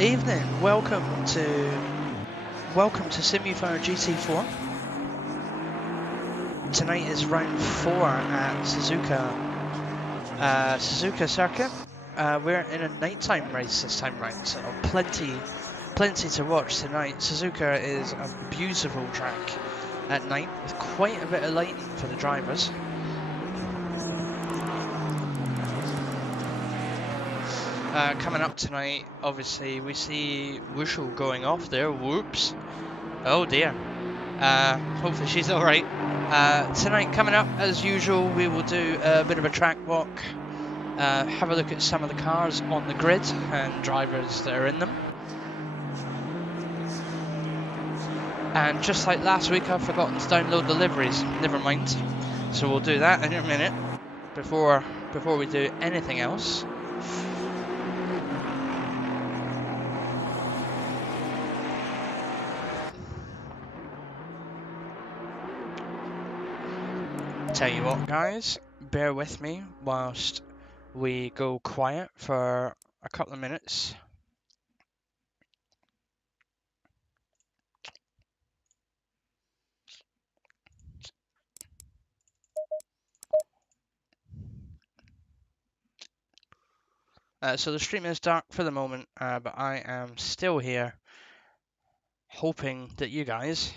Evening, welcome to Simufur GT4. Tonight is round 4 at Suzuka circuit. We're in a nighttime race this time round, so plenty to watch tonight. Suzuka is a beautiful track at night with quite a bit of lighting for the drivers. Coming up tonight, obviously, we see Wushel going off there. Whoops. Oh dear. Hopefully she's alright. Tonight, coming up, as usual, we will do a bit of a track walk. Have a look at some of the cars on the grid and drivers that are in them. And just like last week, I've forgotten to download the liveries. Never mind. So we'll do that in a minute before we do anything else. Tell you what, guys, bear with me whilst we go quiet for a couple of minutes. So the stream is dark for the moment, but I am still here, hoping that you guys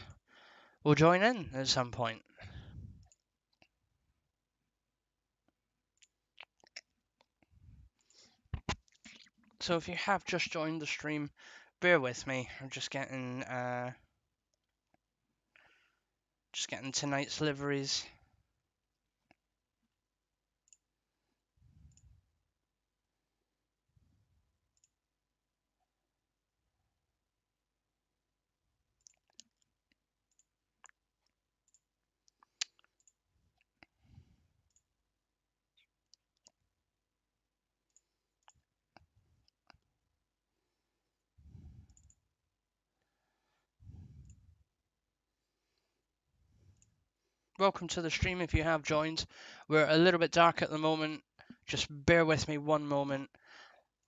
will join in at some point. So if you have just joined the stream, bear with me. I'm just getting tonight's liveries. Welcome to the stream if you have joined. We're a little bit dark at the moment. Just bear with me one moment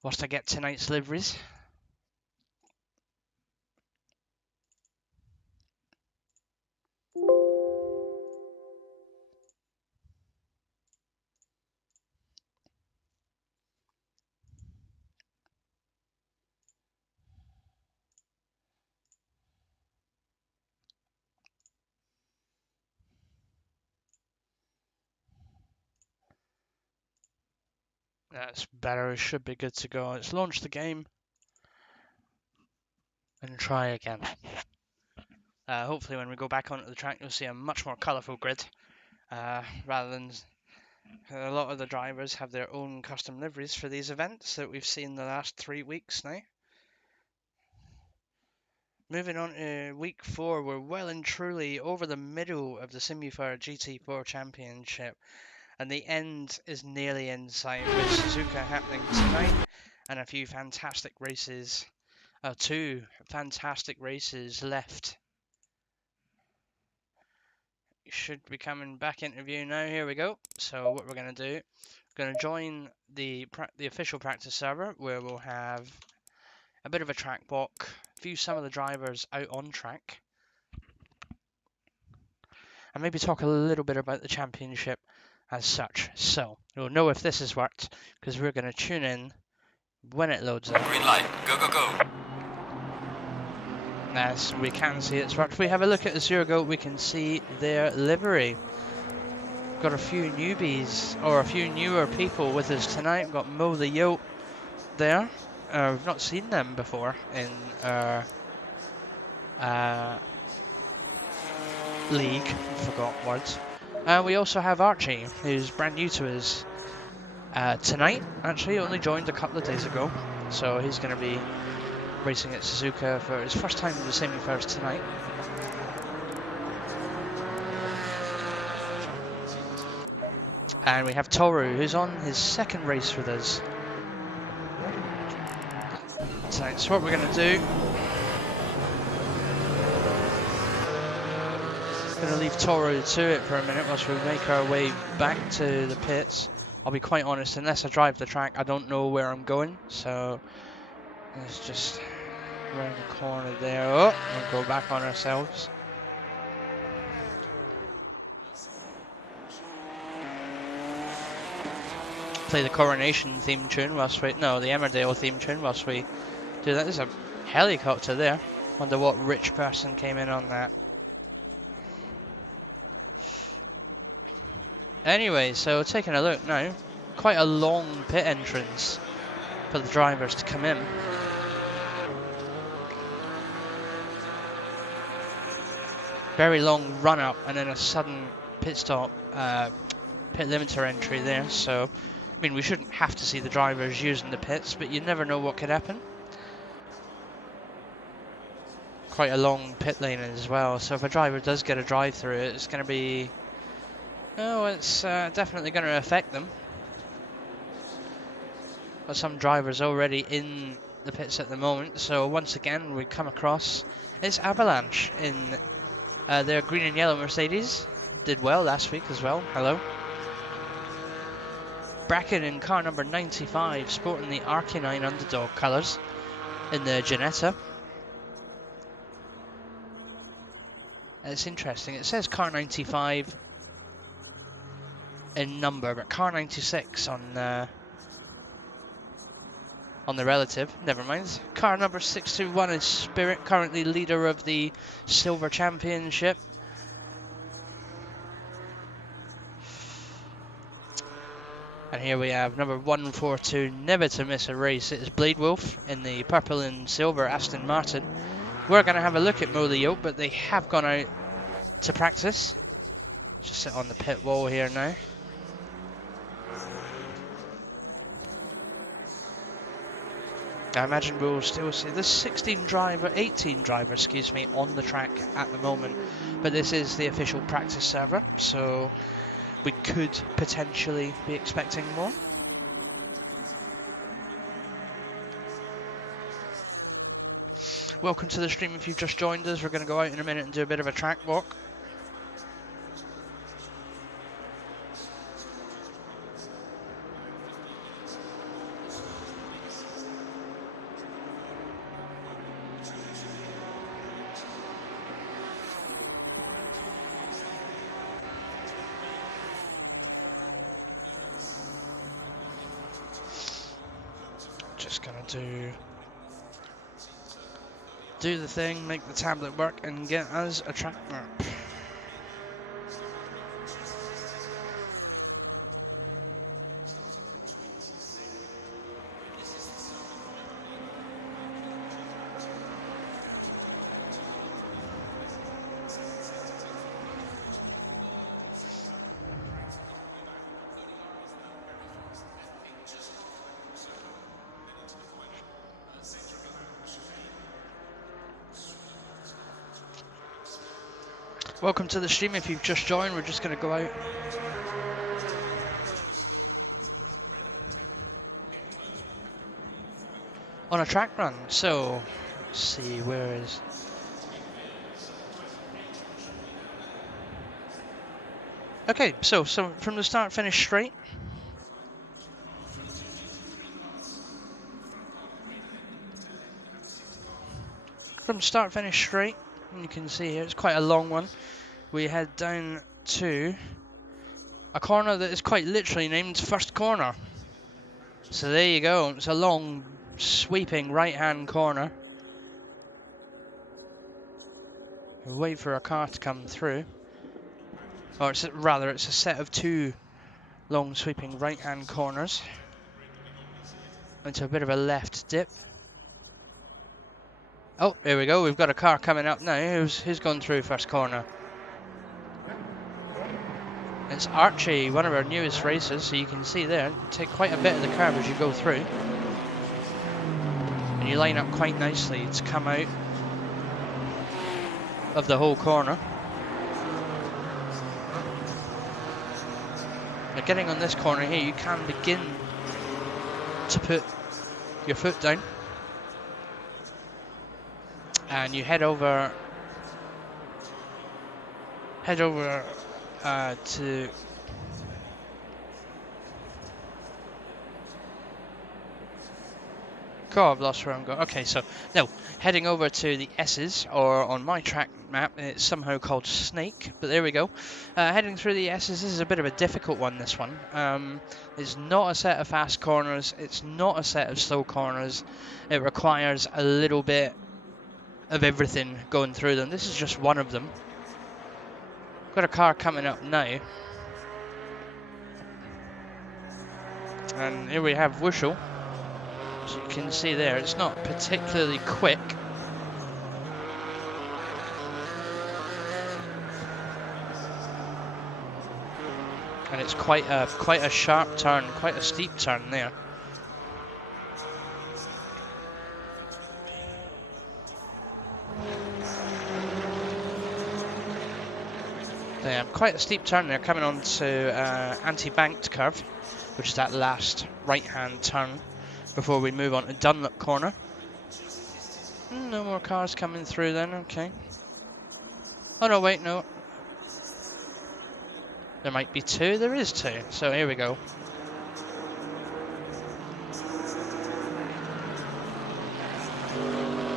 whilst I get tonight's liveries. That's better, it should be good to go. Let's launch the game and try again. Hopefully when we go back onto the track you'll see a much more colourful grid, rather than a lot of the drivers have their own custom liveries for these events that we've seen the last 3 weeks now. Moving on to week 4, we're well and truly over the middle of the Simufur GT4 Championship, and the end is nearly in sight with Suzuka happening tonight and a few fantastic races, 2 fantastic races left. You should be coming back into view now. Here we go. So what we're going to do, we're going to join the official practice server where we'll have a bit of a track walk, view some of the drivers out on track, and maybe talk a little bit about the championship as such. So you'll know if this has worked because we're going to tune in when it loads up. Green light, go, go, go. As we can see it's worked. If we have a look at the Zergo, we can see their livery. Got a few newbies, or a few newer people with us tonight. We've got Mo the Yote there. We've not seen them before in our league. Forgot words. We also have Archie, who's brand new to us tonight. Actually, only joined a couple of days ago, so he's going to be racing at Suzuka for his first time in the Simufurs tonight. And we have Toru, who's on his second race with us tonight. So what we're going to do, going to leave Toru to it for a minute whilst we make our way back to the pits. I'll be quite honest, unless I drive the track, I don't know where I'm going, so Let's just round the corner there. Oh, we'll go back on ourselves. Play the Coronation theme tune whilst we... No, the Emmerdale theme tune whilst we do that. There's a helicopter there. Wonder what rich person came in on that. Anyway, so taking a look now. Quite a long pit entrance for the drivers to come in. Very long run up and then a sudden pit stop, pit limiter entry there. So, I mean, we shouldn't have to see the drivers using the pits, but you never know what could happen. Quite a long pit lane as well. So if a driver does get a drive through it, it's going to be... Oh, it's definitely going to affect them. But some drivers already in the pits at the moment. So once again, we come across... It's Avalanche in their green and yellow Mercedes. Did well last week as well. Hello. Bracken in car number 95, sporting the Arcanine Underdog colours in the Ginetta. It's interesting. It says car 95 in number, but car 96 on the relative. Never mind. Car number 621 is Spirit, currently leader of the Silver Championship. And here we have number 142, never to miss a race. It is Blade Wolf in the purple and silver Aston Martin. We're going to have a look at Mo the Yoke, but they have gone out to practice. Just sit on the pit wall here now. I imagine we'll still see there's 18 drivers, excuse me, on the track at the moment. But this is the official practice server, so we could potentially be expecting more. Welcome to the stream if you've just joined us. We're going to go out in a minute and do a bit of a track walk. Just going to do the thing, make the tablet work and get us a track map. Welcome to the stream if you've just joined. We're just going to go out. On a track run. So, let's see, where is... Okay, so from the start finish straight. From start finish straight. You can see here, it's quite a long one. We head down to a corner that is quite literally named First Corner. So there you go, it's a long, sweeping right-hand corner. We'll wait for a car to come through. Or it's a set of two long, sweeping right-hand corners. Into a bit of a left dip. Oh, here we go. We've got a car coming up now. Who's gone through first corner? It's Archie, one of our newest racers. So you can see there, you take quite a bit of the curve as you go through. And you line up quite nicely to come out of the whole corner. Now getting on this corner here, you can begin to put your foot down. And you head over to God, I've lost where I'm going. Okay, so now heading over to the S's, or on my track map, it's somehow called Snake, but there we go. Heading through the S's, this is a bit of a difficult one, this one. It's not a set of fast corners, it's not a set of slow corners. It requires a little bit of everything going through them. This is just one of them. Got a car coming up now. And here we have Wushel. As you can see there, it's not particularly quick. And it's quite a sharp turn, quite a steep turn there. Yeah, quite a steep turn there, coming on to anti-banked curve, which is that last right-hand turn before we move on to Dunlop corner. No more cars coming through then, okay. Oh no, wait, no. There might be two, there is two, so here we go.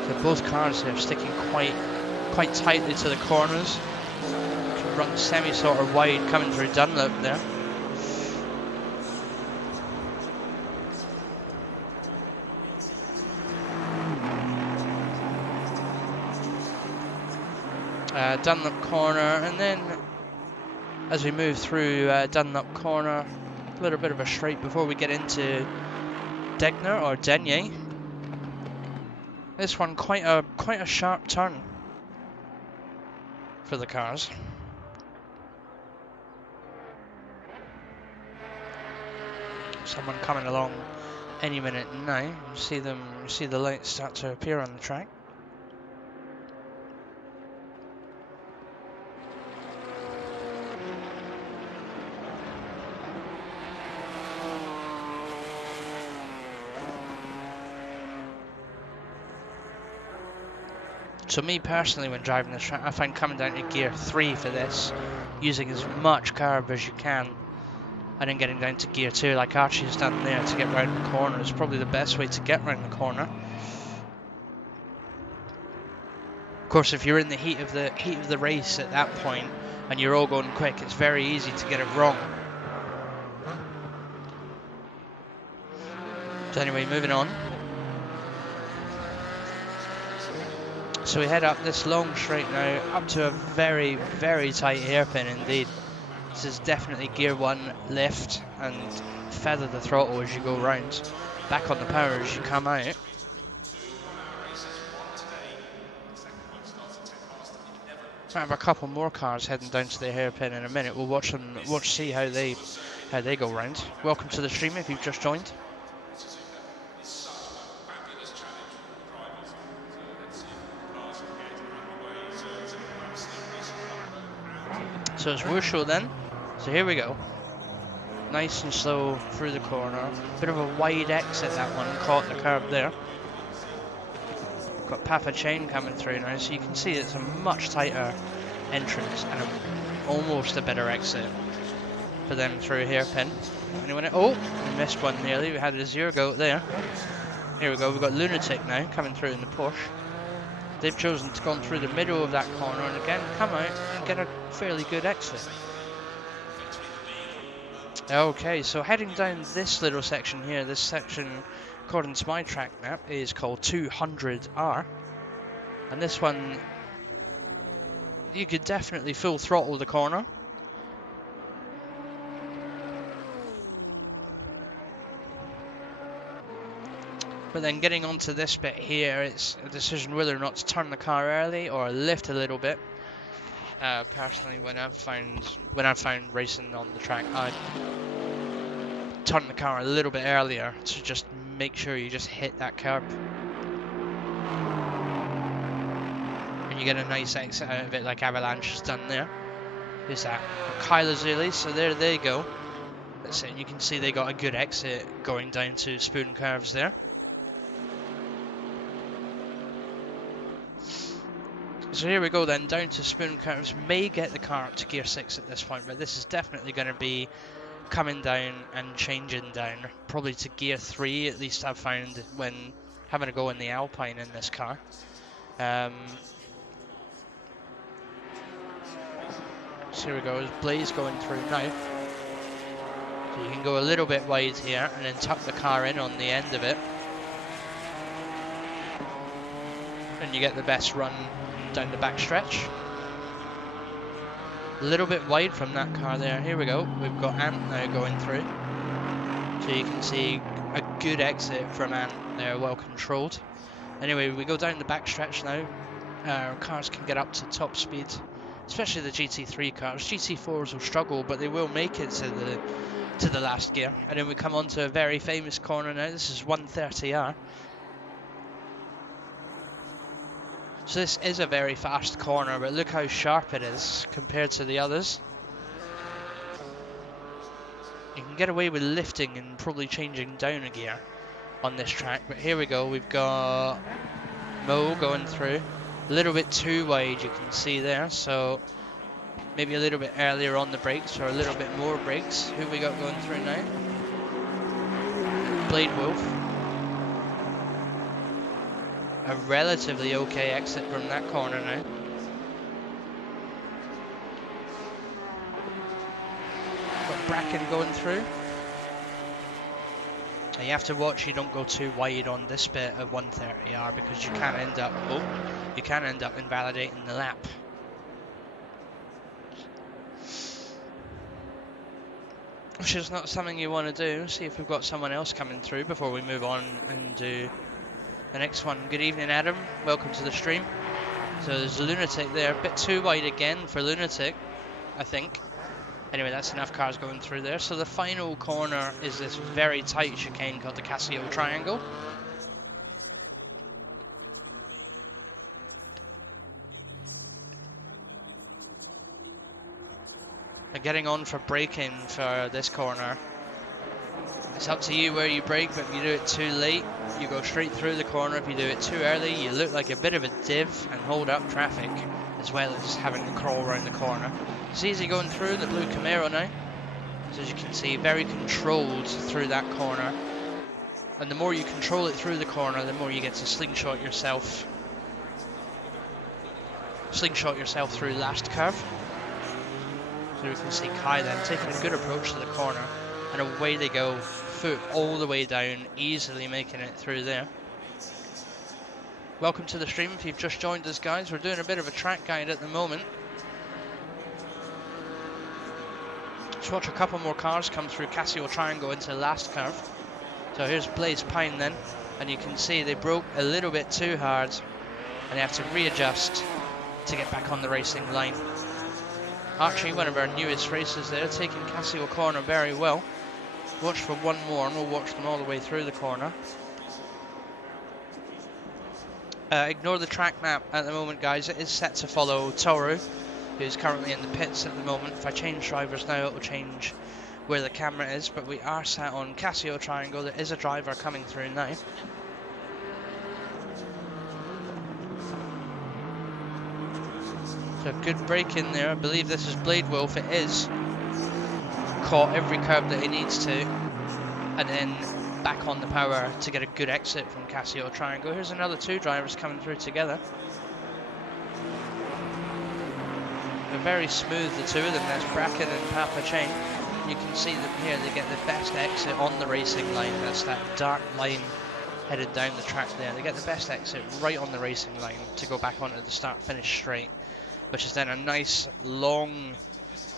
So both cars here sticking quite tightly to the corners. Can run semi sort of wide coming through Dunlop there. Dunlop corner, and then as we move through Dunlop corner, a little bit of a straight before we get into Degner or Denye. This one quite a sharp turn for the cars. Someone coming along any minute now. You see the lights start to appear on the track. So me personally, when driving this track, I find coming down to gear 3 for this, using as much carb as you can, and then getting down to gear 2 like Archie's done there to get round the corner is probably the best way to get round the corner. Of course, if you're in the heat of the race at that point and you're all going quick, it's very easy to get it wrong. So anyway, moving on. So we head up this long straight now, up to a very, very tight hairpin indeed. This is definitely gear 1 lift and feather the throttle as you go round. Back on the power as you come out. I have a couple more cars heading down to the hairpin in a minute. We'll see how they go round. Welcome to the stream if you've just joined. So it's Wushel then. So here we go. Nice and slow through the corner. Bit of a wide exit that one, caught the curb there. Got Papa Chain coming through now, so you can see it's a much tighter entrance and almost a better exit for them through hairpin. Anyone? Oh, we missed one nearly. We had a zero go there. Here we go. We've got Lunatic now coming through in the Porsche. They've chosen to go through the middle of that corner and again come out and get a fairly good exit. Okay, so heading down this little section here, this section according to my track map is called 200R, and this one you could definitely full throttle the corner. But then getting onto this bit here, it's a decision whether or not to turn the car early or lift a little bit. Personally, when I've found racing on the track, I turn the car a little bit earlier to just make sure you just hit that curb, and you get a nice exit out of it, like Avalanche has done there. Who's that? Kyle Azuli. So there they go. That's it. You can see they got a good exit going down to Spoon Curves there. So here we go then, down to Spoon Curves. May get the car up to gear 6 at this point, but this is definitely going to be coming down and changing down. Probably to gear 3, at least I've found when having a go in the Alpine in this car. So here we go, there's Blaze going through now. So you can go a little bit wide here and then tuck the car in on the end of it. And you get the best run down the back stretch. A little bit wide from that car there. Here we go, we've got Ant now going through. So you can see a good exit from Ant there, well controlled. Anyway, we go down the back stretch now. Cars can get up to top speed, especially the GT3 cars. GT4s will struggle, but they will make it to the last gear. And then we come on to a very famous corner now. This is 130R. So this is a very fast corner, but look how sharp it is compared to the others. You can get away with lifting and probably changing down a gear on this track, but here we go, we've got Mo going through. A little bit too wide, you can see there, so maybe a little bit earlier on the brakes or a little bit more brakes. Who we got going through now? Blade Wolf. A relatively okay exit from that corner now. Got Bracken going through. And you have to watch you don't go too wide on this bit of 130R because you can end up invalidating the lap. Which is not something you want to do. See if we've got someone else coming through before we move on and do the next one. Good evening, Adam. Welcome to the stream. So there's Lunatic there. A bit too wide again for Lunatic, I think. Anyway, that's enough cars going through there. So the final corner is this very tight chicane called the Casio Triangle. And getting on for braking for this corner. It's up to you where you brake, but if you do it too late, you go straight through the corner. If you do it too early, you look like a bit of a div and hold up traffic, as well as having to crawl around the corner. It's easy going through the blue Camaro now. So as you can see, very controlled through that corner. And the more you control it through the corner, the more you get to slingshot yourself through last curve. So you can see Kai then taking a good approach to the corner. And away they go, foot all the way down, easily making it through there. Welcome to the stream if you've just joined us, guys. We're doing a bit of a track guide at the moment. Let's watch a couple more cars come through Casio Triangle into the last curve. So here's Blaze Pine then, and you can see they broke a little bit too hard and they have to readjust to get back on the racing line. Archie, one of our newest racers there, taking Casio corner very well. Watch for one more and we'll watch them all the way through the corner. Ignore the track map at the moment, guys. It is set to follow Toru, who's currently in the pits at the moment. If I change drivers now, it will change where the camera is, but we are sat on Casio Triangle. There is a driver coming through now. So good break in there. I believe this is Blade Wolf. It is. Caught every curb that he needs to, and then back on the power to get a good exit from Casio Triangle. Here's another two drivers coming through together. They're very smooth, the two of them. There's Bracken and Papa Chain. You can see that here they get the best exit on the racing line. That's that dark line headed down the track there. They get the best exit right on the racing line to go back onto the start-finish straight, which is then a nice long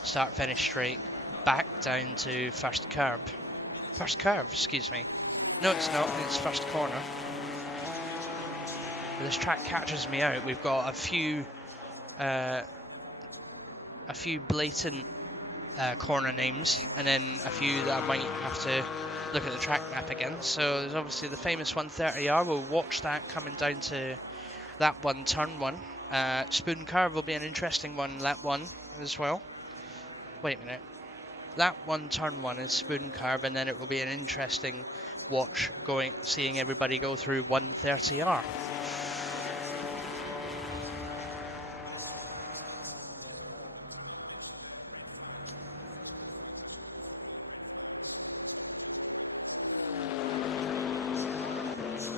start-finish straight back down to first curve, excuse me. No, it's not, it's first corner. But this track catches me out. We've got a few blatant corner names, and then a few that I might have to look at the track map again. So there's obviously the famous 130R. We'll watch that coming down to lap 1, turn 1. Spoon curve will be an interesting one, lap 1 as well. Wait a minute. Lap 1, turn 1 is spoon curve, and then it will be an interesting watch seeing everybody go through 130R.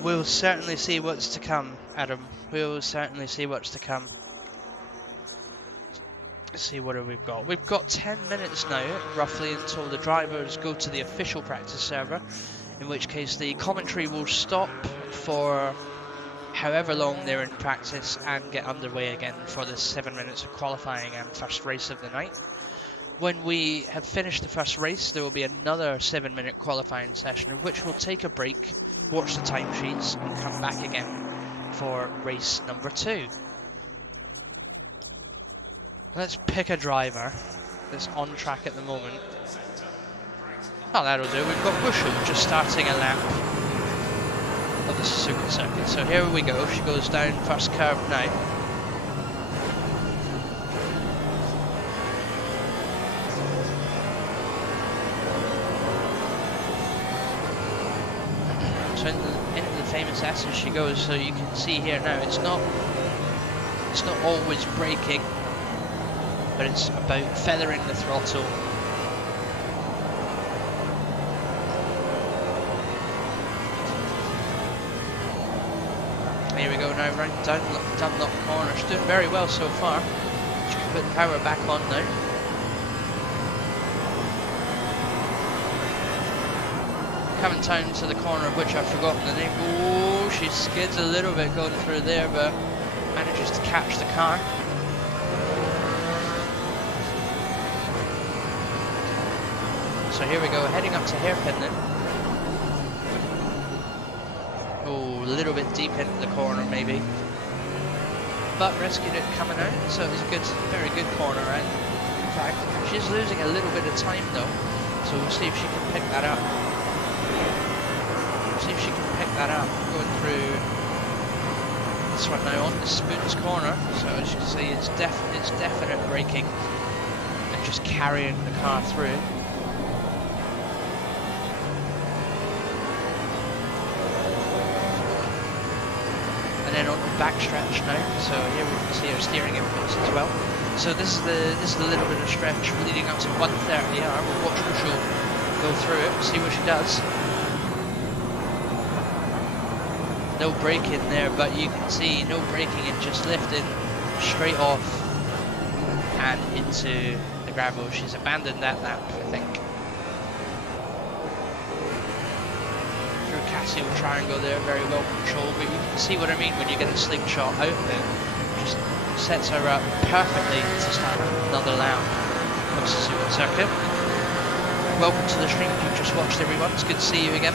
We'll certainly see what's to come, Adam. We'll certainly see what's to come. Let's see what we've got. We've got 10 minutes now, roughly, until the drivers go to the official practice server, in which case the commentary will stop for however long they're in practice and get underway again for the 7 minutes of qualifying and first race of the night. When we have finished the first race, there will be another 7-minute qualifying session, of which we'll take a break, watch the timesheets, and come back again for race number 2. Let's pick a driver that's on track at the moment. Oh, that'll do. We've got Wushel just starting a lap of the Suzuka circuit. So here we go. She goes down first curve now. So into the famous S as she goes. So you can see here now, it's not always braking, but it's about feathering the throttle. Here we go now, round Dunlop corner. She's doing very well so far. She can put the power back on now. Coming down to the corner, of which I've forgotten the name. Oh, she skids a little bit going through there, but manages to catch the car. So here we go, heading up to hairpin then. Oh, a little bit deep into the corner maybe. But rescued it coming out, so it was a good, very good corner. And in fact, she's losing a little bit of time though. So we'll see if she can pick that up. See if she can pick that up going through this one now on the Spoons corner. So as you can see, it's definite braking and just carrying the car through. And then on the backstretch now, so here we can see our steering inputs as well. So this is a little bit of stretch leading up to 130R. We'll watch Wushel go through it, see what she does. No braking there, but you can see no braking and just lifting straight off and into the gravel. She's abandoned that lap, I think. Casio triangle there, very well controlled, but you can see what I mean when you get a slingshot out of it. Just sets her up perfectly to start another lap of Suzuka circuit. Welcome to the stream if you've just watched, everyone. It's good to see you again.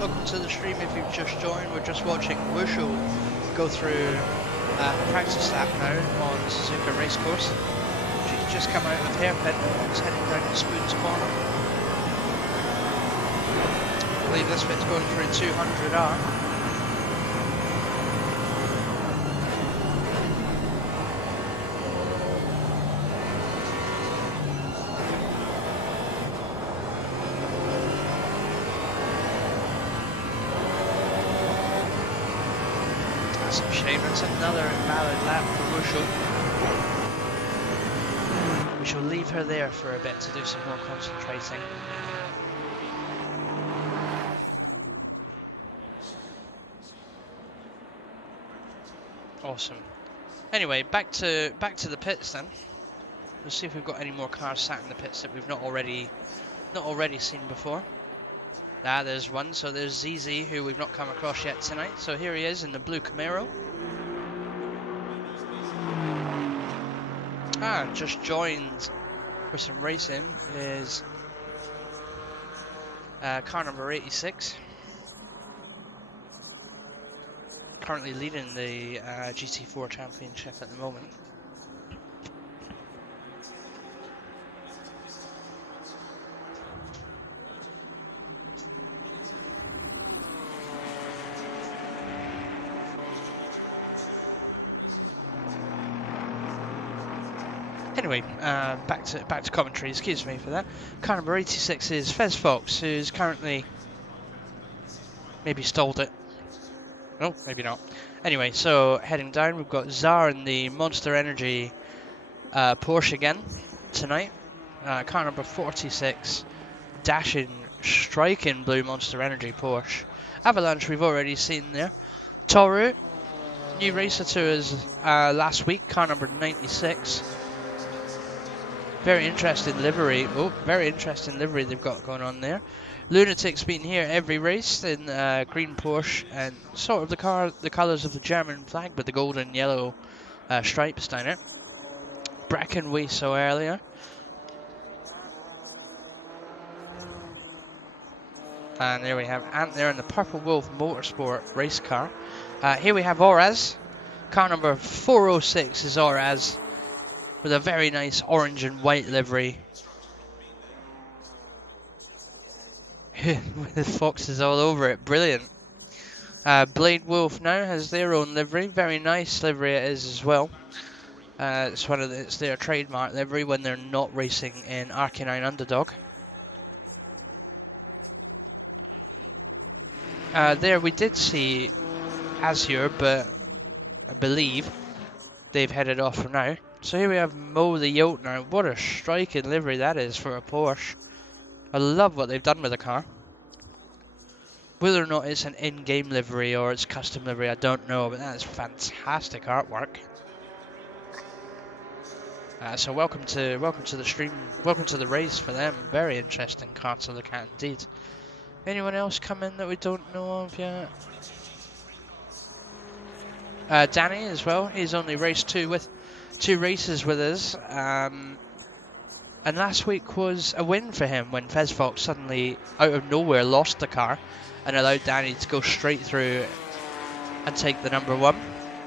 Welcome to the stream if you've just joined. We're just watching Wushel go through a practice lap now on the Suzuka racecourse. She's just come out of hairpin and is heading down to Spoons corner. I believe this bit's going through 200R. That's another invalid lap for Wushel. We shall leave her there for a bit to do some more concentrating. Awesome. Anyway, back to the pits then. We'll see if we've got any more cars sat in the pits that we've not already seen before. There's one. So there's ZZ, who we've not come across yet tonight. So here he is in the blue Camaro. Just joined for some racing is car number 86. Currently leading the GT4 championship at the moment. Anyway, back to commentary. Excuse me for that. Car number 86 is Fez Fox, who's currently maybe stalled it. No, maybe not. Anyway, so heading down, we've got Zar in the Monster Energy Porsche again tonight. Car number 46, dashing, striking blue Monster Energy Porsche. Avalanche we've already seen there. Toru, new racer to us last week, car number 96. Very interesting livery. Oh, very interesting livery they've got going on there. Lunatic's been here every race in green Porsche and sort of the colours of the German flag, but the gold and yellow stripes down it. Bracken we saw earlier. And there we have Ant there in the Purple Wolf Motorsport race car. Here we have Oraz. Car number 406 is Oraz, with a very nice orange and white livery. With the foxes all over it, brilliant. Blade Wolf now has their own livery, very nice livery it is as well. It's their trademark livery when they're not racing in Arcanine Underdog. There we did see Azure, but I believe they've headed off for now. So here we have Mo the Yote now. What a striking livery that is for a Porsche. I love what they've done with the car. Whether or not it's an in-game livery or it's custom livery, I don't know, but that is fantastic artwork. So welcome to the stream, welcome to the race for them. Very interesting car to look at indeed. Anyone else come in that we don't know of yet? Danny as well. He's only raced two races with us. And last week was a win for him when Fez Fox suddenly, out of nowhere, lost the car and allowed Danny to go straight through and take the number one.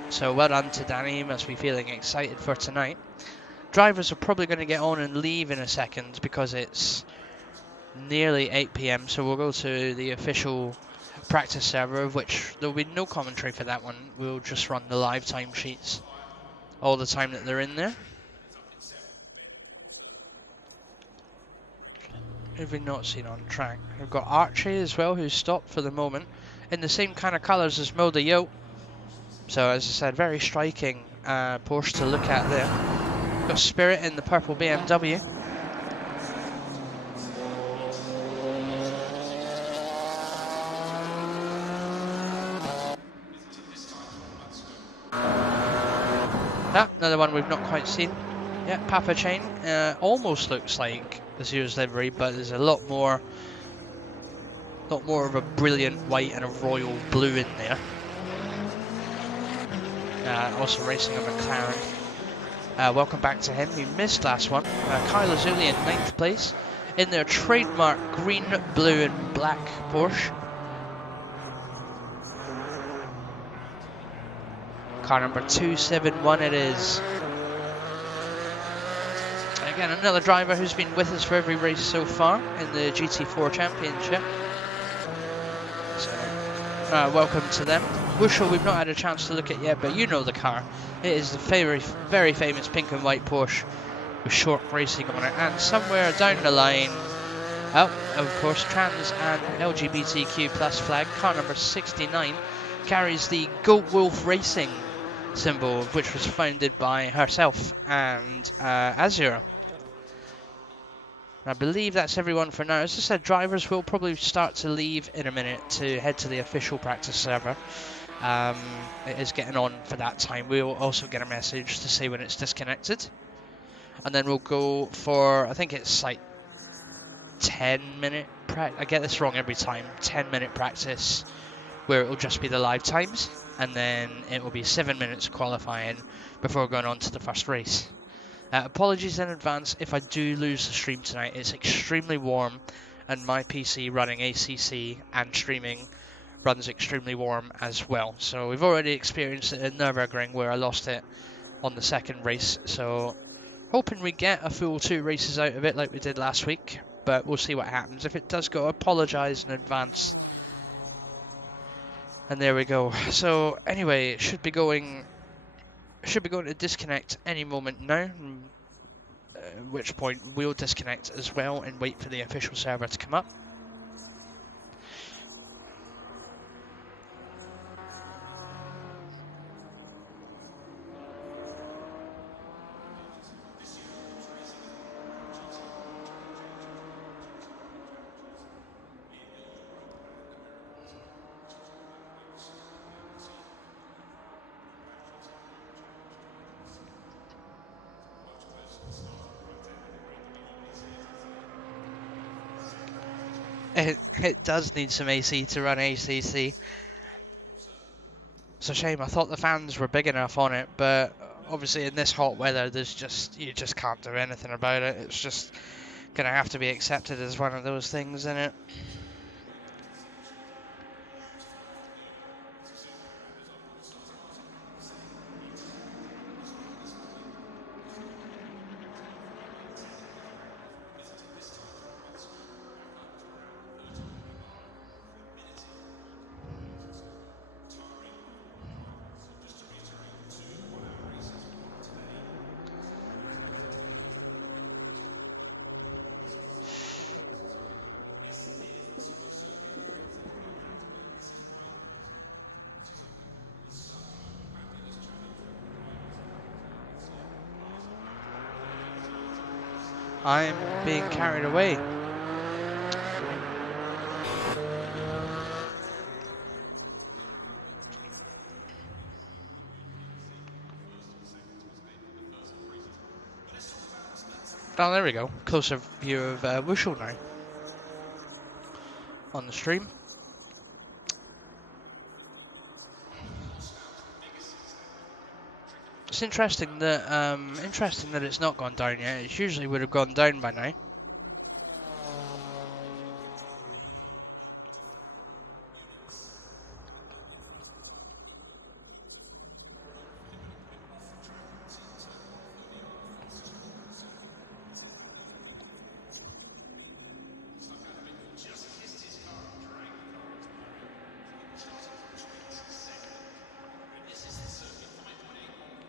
So well done to Danny, he must be feeling excited for tonight. Drivers are probably going to get on and leave in a second because it's nearly 8 PM, so we'll go to the official practice server, of which there will be no commentary for that one. We'll just run the live time sheets all the time that they're in there. Who have we not seen on track? We've got Archie as well, who's stopped for the moment, in the same kind of colours as Mo the Yote. So as I said, very striking Porsche to look at there. We've got Spirit in the purple BMW. Another one we've not quite seen. Yeah, Papa Chain. Almost looks like the Zero's livery, but there's a lot more of a brilliant white and a royal blue in there. Also racing a McLaren. Welcome back to him. He missed last one. Kyle Azuli in 9th place in their trademark green, blue and black Porsche. Car number 271 it is. Again, another driver who's been with us for every race so far in the GT4 Championship. So, welcome to them. Wushel we've not had a chance to look at yet, but you know the car. It is the very famous pink and white Porsche with short racing on it. And somewhere down the line, of course, trans and LGBTQ plus flag, car number 69, carries the Goat Wolf Racing symbol, which was founded by herself and Azure. I believe that's everyone for now. As I said, drivers will probably start to leave in a minute to head to the official practice server. It is getting on for that time. We'll also get a message to say when it's disconnected. And then we'll go for, I think it's like 10-minute I get this wrong every time, 10-minute practice where it will just be the live times, and then it will be 7 minutes qualifying before going on to the first race. Apologies in advance if I do lose the stream tonight. It's extremely warm, and my PC running ACC and streaming runs extremely warm as well. So we've already experienced it at Nürburgring where I lost it on the second race. So hoping we get a full 2 races out of it like we did last week, but we'll see what happens. If it does go, I apologise in advance. And there we go. So anyway, it should be going to disconnect any moment now. At which point we'll disconnect as well and wait for the official server to come up. It does need some AC to run ACC. It's a shame. I thought the fans were big enough on it, but obviously in this hot weather, you just can't do anything about it. It's just gonna have to be accepted as one of those things, isn't it? I'm being carried away. Oh, there we go. Closer view of Wushel now on the stream. It's interesting that it's not gone down yet. It usually would have gone down by now.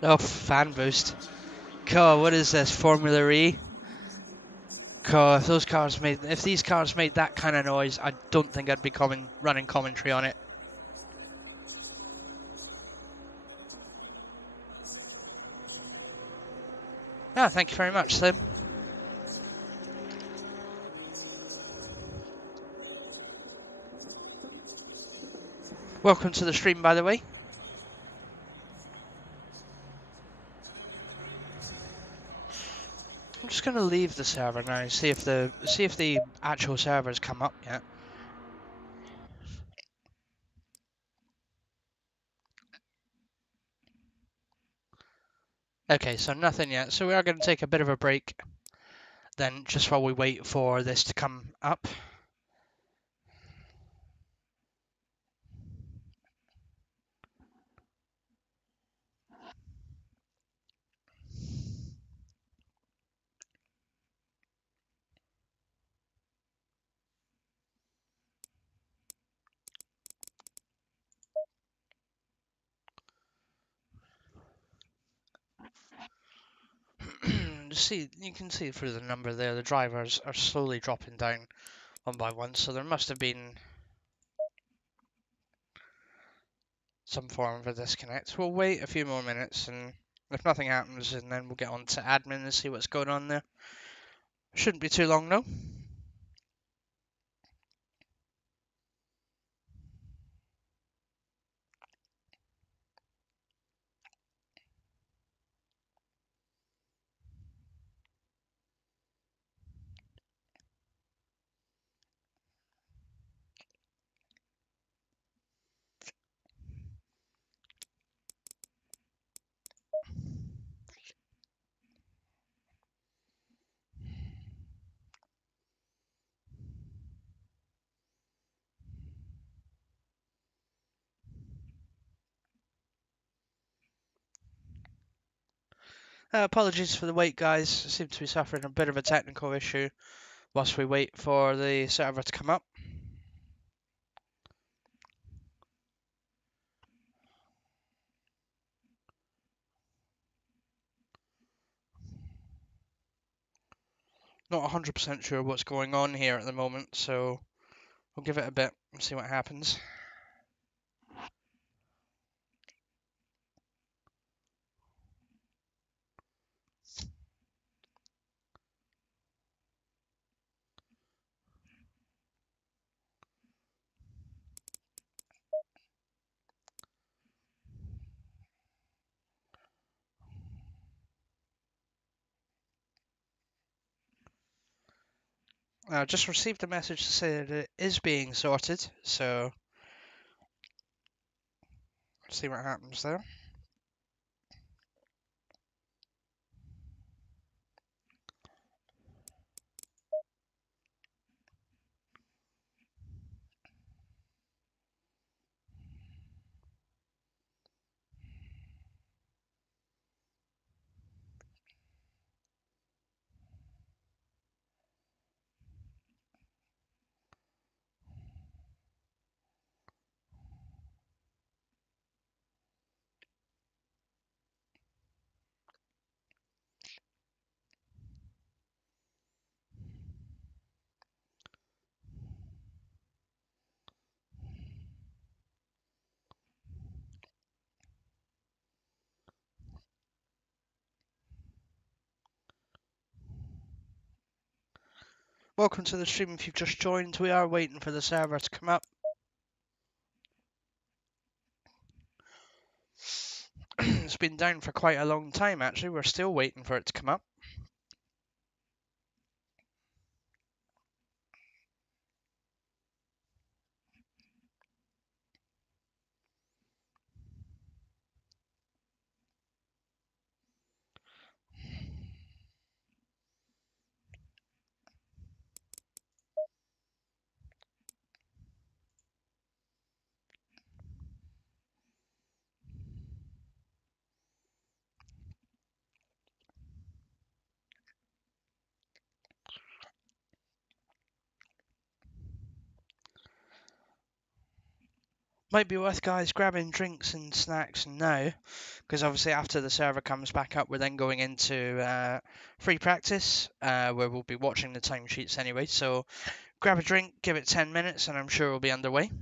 Oh, fan boost. God, what is this, Formula E? God, if these cars made that kind of noise, I don't think I'd be running commentary on it. Ah, thank you very much, Slim. Welcome to the stream, by the way. I'm just going to leave the server now, see if the actual servers come up yet. Okay, so nothing yet. So we are going to take a bit of a break then, just while we wait for this to come up. You can see through the number there, the drivers are slowly dropping down one by one, so there must have been some form of a disconnect. We'll wait a few more minutes, and if nothing happens, and then we'll get on to admin and see what's going on there. Shouldn't be too long, though. Apologies for the wait, guys. Seem to be suffering a bit of a technical issue whilst we wait for the server to come up. Not 100% sure what's going on here at the moment, so we'll give it a bit and see what happens. Just received a message to say that it is being sorted, so let's see what happens there. Welcome to the stream if you've just joined. We are waiting for the server to come up. It's been down for quite a long time actually. We're still waiting for it to come up. Might be worth guys grabbing drinks and snacks now, because obviously after the server comes back up, we're then going into free practice, where we'll be watching the timesheets anyway. So grab a drink, give it 10 minutes, and I'm sure we'll be underway.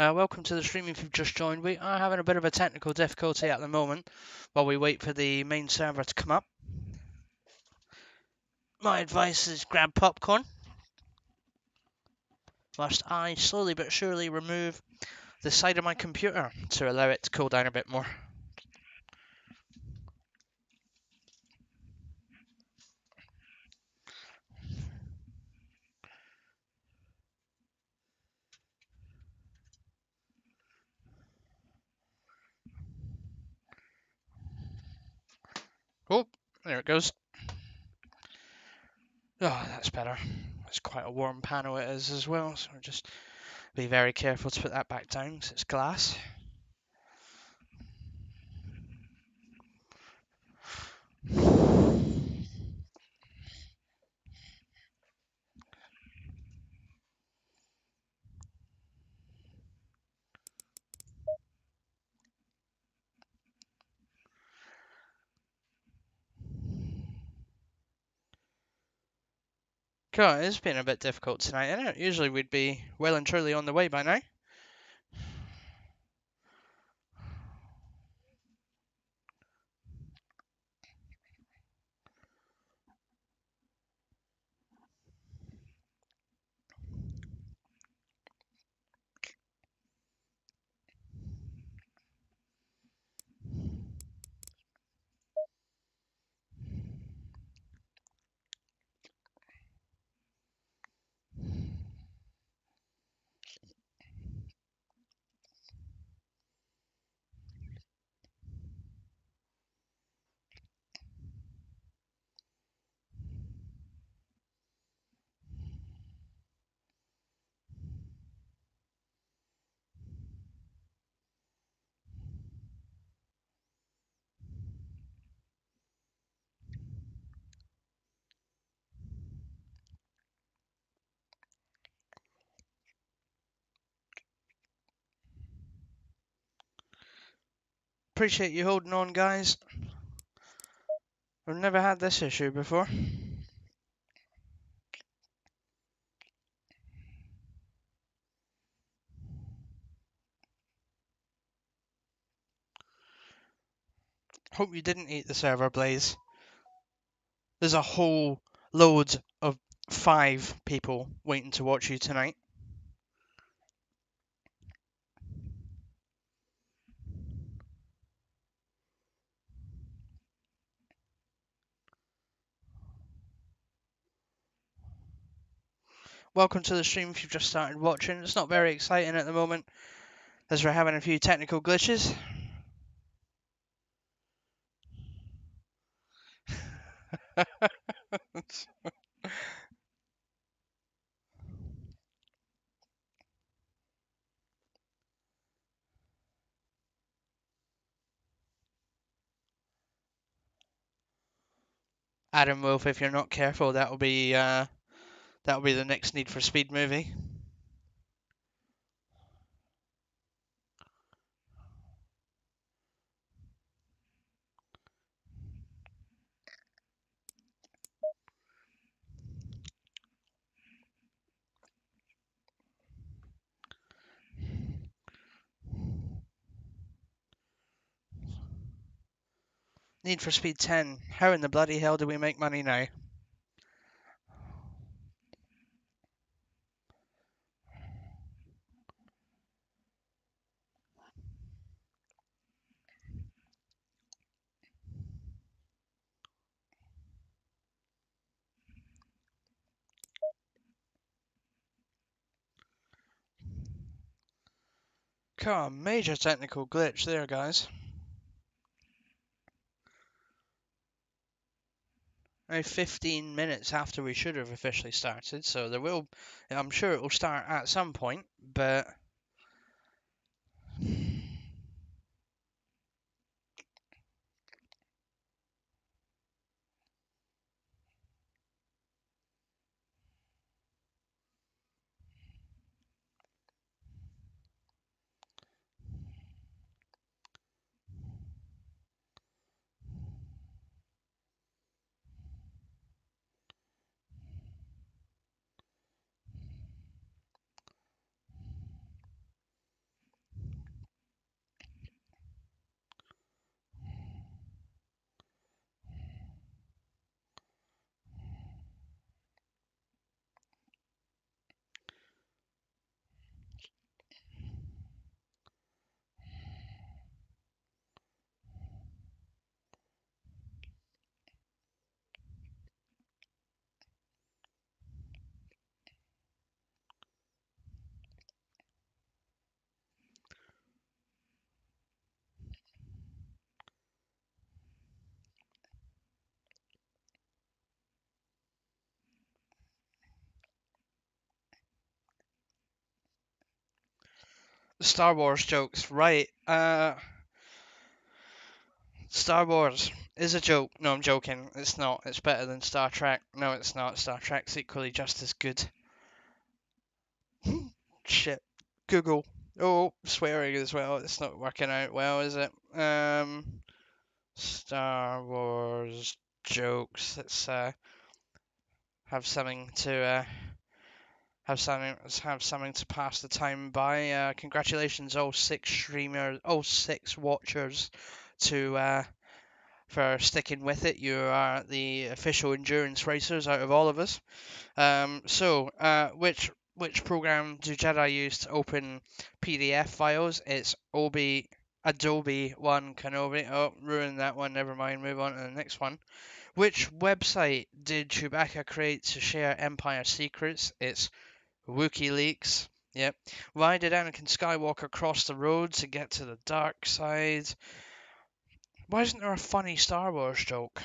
Welcome to the stream if you've just joined. We are having a bit of a technical difficulty at the moment while we wait for the main server to come up. My advice is grab popcorn whilst I slowly but surely remove the side of my computer to allow it to cool down a bit more. Oh, there it goes. Oh, that's better. It's quite a warm panel it is as well, so just be very careful to put that back down because it's glass. God, it's been a bit difficult tonight, isn't it? Usually we'd be well and truly on the way by now. Appreciate you holding on, guys. We've never had this issue before. Hope you didn't eat the server, Blaze. There's a whole load of 5 people waiting to watch you tonight. Welcome to the stream if you've just started watching. It's not very exciting at the moment as we're having a few technical glitches. Adam Wolf, if you're not careful, that'll be the next Need for Speed movie. Need for Speed 10. How in the bloody hell do we make money now? Come on, major technical glitch there, guys. Now 15 minutes after we should have officially started, so I'm sure it will start at some point, but Star Wars jokes, right? Star Wars is a joke. No, I'm joking. It's not. It's better than Star Trek. No, it's not. Star Trek's equally just as good. Shit. Google. Oh, swearing as well. It's not working out well, is it? Star Wars jokes. Let's have something to have something to pass the time by. Congratulations, all 6 streamers, all 6 watchers, to for sticking with it. You are the official endurance racers out of all of us. Which program do Jedi use to open PDF files? It's Adobe One Kenobi. Oh, ruined that one. Never mind. Move on to the next one. Which website did Chewbacca create to share Empire secrets? It's WikiLeaks. Yep. Why did Anakin Skywalker cross the road to get to the dark side? Why isn't there a funny Star Wars joke?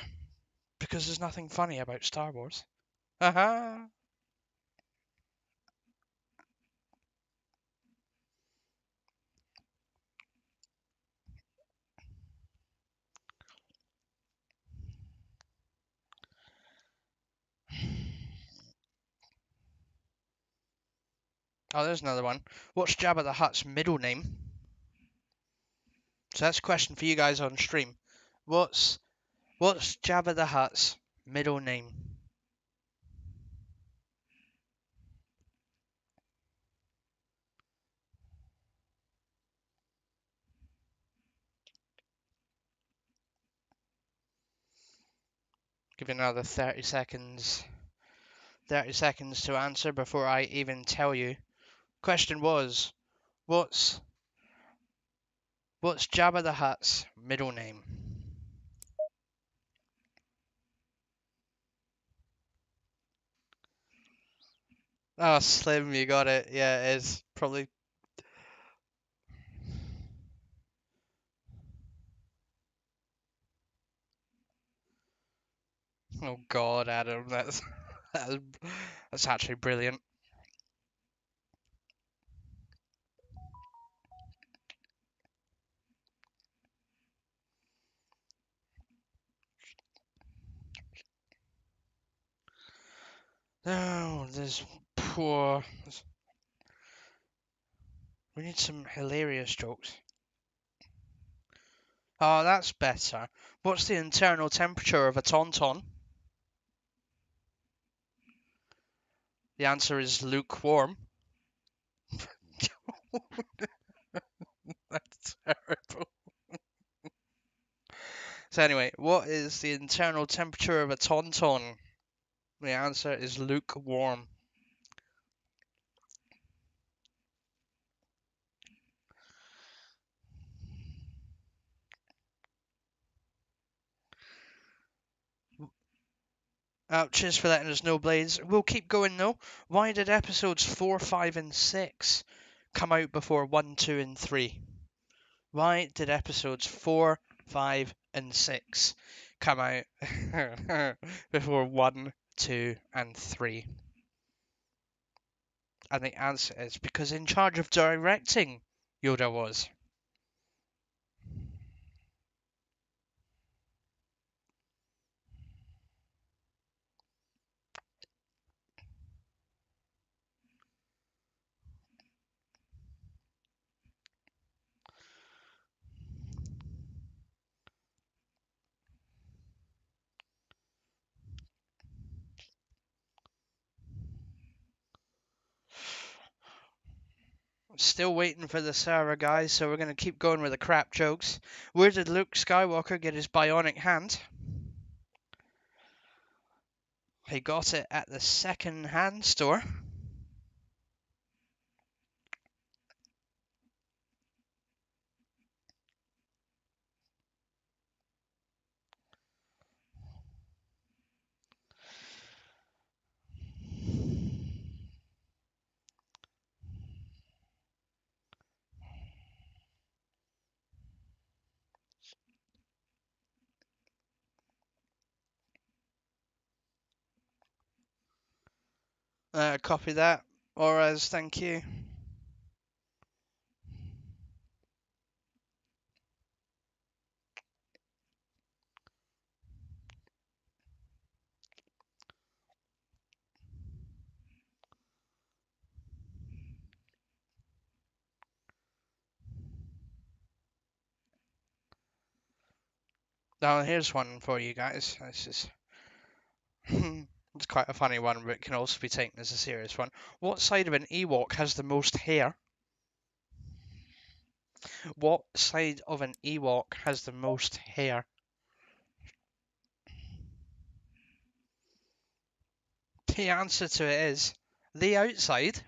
Because there's nothing funny about Star Wars. Haha. Oh, there's another one. What's Jabba the Hutt's middle name? So that's a question for you guys on stream. What's Jabba the Hutt's middle name? Give you another 30 seconds. 30 seconds to answer before I even tell you. Question was, what's Jabba the Hutt's middle name? Oh, Slim, you got it. Yeah, it is probably. Oh God, Adam, that's, that's actually brilliant. Oh, there's poor. We need some hilarious jokes. Oh, that's better. What's the internal temperature of a tauntaun? The answer is lukewarm. That's terrible. So anyway, what is the internal temperature of a tauntaun? The answer is lukewarm. Cheers for letting us know, Blades. We'll keep going though. Why did episodes 4, 5, and 6 come out before 1, 2, and 3? Why did episodes 4, 5, and 6 come out before 1, 2, and 3? And the answer is because in charge of directing, Yoda was. Still waiting for the server, guys, so we're going to keep going with the crap jokes. Where did Luke Skywalker get his bionic hand? He got it at the second-hand store. Copy that. Or as thank you. Now here's one for you guys. This is it's quite a funny one, but it can also be taken as a serious one. What side of an Ewok has the most hair? What side of an Ewok has the most hair? The answer to it is the outside.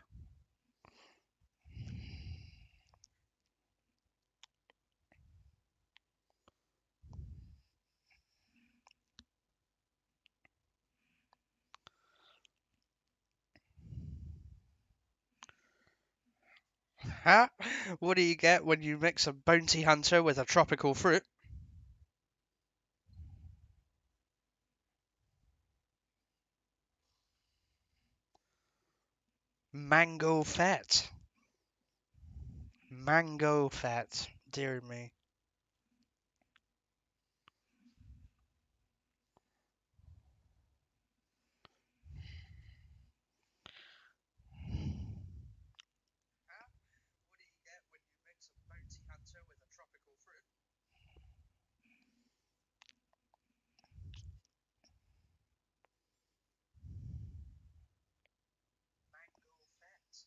Huh? What do you get when you mix a bounty hunter with a tropical fruit? Mango fat. Mango fat. Dear me. What do you get when you mix a bounty hunter with a tropical fruit? Mango fat. Mango fat.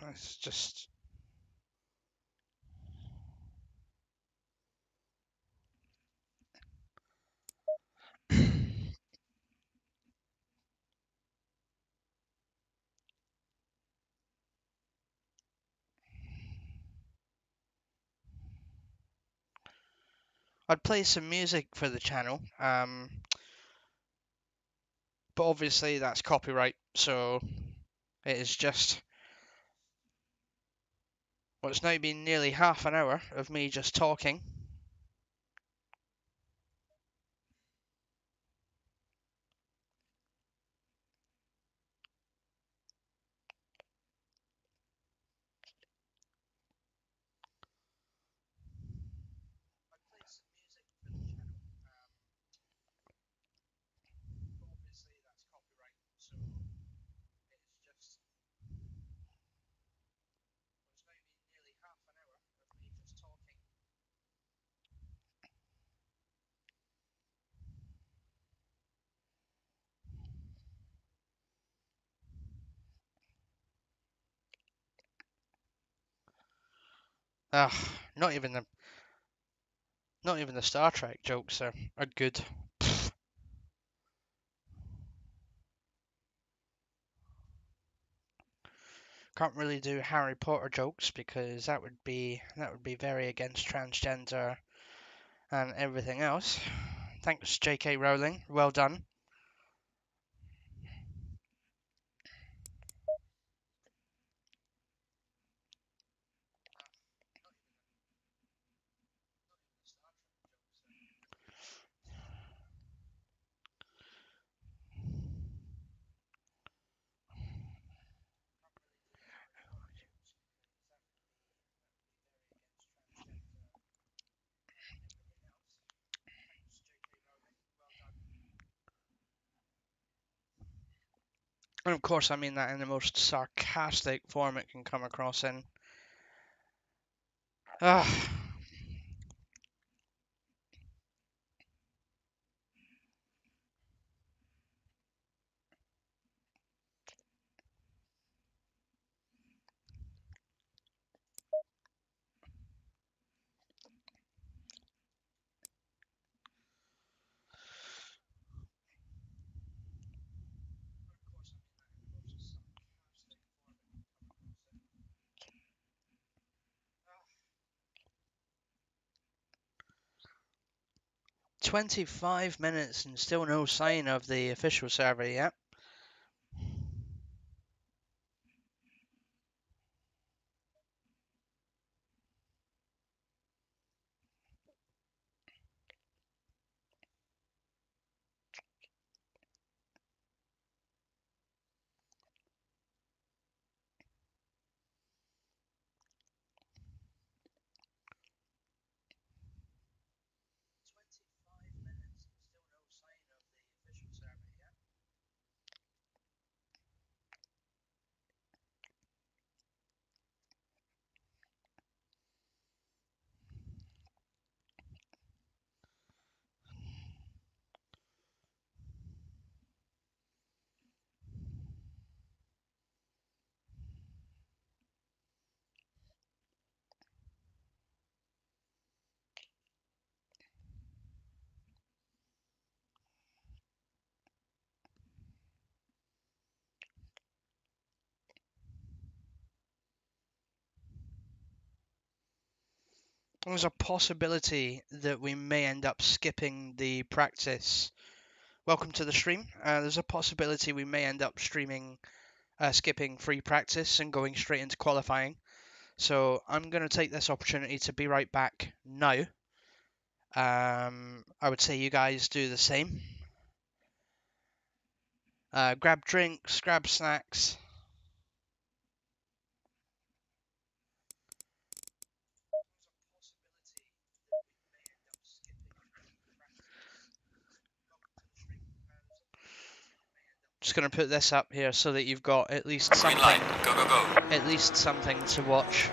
That's just. I'd play some music for the channel, but obviously that's copyright, so it is just. Well, it's now been nearly half an hour of me just talking. I'd play some music for the channel, but obviously that's copyright, so it's just. Well, it's now been nearly half an hour of me just talking. Ugh, not even the Star Trek jokes are good. Can't really do Harry Potter jokes because that would be very against transgender and everything else. Thanks, J.K. Rowling. Well done. And of course, I mean that in the most sarcastic form it can come across in. Ugh. 25 minutes and still no sign of the official server yet. There's a possibility that we may end up skipping the practice. Welcome to the stream. There's a possibility we may end up skipping free practice and going straight into qualifying. So I'm going to take this opportunity to be right back now. I would say you guys do the same. Grab drinks, grab snacks. Just going to put this up here so that you've got at least something. Green light. Go, go, go. At least something to watch.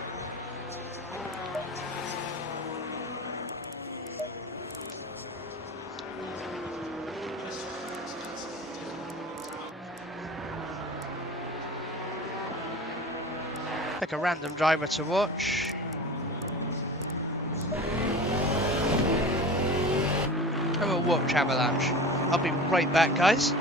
Pick a random driver to watch. I will watch Avalanche. I'll be right back, guys.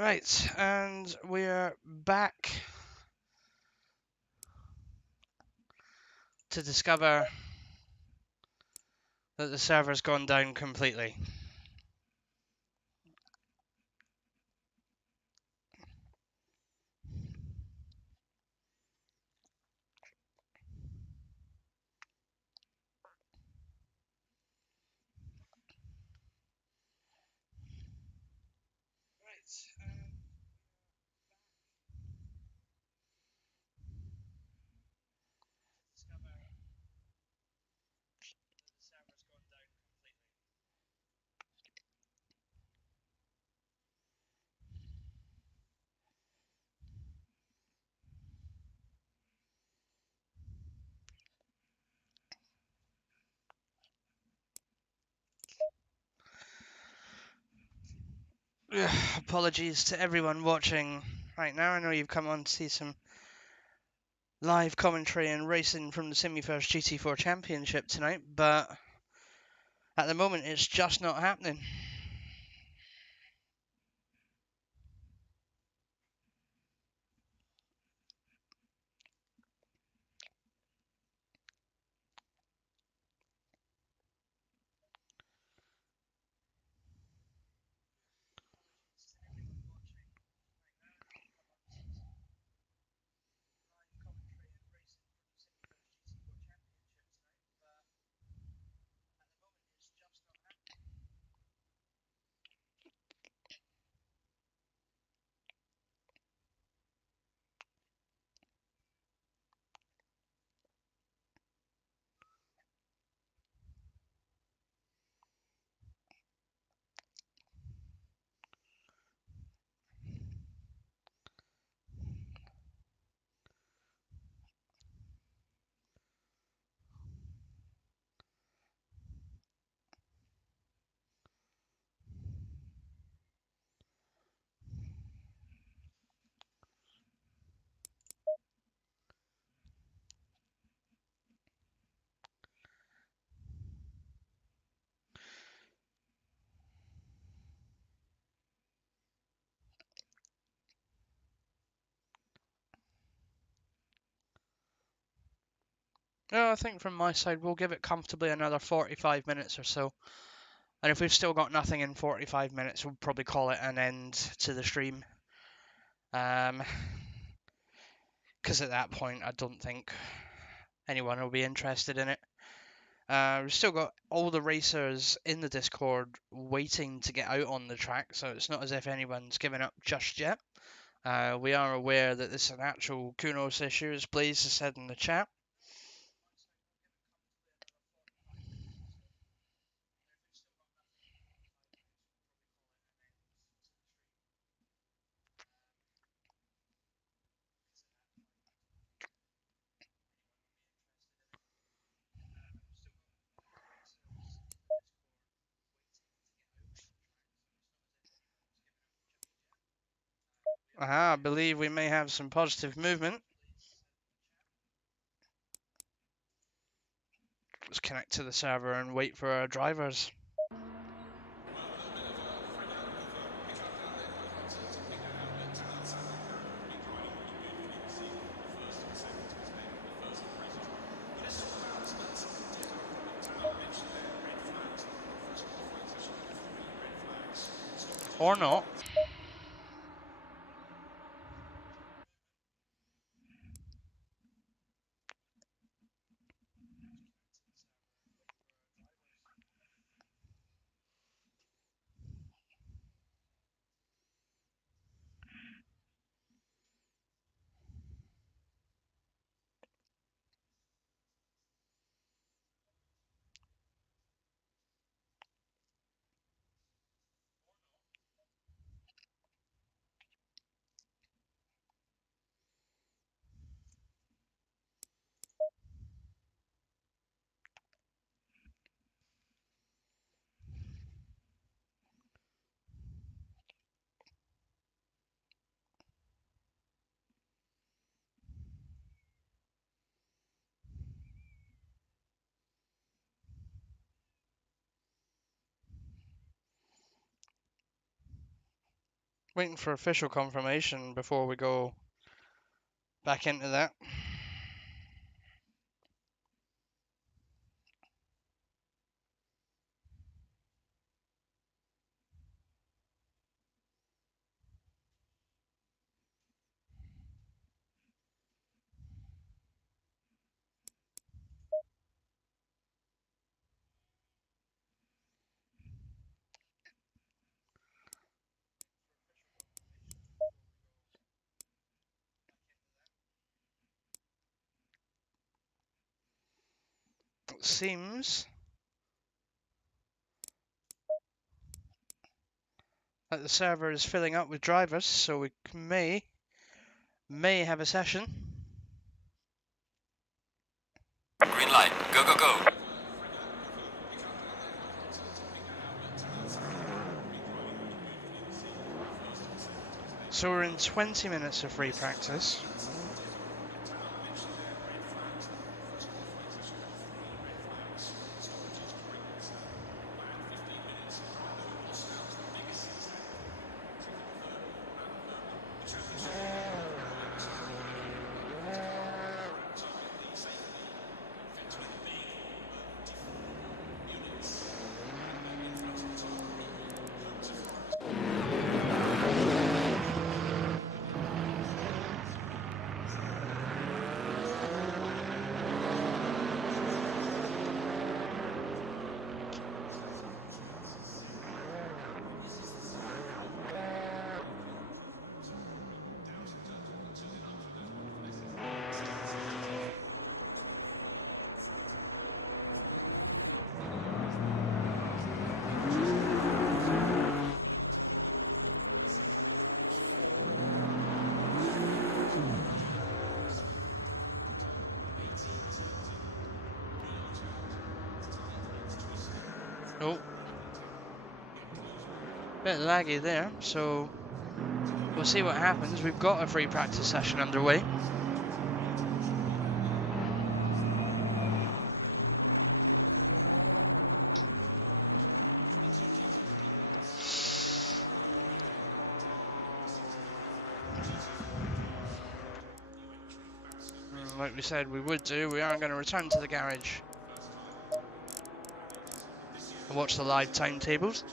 Right, and we're back to discover that the server's gone down completely. Apologies to everyone watching right now. I know you've come on to see some live commentary and racing from the Simufur GT4 Championship tonight, but at the moment it's just not happening. No, I think from my side we'll give it comfortably another 45 minutes or so. And if we've still got nothing in 45 minutes, we'll probably call it an end to the stream. Because at that point, I don't think anyone will be interested in it. We've still got all the racers in the Discord waiting to get out on the track, so it's not as if anyone's given up just yet. We are aware that this is an actual Kunos issue, as Blaze has said in the chat. I believe we may have some positive movement. Let's connect to the server and wait for our drivers. Or not. Waiting for official confirmation before we go back into that. It seems that the server is filling up with drivers, so we may have a session. Green light. Go, go, go. So we're in 20 minutes of free practice. Oh, bit laggy there, so we'll see what happens. We've got a free practice session underway. Like we said we would do, we are going to return to the garage and watch the live timetables.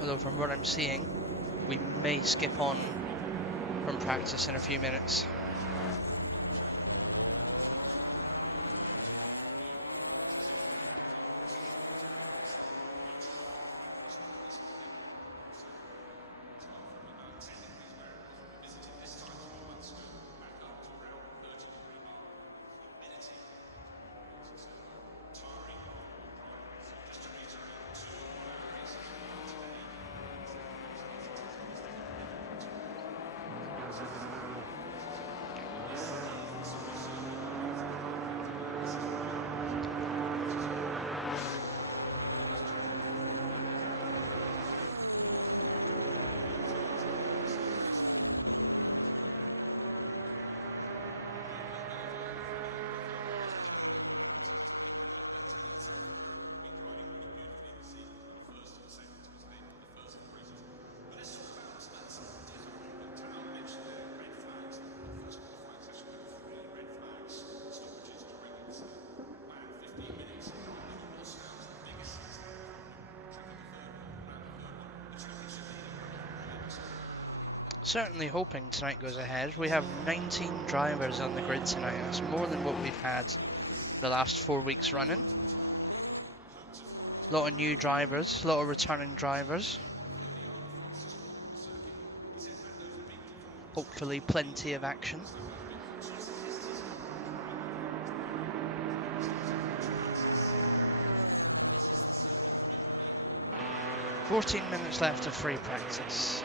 Although from what I'm seeing, we may skip on from practice in a few minutes. Certainly hoping tonight goes ahead. We have 19 drivers on the grid tonight. That's more than what we've had the last 4 weeks running. A lot of new drivers, a lot of returning drivers. Hopefully plenty of action. "14 minutes left of free practice.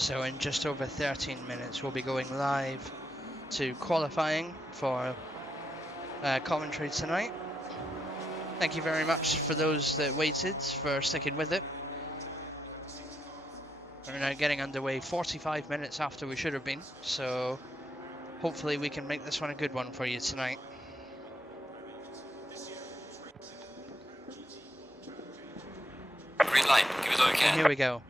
So in just over 13 minutes, we'll be going live to qualifying for commentary tonight. Thank you very much for those that waited, for sticking with it. We're now getting underway 45 minutes after we should have been, so hopefully we can make this one a good one for you tonight. Green light. Give it all you And can. here we go.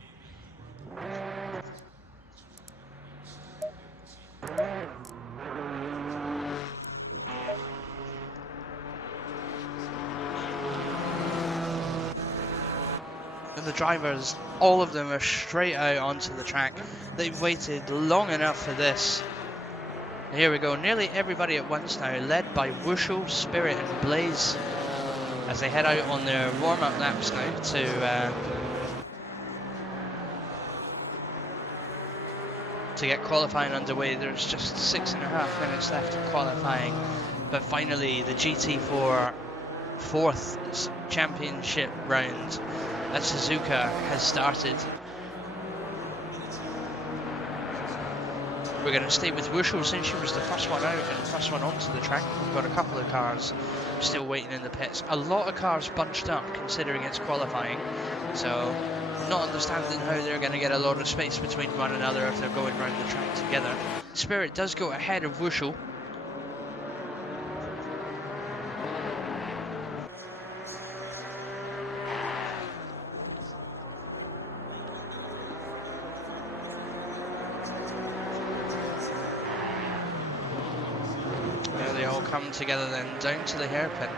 And the drivers, all of them are straight out onto the track. They've waited long enough for this. Here we go, nearly everybody at once now, led by Wushel, Spirit and Blaze, as they head out on their warm-up laps now to get qualifying underway. There's just 6.5 minutes left of qualifying, but finally the GT4 fourth championship round at Suzuka has started. We're going to stay with Wushel since she was the first one out and first one onto the track. We've got a couple of cars still waiting in the pits. A lot of cars bunched up considering it's qualifying, so not understanding how they're going to get a lot of space between one another if they're going around the track together. Spirit does go ahead of Wushel. They all come together then down to the hairpin.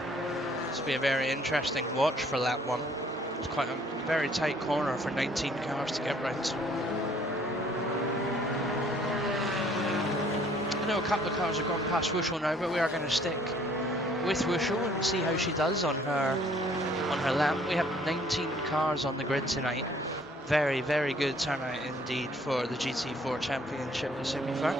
This will be a very interesting watch for lap one. It's quite a very tight corner for 19 cars to get round. I know a couple of cars have gone past Wushel now, but we are going to stick with Wushel and see how she does on her lap. We have 19 cars on the grid tonight. Very, very good turnout indeed for the GT4 Championship at Simufur.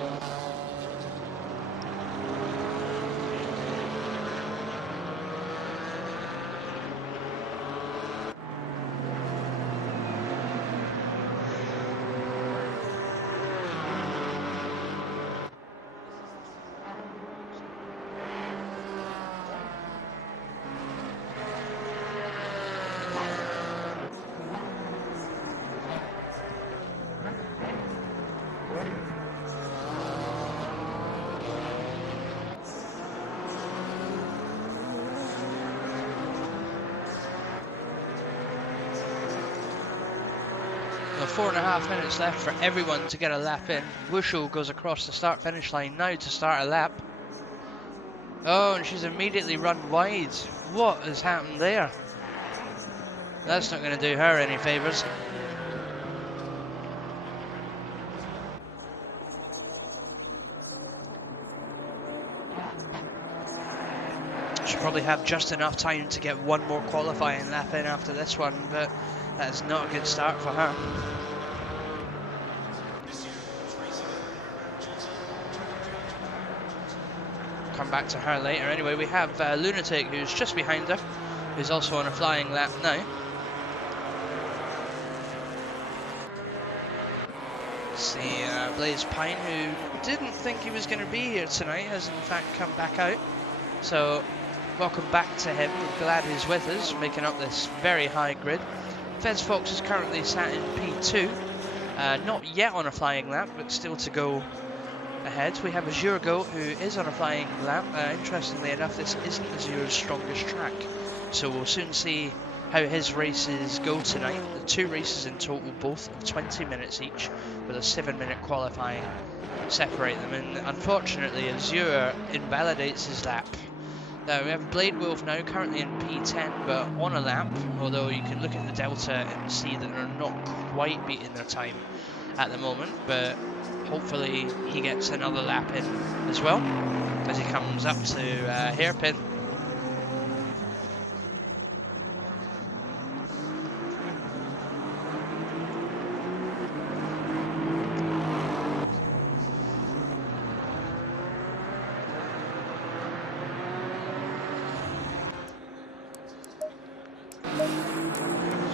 Now 4.5 minutes left for everyone to get a lap in. Wushel goes across the start-finish line now to start a lap. Oh, and she's immediately run wide. What has happened there? That's not going to do her any favours. She'll probably have just enough time to get one more qualifying lap in after this one, but that's not a good start for her. Come back to her later. Anyway, we have Lunatic, who's just behind her, who's also on a flying lap now. See Blaze Pine, who didn't think he was going to be here tonight, has in fact come back out. So welcome back to him. We're glad he's with us, making up this very high grid. Fez Fox is currently sat in P2, not yet on a flying lap, but still to go ahead. We have Azure Goat, who is on a flying lap. Interestingly enough, this isn't Azure's strongest track, so we'll soon see how his races go tonight. The two races in total, both of 20 minutes each, with a 7-minute qualifying separate them, and unfortunately Azure invalidates his lap. Now we have Blade Wolf now currently in P10 but on a lap, although you can look at the delta and see that they're not quite beating their time at the moment, but hopefully he gets another lap in as well as he comes up to hairpin.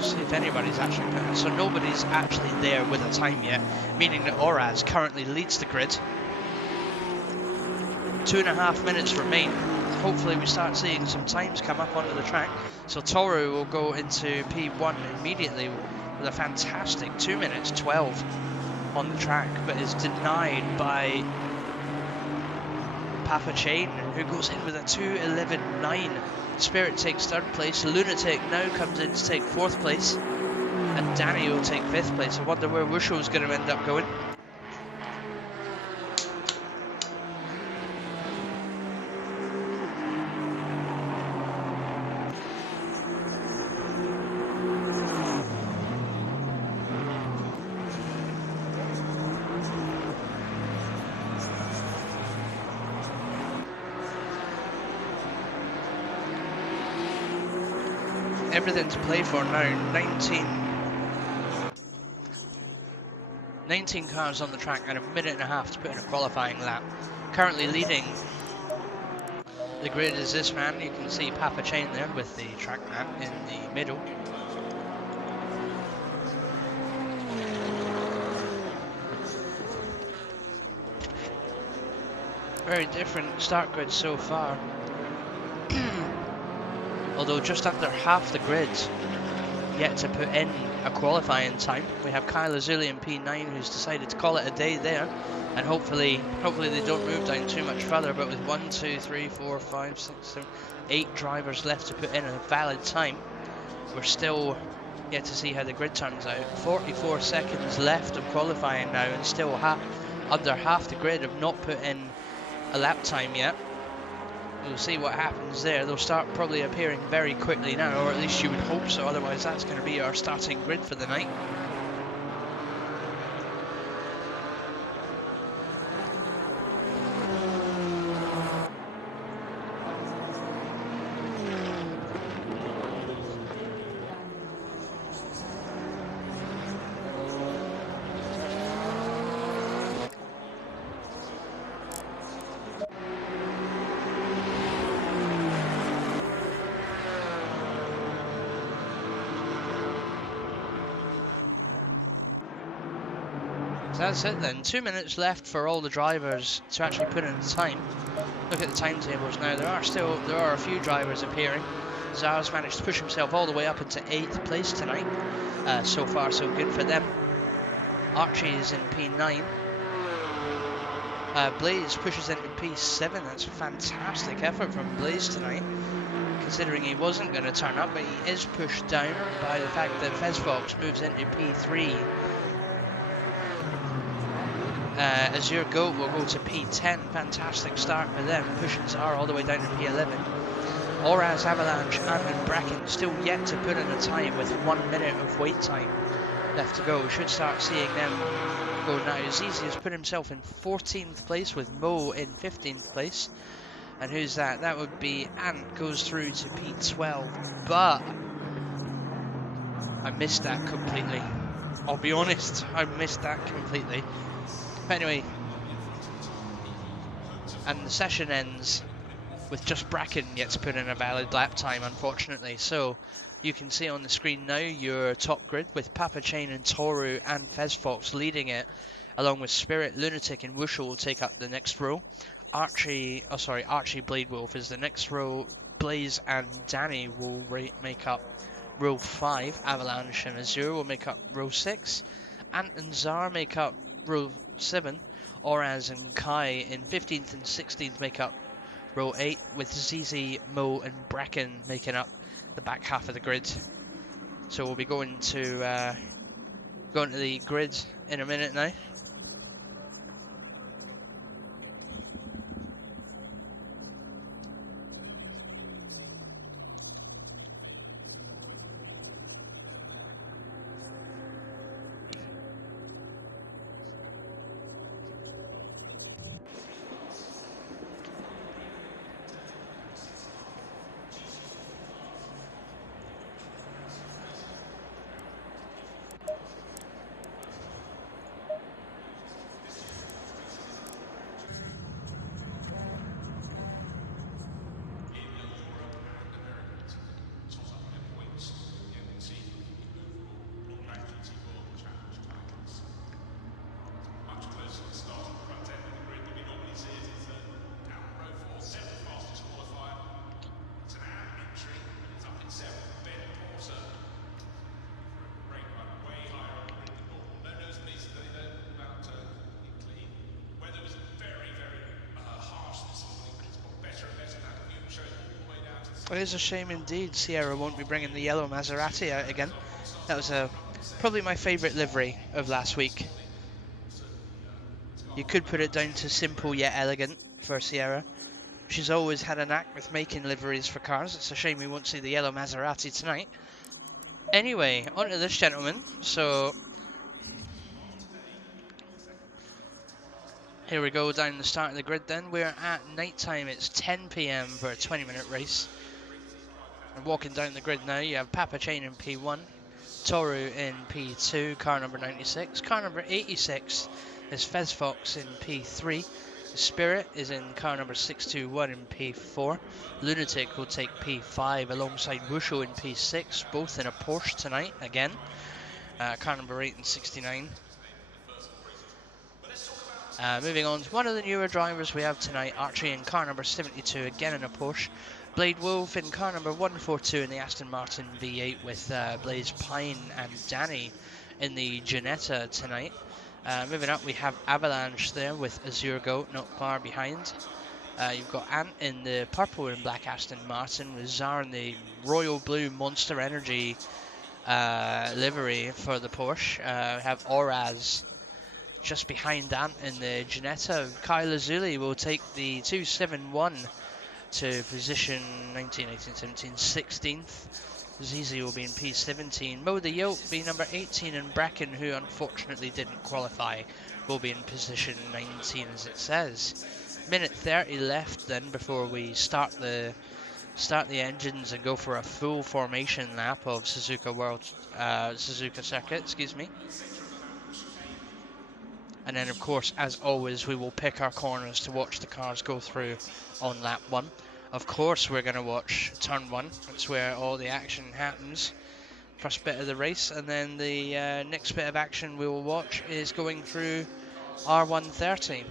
See if anybody's actually put in. So nobody's actually there with a time yet, meaning that Oraz currently leads the grid. 2.5 minutes remain. Hopefully we start seeing some times come up onto the track. So Toru will go into P1 immediately with a fantastic 2 minutes 12 on the track, but is denied by Papa Chain, who goes in with a 2:11.9. Spirit takes 3rd place. Lunatic now comes in to take 4th place, and Danny will take 5th place. I wonder where Wusho's going to end up going. Everything to play for now. 19 cars on the track and 1.5 minutes to put in a qualifying lap. Currently leading the grid is this man. You can see Papa Chain there with the track map in the middle. Very different start grid so far. Although just under half the grid yet to put in a qualifying time. We have Kyle Azuli in P9 who's decided to call it a day there, and hopefully they don't move down too much further, but with 1, 2, 3, 4, 5, 6, 7, 8 drivers left to put in a valid time, we're still yet to see how the grid turns out. 44 seconds left of qualifying now, and still under half the grid have not put in a lap time yet. We'll see what happens there. They'll start probably appearing very quickly now, or at least you would hope so, otherwise that's going to be our starting grid for the night. That's it then. 2 minutes left for all the drivers to actually put in the time. Look at the timetables now. There are a few drivers appearing. Zara's managed to push himself all the way up into 8th place tonight. So far, so good for them. Archie is in P9. Blaze pushes into P7. That's a fantastic effort from Blaze tonight, considering he wasn't going to turn up, but he is pushed down by the fact that Fezfox moves into P3. Azure Goat will go to P10. Fantastic start for them, pushing Zara all the way down to P11. Oraz, Avalanche and Bracken still yet to put in a time with 1 minute of wait time left to go. We should start seeing them go now. Zizi has put himself in 14th place with Mo in 15th place. And who's that? That would be Ant, goes through to P12. But I missed that completely. I'll be honest, I missed that completely. But anyway, and the session ends with just Bracken yet to put in a valid lap time, unfortunately. So you can see on the screen now your top grid with Papa Chain and Toru and Fezfox leading it, along with Spirit, Lunatic and Wushu will take up the next row. Archie Blade Wolf is the next row. Blaze and Danny will make up row 5. Avalanche and Azure will make up row 6. Ant and Zar make up row 7. Oraz and Kai in 15th and 16th make up row 8, with ZZ, Mo and Bracken making up the back half of the grid. So we'll be going to the grid in a minute now. Well, it is a shame indeed Sierra won't be bringing the yellow Maserati out again. That was probably my favourite livery of last week. You could put it down to simple yet elegant for Sierra. She's always had a knack with making liveries for cars. It's a shame we won't see the yellow Maserati tonight. Anyway, on to this gentleman. So here we go down the start of the grid then. We're at night time. It's 10 PM for a 20-minute race. And walking down the grid now, you have Papa Chain in P1, Toru in P2, car number 96. Car number 86 is Fez Fox in P3. Spirit is in car number 621 in P4. Lunatic will take P5 alongside Wusho in P6, both in a Porsche tonight again. Car number 8 and 69. Moving on to one of the newer drivers we have tonight, Archie in car number 72, again in a Porsche. Blade Wolf in car number 142 in the Aston Martin V8 with Blaze Pine and Danny in the Ginetta tonight. Moving up, we have Avalanche there with Azure Goat not far behind. You've got Ant in the purple and black Aston Martin with Zar in the royal blue Monster Energy livery for the Porsche. We have Oraz just behind Ant in the Ginetta. Kyle Azuli will take the 271 to position 19, 18, 17, 16th. Zizi will be in P17. Mo the Yoke be number 18, and Bracken, who unfortunately didn't qualify, will be in position 19 as it says. Minute 30 left then before we start the engines and go for a full formation lap of Suzuka circuit, excuse me. And then of course, as always, we will pick our corners to watch the cars go through on lap 1. Of course, we're going to watch turn 1. That's where all the action happens. First bit of the race, and then the next bit of action we will watch is going through R130.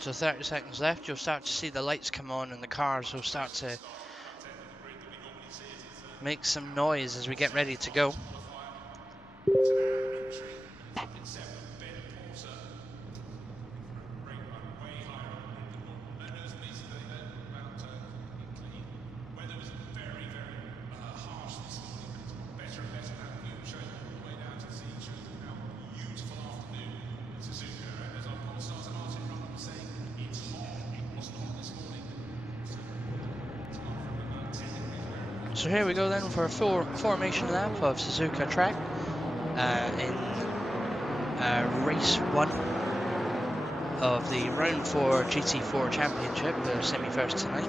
So 30 seconds left, you'll start to see the lights come on and the cars will start to make some noise as we get ready to go. So here we go then for a full formation lap of Suzuka track in race 1 of the round 4 GT4 championship, the semi-first tonight.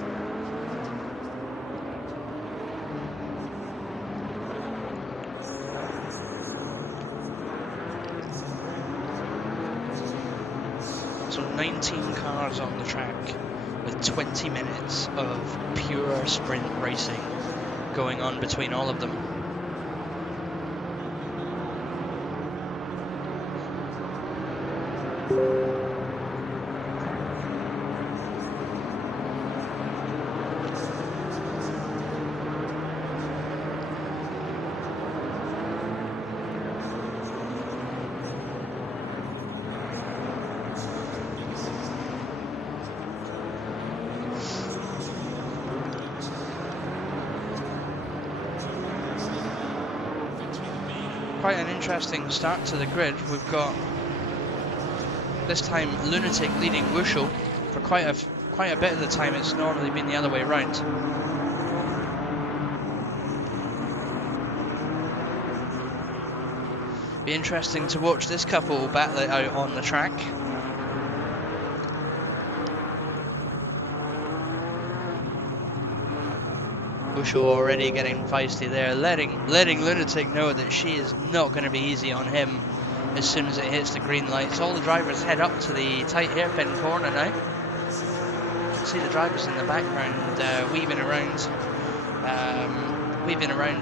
So 19 cars on the track with 20 minutes of pure sprint racing going on between all of them. Quite an interesting start to the grid. We've got this time Lunatic leading Wusho for quite a bit of the time. It's normally been the other way around. Be interesting to watch this couple battle it out on the track. Wusho already getting feisty there, letting Lunatic know that she is not going to be easy on him as soon as it hits the green lights. All the drivers head up to the tight hairpin corner now. See the drivers in the background weaving around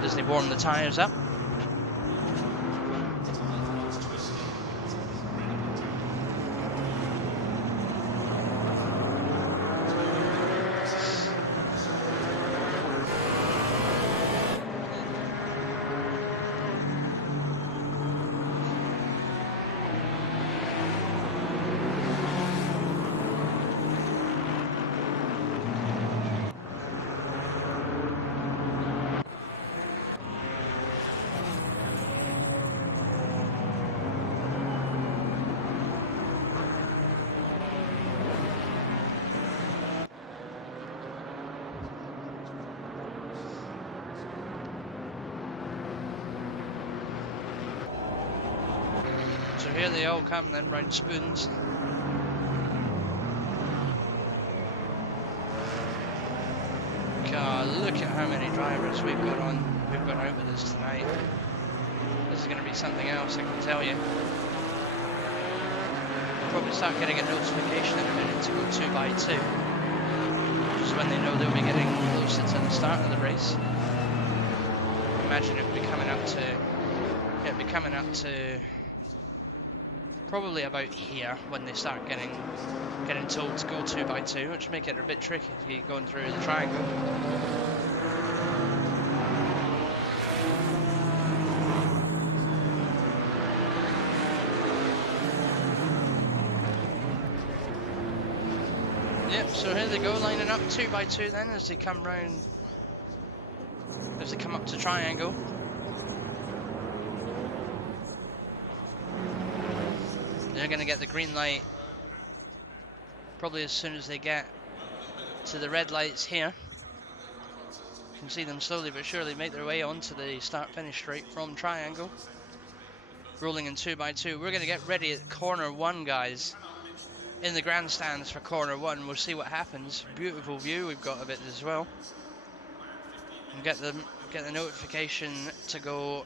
as they warm the tyres up. So here they all come then round spoons. God, look at how many drivers we've got out with us tonight. This is going to be something else, I can tell you. We'll probably start getting a notification in a minute to go 2x2, which is when they know they'll be getting closer to the start of the race. I imagine it'll be coming up to probably about here when they start getting told to go 2x2, which make it a bit tricky if you're going through the triangle. Yep, so here they go, lining up 2x2 then as they come round, as they come up to triangle. They're going to get the green light probably as soon as they get to the red lights here. You can see them slowly but surely make their way onto the start-finish straight from triangle. Rolling in 2x2. We're going to get ready at corner 1, guys. In the grandstands for corner 1. We'll see what happens. Beautiful view we've got of it as well. And get the notification to go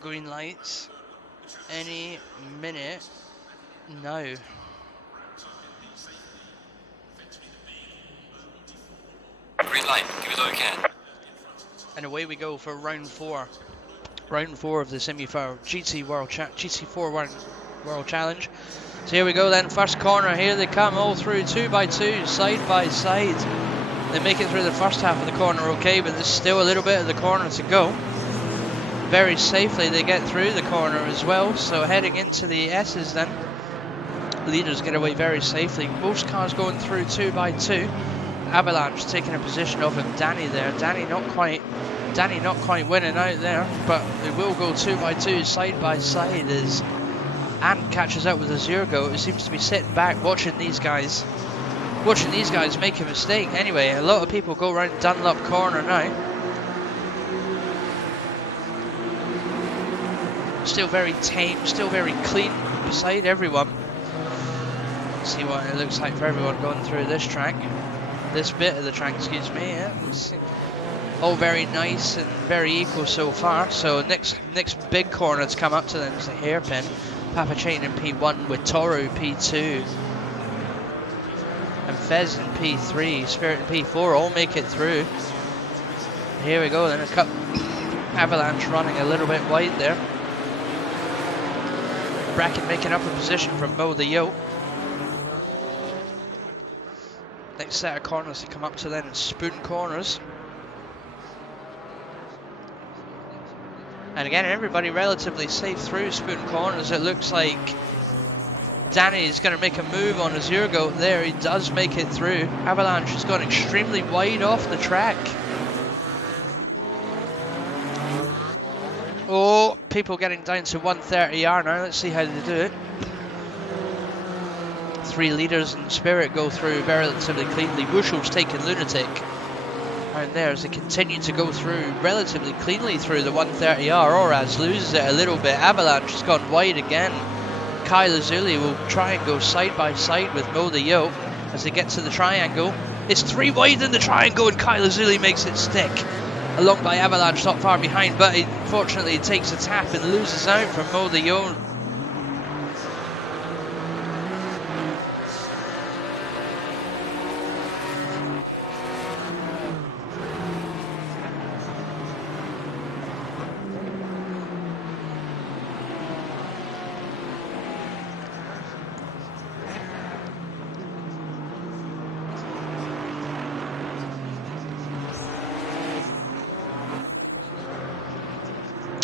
green lights any minute now. Green light, give it all you can. And away we go for round 4. Round 4 of the Simufur GT4 World Challenge. So here we go then, first corner, here they come all through 2x2, side by side. They make it through the first half of the corner okay, but there's still a little bit of the corner to go. Very safely they get through the corner as well, so heading into the S's then. Leaders get away very safely. Most cars going through 2x2. Avalanche taking a position off him. Danny there. Danny not quite winning out there, but they will go 2x2 side by side as Ant catches up with Azurgo, who seems to be sitting back watching these guys make a mistake. Anyway, a lot of people go around Dunlop corner now. Still very tame, still very clean beside everyone. Let's see what it looks like for everyone going through this track. This bit of the track, excuse me. Yeah, all very nice and very equal so far. So next big corner to come up to them is the hairpin. Papachane in P1 with Toru P2 and Fez in P3, Spirit in P4 all make it through. Here we go then, a cup. Avalanche running a little bit wide there. Bracken making up a position from Mo the Yoke. Next set of corners to come up to then, spoon corners. And again, everybody relatively safe through spoon corners. It looks like Danny is going to make a move on Azurgo there. He does make it through. Avalanche has gone extremely wide off the track. Oh, people getting down to 130R now. Let's see how they do it. 3 leaders and Spirit go through relatively cleanly. Wushel's taking Lunatic down there as they continue to go through relatively cleanly through the 130R. Oraz loses it a little bit. Avalanche has gone wide again. Kyle Azuli will try and go side by side with Mo the Yoke as they get to the triangle. It's 3 wide in the triangle and Kyle Azuli makes it stick. Along by Avalanche not far behind, but unfortunately he takes a tap and loses out from Mo the Yoke.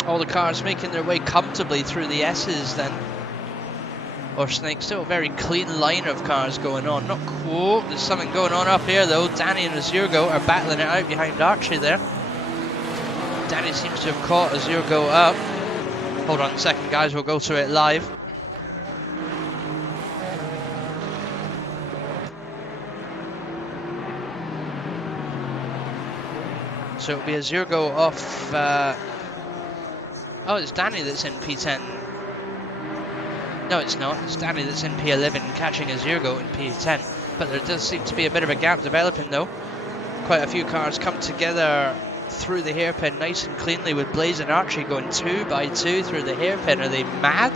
All the cars making their way comfortably through the S's then. Or Snake, still a very clean line of cars going on. Not cool. There's something going on up here though. Danny and Azurgo are battling it out behind Archie there. Danny seems to have caught Azurgo up. Hold on a second, guys. We'll go to it live. So it'll be Azurgo off. Oh, it's Danny that's in P10. No, it's not. It's Danny that's in P11 catching Azurgo in P10. But there does seem to be a bit of a gap developing though. Quite a few cars come together through the hairpin nice and cleanly with Blaze and Archie going 2 by 2 through the hairpin. Are they mad?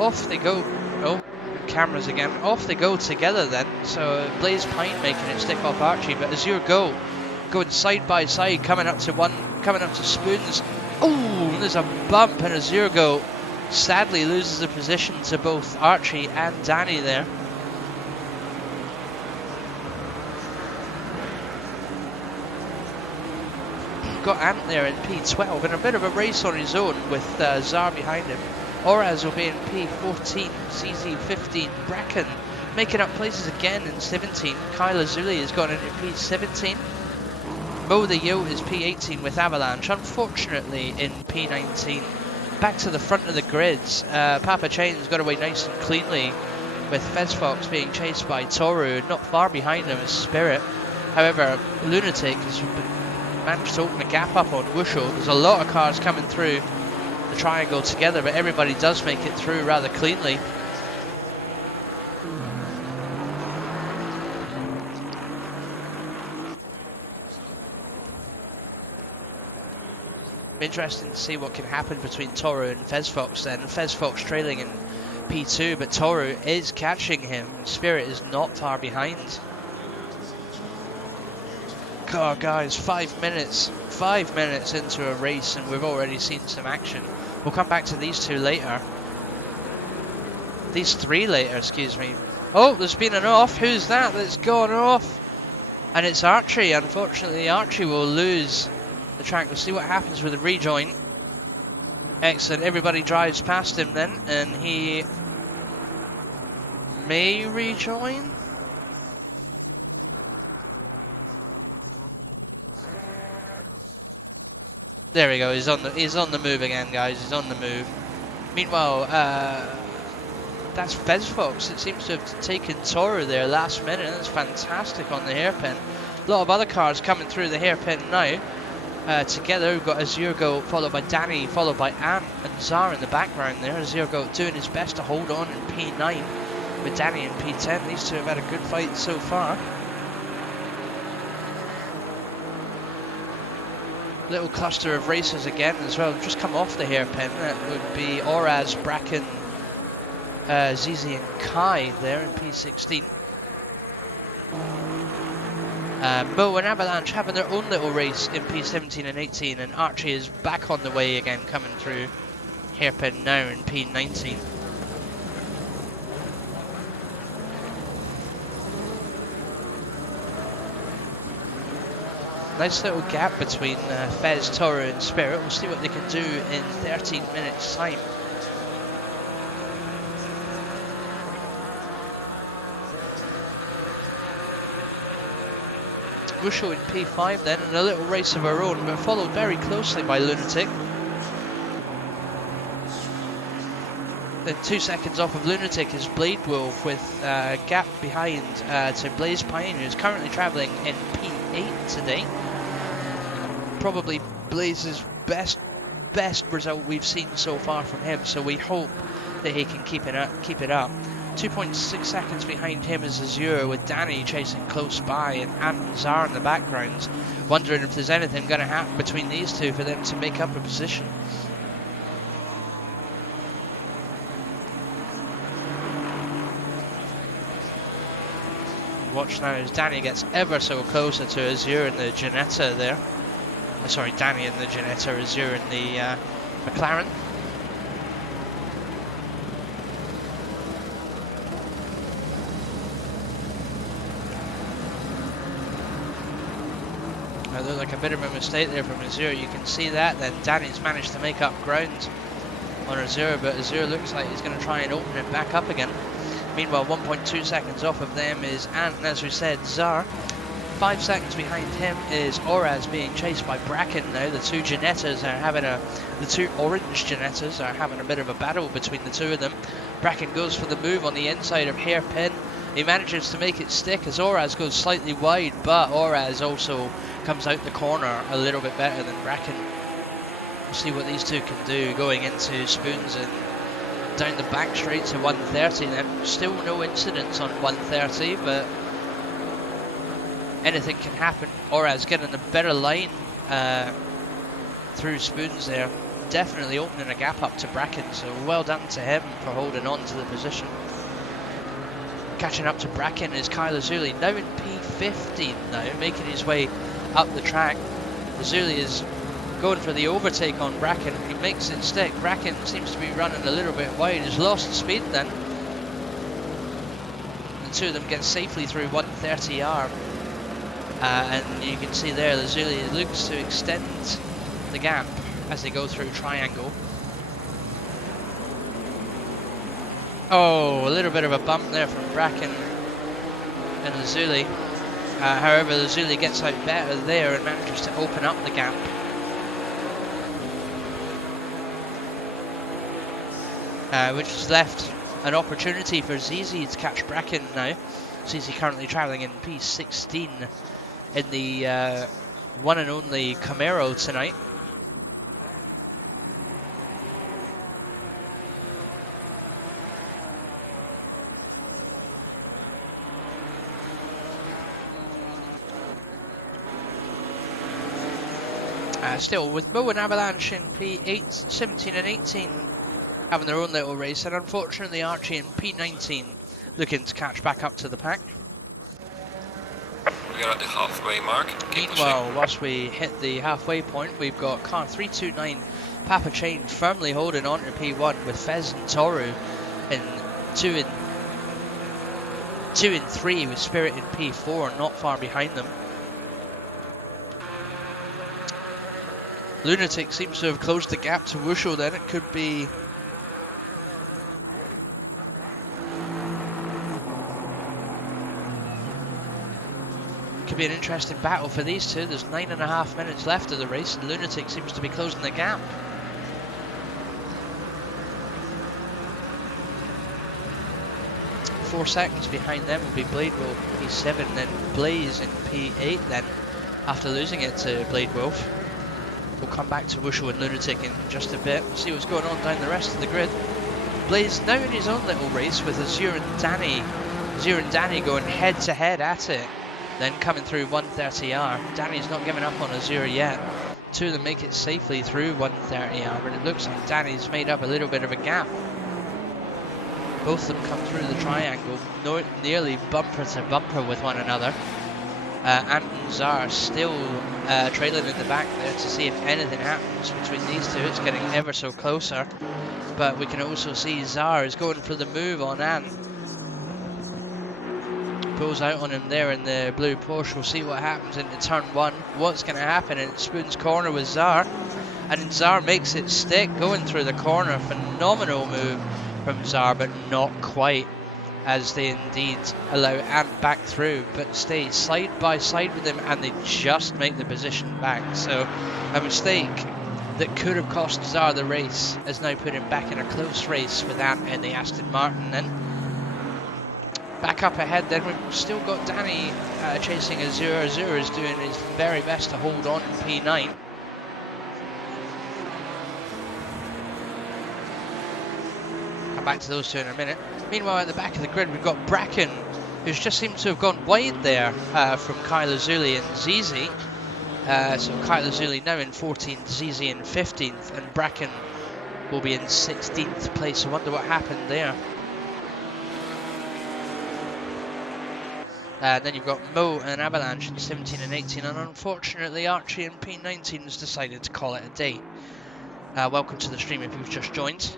Off they go. Oh, cameras again. Off they go together then. So Blaze Pine making it stick off Archie, but Azurgo going side by side, coming up to Spoons. Oh, there's a bump and Azurgo sadly loses the position to both Archie and Danny there. Got Ant there in P12 and a bit of a race on his own with Zar behind him. Oraz will be in P14, CZ15, Bracken making up places again in 17. Kyle Azuli has gone into P17. Mo the Yo is P18 with Avalanche, unfortunately in P19. Back to the front of the grids, Papa Chain's got away nice and cleanly with Fez Fox being chased by Toru, not far behind him is Spirit. However, Lunatic has managed to open a gap up on Wushel. There's a lot of cars coming through the triangle together, but everybody does make it through rather cleanly. Interesting to see what can happen between Toru and Fez Fox then. Fez Fox trailing in P2, but Toru is catching him. Spirit is not far behind. God, guys, 5 minutes. 5 minutes into a race and we've already seen some action. We'll come back to these two later. These three later, excuse me. Oh, there's been an off. Who's that that's gone off? And it's Archie. Unfortunately, Archie will lose the track. We'll see what happens with the rejoin. Excellent. Everybody drives past him then, and he may rejoin. There we go. He's on the move again, guys. He's on the move. Meanwhile, that's Fez Fox. It seems to have taken Toru there last minute. That's fantastic on the hairpin. A lot of other cars coming through the hairpin now. Together we've got Azurgo followed by Danny, followed by Ant and Zar in the background there. Azurgo doing his best to hold on in P9 with Danny in P10. These two have had a good fight so far. Little cluster of racers again as well. Just come off the hairpin. That would be Oraz, Bracken, Zizi and Kai there in P16. Mo and Avalanche having their own little race in P17 and 18, and Archie is back on the way again, coming through hairpin now in P19. Nice little gap between Fez, Toru and Spirit. We'll see what they can do in 13 minutes time. Russell in P5 then, and a little race of her own, but followed very closely by Lunatic. Then 2 seconds off of Lunatic is Blade Wolf with a gap behind to Blaze Pine, who's currently travelling in P8 today. Probably Blaze's best result we've seen so far from him, so we hope that he can keep it up. 2.6 seconds behind him is Azure, with Danny chasing close by and Ant and Zar in the background. Wondering if there's anything going to happen between these two for them to make up a position. Watch now as Danny gets ever so closer to Azure in the Ginetta there. Sorry, Danny in the Ginetta, Azure in the McLaren. looked like a bit of a mistake there from Azure. You can see that. Then Danny's managed to make up ground on Azure, but Azure looks like he's going to try and open it back up again. Meanwhile, 1.2 seconds off of them is Ant, and as we said, Zar. 5 seconds behind him is Oraz being chased by Bracken now. The two Janettas are having the two orange Janettas are having a bit of a battle between the two of them. Bracken goes for the move on the inside of Hairpin. He manages to make it stick as Oraz goes slightly wide, but Oraz also comes out the corner a little bit better than Bracken. We'll see what these two can do going into Spoons and down the back straight to 130 then. Still no incidents on 130, but anything can happen. Oraz getting a better line through Spoons there. Definitely opening a gap up to Bracken, so well done to him for holding on to the position. Catching up to Bracken is Kyle Azuli, now in P15 now, making his way up the track. Azuli is going for the overtake on Bracken. He makes it stick. Bracken seems to be running a little bit wide. He's lost speed then. The two of them get safely through 130R. And you can see there, Azuli looks to extend the gap as they go through Triangle. Oh, a little bit of a bump there from Bracken and Azuli. However, Azuli gets out better there and manages to open up the gap. Which has left an opportunity for Zizi to catch Bracken now. Zizi currently travelling in P16 in the one and only Camaro tonight. Still with Mo and Avalanche in P8, 17 and 18 having their own little race, and unfortunately Archie in P19 looking to catch back up to the pack. We are at the halfway mark. Meanwhile, whilst we hit the halfway point, we've got car 329 Papa Chain firmly holding on to P1 with Fez and Toru in 2 and 3 with Spirit in P4 not far behind them. Lunatic seems to have closed the gap to Wushel then. It could be an interesting battle for these two. There's 9.5 minutes left of the race and Lunatic seems to be closing the gap. Four seconds behind them will be Bladewolf P7, then Blaze in P8 then, after losing it to Bladewolf. We'll come back to Wushel and Lunatic in just a bit. We'll see what's going on down the rest of the grid. Blaze now in his own little race with Azure and Danny. Azure and Danny going head to head at it. Then coming through 130R. Danny's not giving up on Azure yet. Two of them make it safely through 130R, but it looks like Danny's made up a little bit of a gap. Both of them come through the triangle, nearly bumper to bumper with one another. Ant and Zar still trailing in the back there to see if anything happens between these two. It's getting ever so closer, but we can also see Zar is going for the move on Ant. Pulls out on him there in the blue Porsche. We'll see what happens into turn 1. What's going to happen in Spoon's corner with Zar, and Zar makes it stick going through the corner. Phenomenal move from Zar, but not quite, as they indeed allow Ant back through, but stay side by side with him, and they just make the position back. So a mistake that could have cost Zar the race has now put him back in a close race with Ant in the Aston Martin. Then back up ahead then, we've still got Danny chasing Azure. Azure is doing his very best to hold on in P9. Come back to those two in a minute. Meanwhile, at the back of the grid, we've got Bracken, who's just seemed to have gone wide there from Kyle Azuli and Zizi. So Kyle Azuli now in 14th, Zizi in 15th, and Bracken will be in 16th place. I wonder what happened there. Then you've got Mo and Avalanche in 17 and 18, and unfortunately Archie in P19 has decided to call it a day. Welcome to the stream if you've just joined.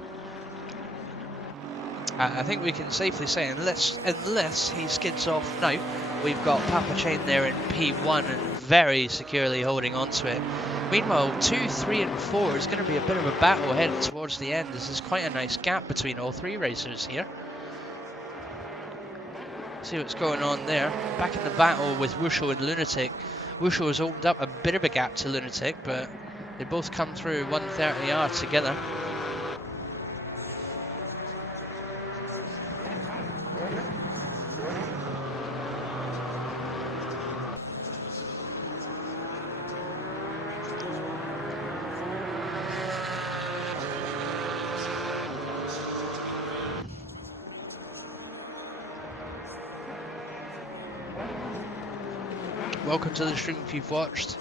I think we can safely say, unless he skids off now, we've got Papa Chain there in P1 and very securely holding on to it. Meanwhile, 2, 3 and 4 is going to be a bit of a battle heading towards the end. This is quite a nice gap between all three racers here. See what's going on there. Back in the battle with Wushel and Lunatic. Wushel has opened up a bit of a gap to Lunatic, but they both come through 130R together. Welcome to the stream if you've watched.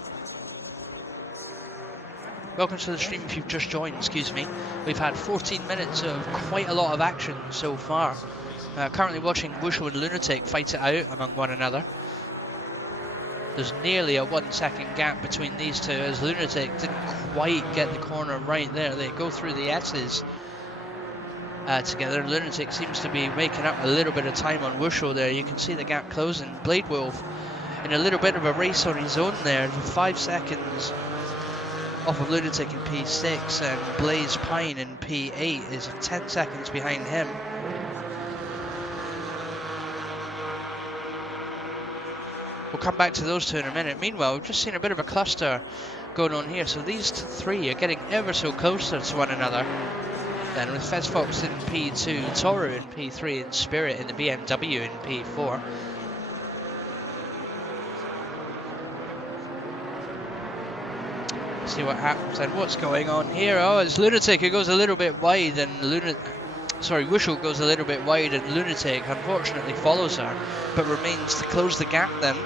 Welcome to the stream if you've just joined, excuse me. We've had 14 minutes of quite a lot of action so far. Currently watching Wushel and Lunatic fight it out among one another. There's nearly a 1 second gap between these two as Lunatic didn't quite get the corner right there. They go through the S's together. Lunatic seems to be making up a little bit of time on Wushel there. You can see the gap closing. Blade Wolf in a little bit of a race on his own there, 5 seconds off of Lunatic in P6, and Blaze Pine in P8 is 10 seconds behind him. We'll come back to those two in a minute. Meanwhile, we've just seen a bit of a cluster going on here, so these three are getting ever so closer to one another. Then with Fezfox in P2, Toru in P3, and Spirit in the BMW in P4. See what happens and what's going on here. Oh, it's Lunatic who goes a little bit wide, and Wushel goes a little bit wide, and Lunatic unfortunately follows her, but remains to close the gap then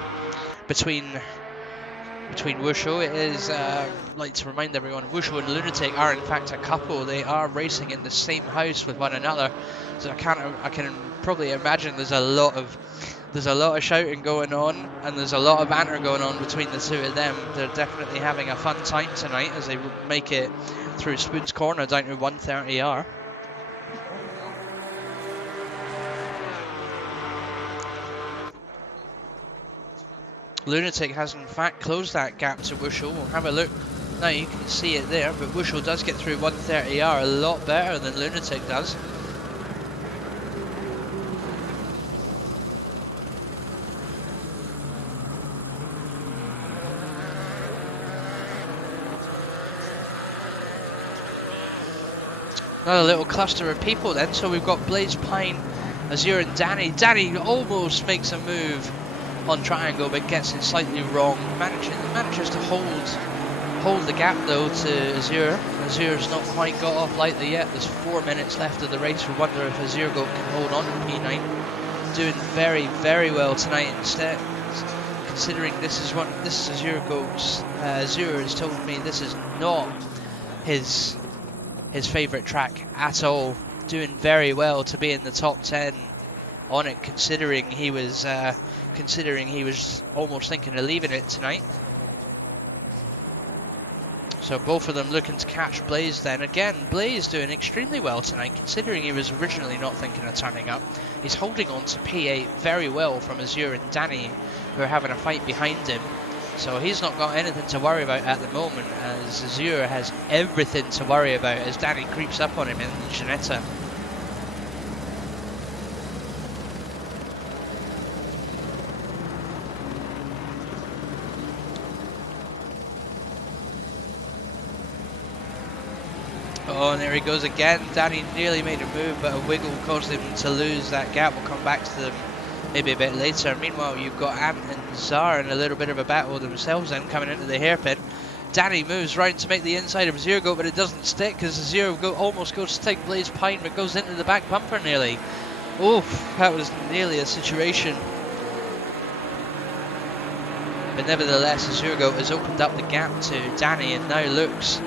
between Wushel. It is like to remind everyone, Wushel and Lunatic are in fact a couple. They are racing in the same house with one another, so I can probably imagine there's a lot of shouting going on, and there's a lot of banter going on between the two of them. They're definitely having a fun time tonight as they make it through Spoon's Corner down to 130R. Lunatic has in fact closed that gap to Wushel. We'll have a look. Now you can see it there, but Wushel does get through 130R a lot better than Lunatic does. Another little cluster of people then, so we've got Blaze Pine, Azure and Danny. Danny almost makes a move on Triangle but gets it slightly wrong. Manages to hold the gap though to Azure. Azure's not quite got off lightly yet. There's 4 minutes left of the race. We wonder if Azure can hold on to P9. Doing very, very well tonight instead. Considering this is Azure Goat's. Azure has told me this is not his favourite track at all. Doing very well to be in the top 10 on it, considering he was almost thinking of leaving it tonight. So both of them looking to catch Blaze then. Again, Blaze doing extremely well tonight, considering he was originally not thinking of turning up. He's holding on to P8 very well from Azure and Danny, who are having a fight behind him. So he's not got anything to worry about at the moment, as Azure has everything to worry about as Danny creeps up on him in the Ginetta. Oh, and there he goes again. Danny nearly made a move, but a wiggle caused him to lose that gap. We'll come back to them maybe a bit later. Meanwhile, you've got Ant and Zar in a little bit of a battle themselves then, coming into the hairpin. Danny moves round to make the inside of Zero Goat, but it doesn't stick as Zero Goat almost goes to take Blaze Pine, but goes into the back bumper nearly. Oof, that was nearly a situation. But nevertheless, Zero Goat has opened up the gap to Danny and now looks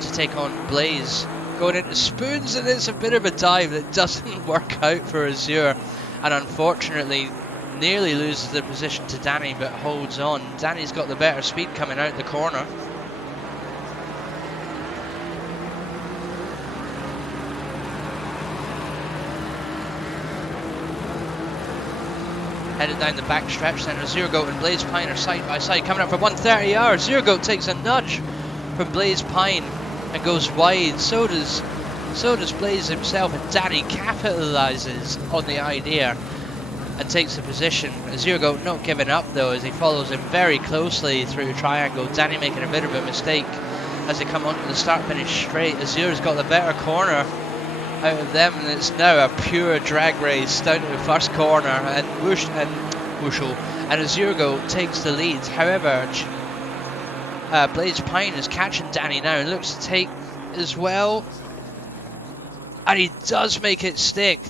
to take on Blaze. Going into Spoons, and it's a bit of a dive that doesn't work out for Azure, and unfortunately nearly loses the position to Danny, but holds on. Danny's got the better speed coming out the corner. Headed down the back stretch, then Zero Goat and Blaze Pine are side by side, coming up for 130 yards. Zero Goat takes a nudge from Blaze Pine and goes wide. So does Blaze himself, and Danny capitalises on the idea and takes the position. Zero Goat not giving up though, as he follows him very closely through triangle. Danny making a bit of a mistake as they come onto the start finish straight. Azure's got the better corner out of them, and it's now a pure drag race down to the first corner, and Wushel and Azure Goat takes the lead. However, Blaze Pine is catching Danny now and looks to take as well, and he does make it stick.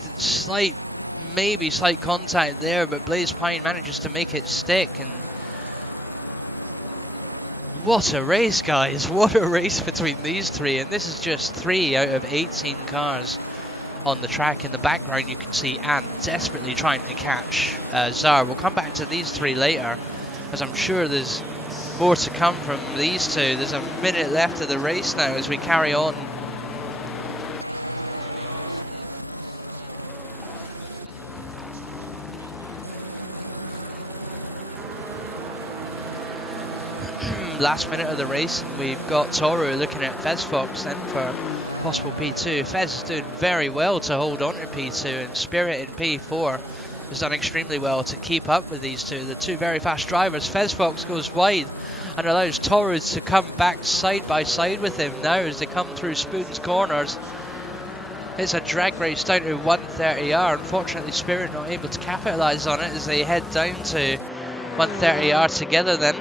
Maybe slight contact there, but Blaze Pine manages to make it stick. And what a race, guys. What a race between these three. And this is just 3 out of 18 cars on the track. In the background, you can see Ant desperately trying to catch Zar. We'll come back to these 3 later, as I'm sure there's more to come from these 2. There's a minute left of the race now as we carry on. Last minute of the race, and we've got Toru looking at Fez Fox then for possible P2. Fez is doing very well to hold on to P2, and Spirit in P4 has done extremely well to keep up with these 2. The 2 very fast drivers. Fez Fox goes wide and allows Toru to come back side by side with him now as they come through Spoon's corners. It's a drag race down to 130R. Unfortunately, Spirit not able to capitalise on it as they head down to 130R together then.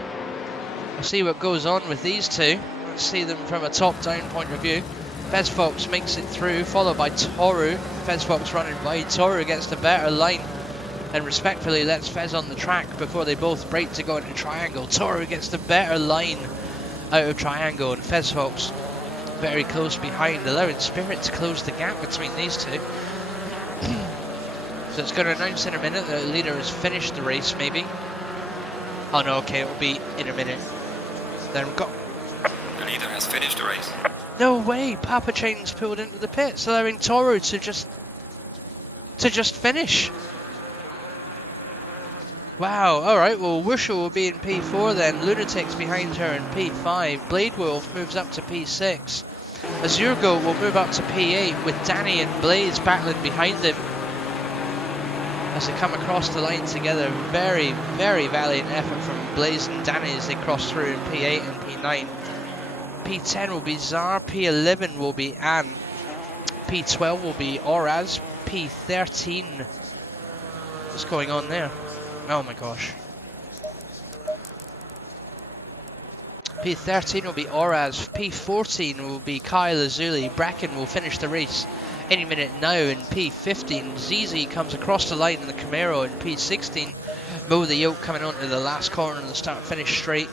We'll see what goes on with these 2. Let's see them from a top-down point of view. Fez Fox makes it through, followed by Toru. Fez Fox running wide. Toru gets the better line and respectfully lets Fez on the track before they both break to go into triangle. Toru gets the better line out of triangle, and Fez Fox very close behind, allowing Spirit to close the gap between these 2. So it's going to announce in a minute that the leader has finished the race, maybe. Oh no, okay, it will be in a minute. Then we've got... The leader has finished the race. No way! Papa Chain's pulled into the pits, allowing Toru to just finish. Wow, alright, well Wushel will be in P4 then. Lunatic's behind her in P5. Blade Wolf moves up to P6. Azure Goat will move up to P8 with Danny and Blaze battling behind him as they come across the line together. Very, very valiant effort from Blaze and Danny as they cross through in P8 and P9. P10 will be Zar, P11 will be Anne, P12 will be Oraz, P13... What's going on there? Oh my gosh. P13 will be Oraz, P14 will be Kyle Azuli. Bracken will finish the race any minute now in P15. ZZ comes across the line in the Camaro in P16. Mo the Yoke coming onto the last corner and the start finish straight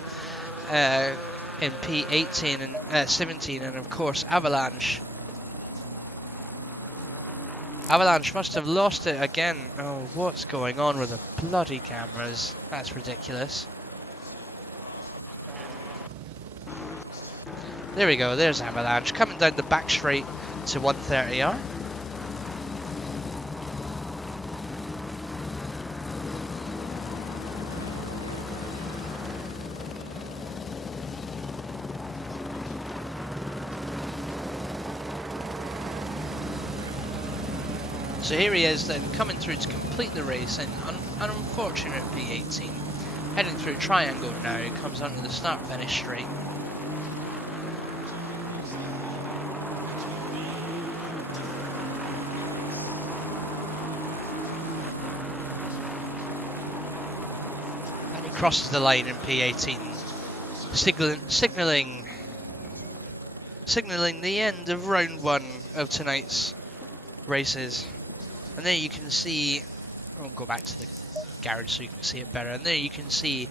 in P18 and 17, and of course Avalanche. Avalanche must have lost it again. Oh, what's going on with the bloody cameras? That's ridiculous. There we go, there's Avalanche coming down the back straight to 130R. So here he is then, coming through to complete the race in an unfortunate P18. Heading through triangle now, he comes onto the start finish straight. And he crosses the line in P18, signalling the end of round 1 of tonight's races. And there you can see, I'll go back to the garage so you can see it better, and there you can see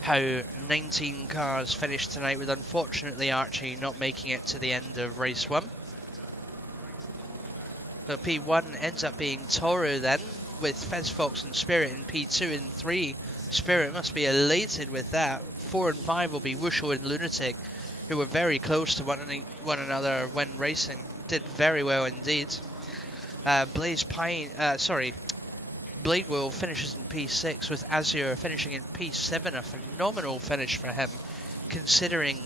how 19 cars finished tonight, with unfortunately Archie not making it to the end of race 1. So P1 ends up being Toru then, with Fez Fox and Spirit in P2 and 3. Spirit must be elated with that. 4 and 5 will be Wushel and Lunatic, who were very close to one another when racing. Did very well indeed. Blaze Pine, Bladewell finishes in P6 with Azure finishing in P7, a phenomenal finish for him, considering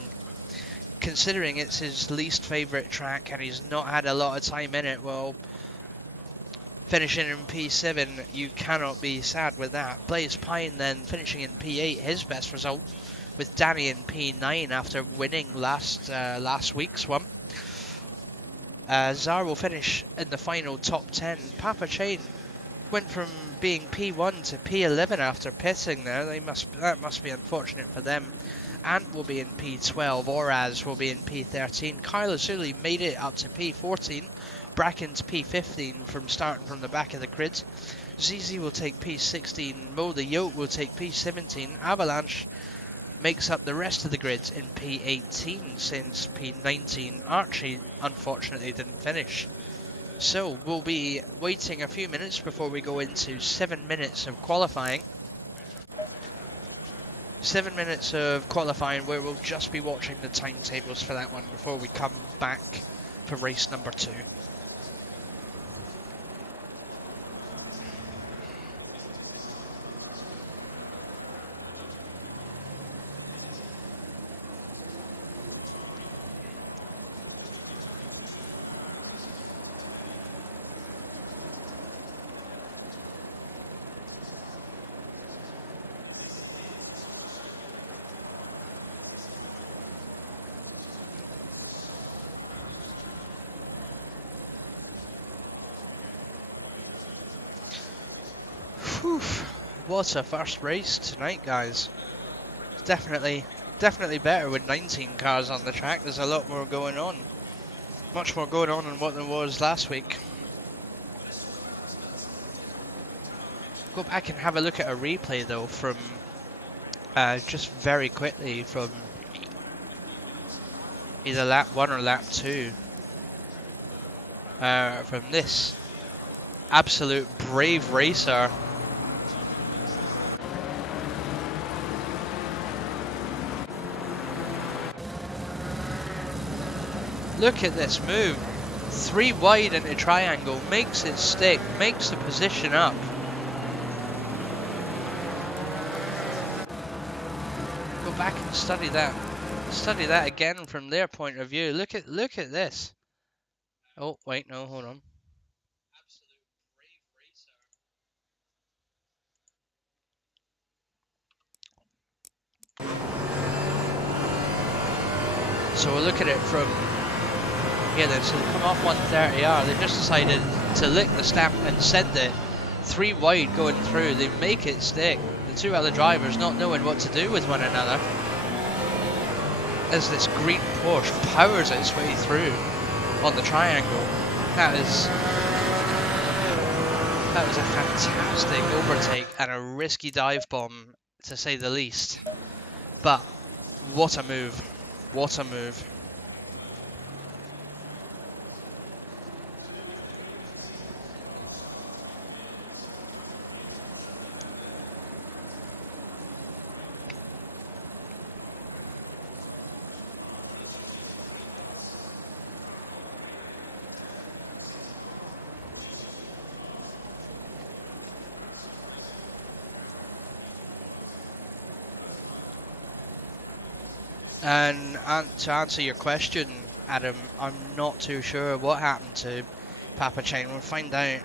it's his least favourite track and he's not had a lot of time in it. Well, finishing in P7, you cannot be sad with that. Blaze Pine then finishing in P8, his best result, with Danny in P9 after winning last week's one. Zar will finish in the final top 10. Papa Chain went from being P1 to P11 after pitting there. That must be unfortunate for them. Ant will be in P12, Oraz will be in P13. Kyla Sully made it up to P14. Bracken's P15 from starting from the back of the grid. ZZ will take P16. Mo the Yoke will take P17. Avalanche makes up the rest of the grids in P18 since P19. Archie unfortunately didn't finish. So we'll be waiting a few minutes before we go into 7 minutes of qualifying. 7 minutes of qualifying where we'll just be watching the timetables for that one before we come back for race number 2. Whew, what a first race tonight, guys. It's definitely better with 19 cars on the track. There's a lot more going on. Much more going on than what there was last week. Go back and have a look at a replay though from just very quickly from either lap 1 or lap 2 from this absolute brave racer. Look at this move. 3 wide into triangle, makes it stick, makes the position up. Go back and study that. Study that again from their point of view. Look at this. Oh wait, no, hold on. So we'll look at it from here then. So they come off 130R. They've just decided to lick the stamp and send it 3 wide going through. They make it stick. The 2 other drivers not knowing what to do with one another as this green Porsche powers its way through on the triangle. That was a fantastic overtake and a risky dive bomb to say the least. But what a move. What a move. And to answer your question, Adam, I'm not too sure what happened to Papa Chain. We'll find out.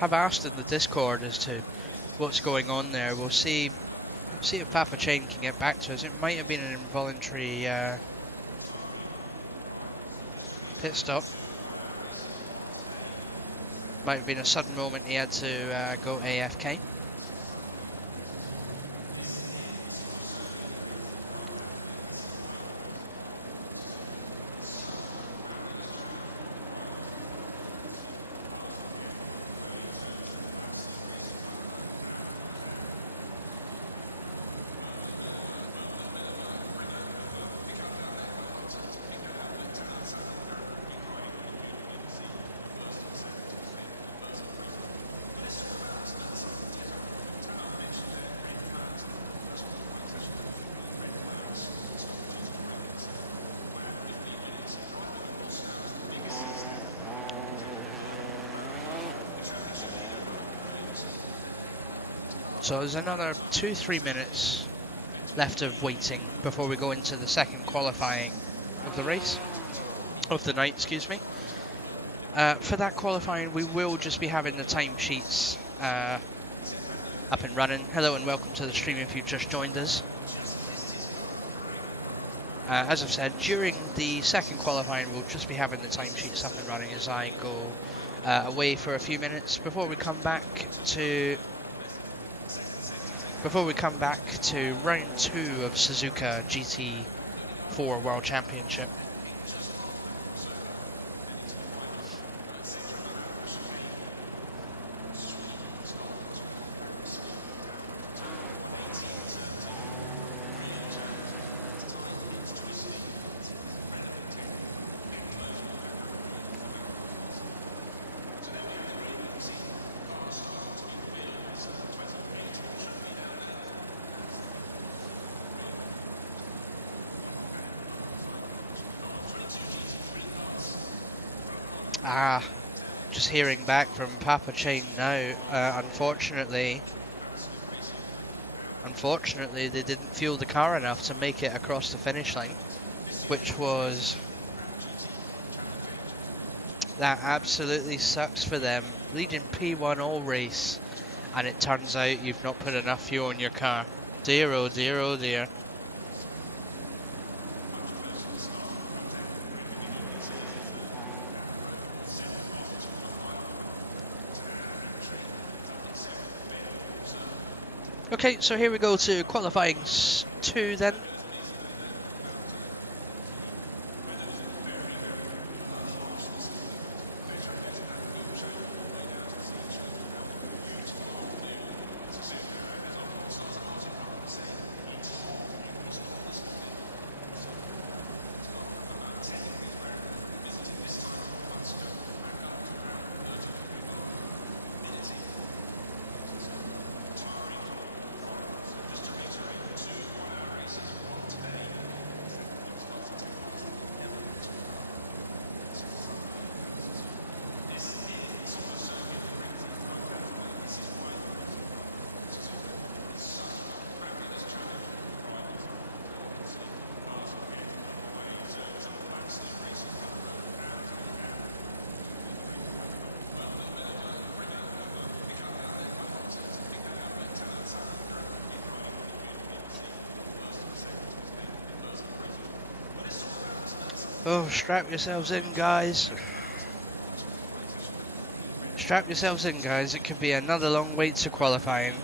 I've asked in the Discord as to what's going on there. We'll see if Papa Chain can get back to us. It might have been an involuntary pit stop. Might have been a sudden moment he had to go AFK. So there's another 2-3 minutes left of waiting before we go into the second qualifying of the race, of the night, excuse me. For that qualifying, we will just be having the timesheets up and running. Hello and welcome to the stream if you've just joined us. As I've said, during the second qualifying, we'll just be having the timesheets up and running as I go away for a few minutes before we come back to round 2 of Suzuka GT4 World Championship. Just hearing back from Papa Chain now. Unfortunately, they didn't fuel the car enough to make it across the finish line, which was... That absolutely sucks for them. Leading P1 all race, and it turns out you've not put enough fuel in your car. Dear, oh dear, oh dear. Okay, so here we go to qualifying 2 then. Oh, strap yourselves in, guys. Strap yourselves in, guys. It could be another long wait to qualifying.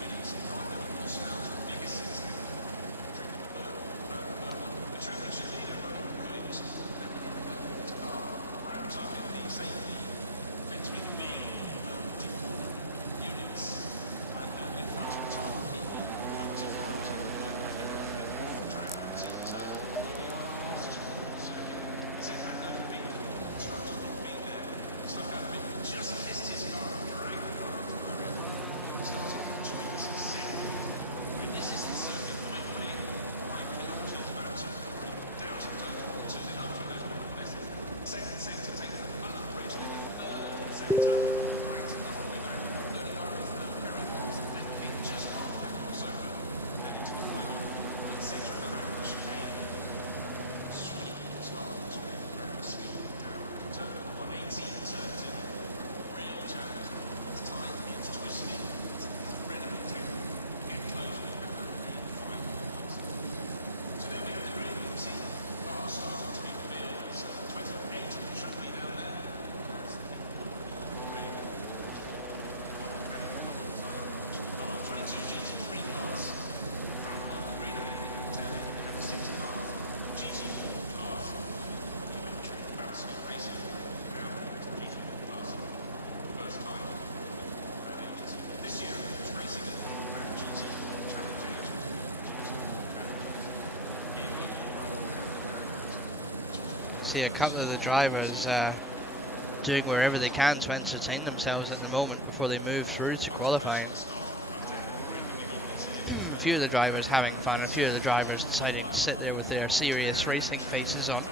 See a couple of the drivers doing wherever they can to entertain themselves at the moment before they move through to qualifying. A few of the drivers having fun, a few of the drivers deciding to sit there with their serious racing faces on.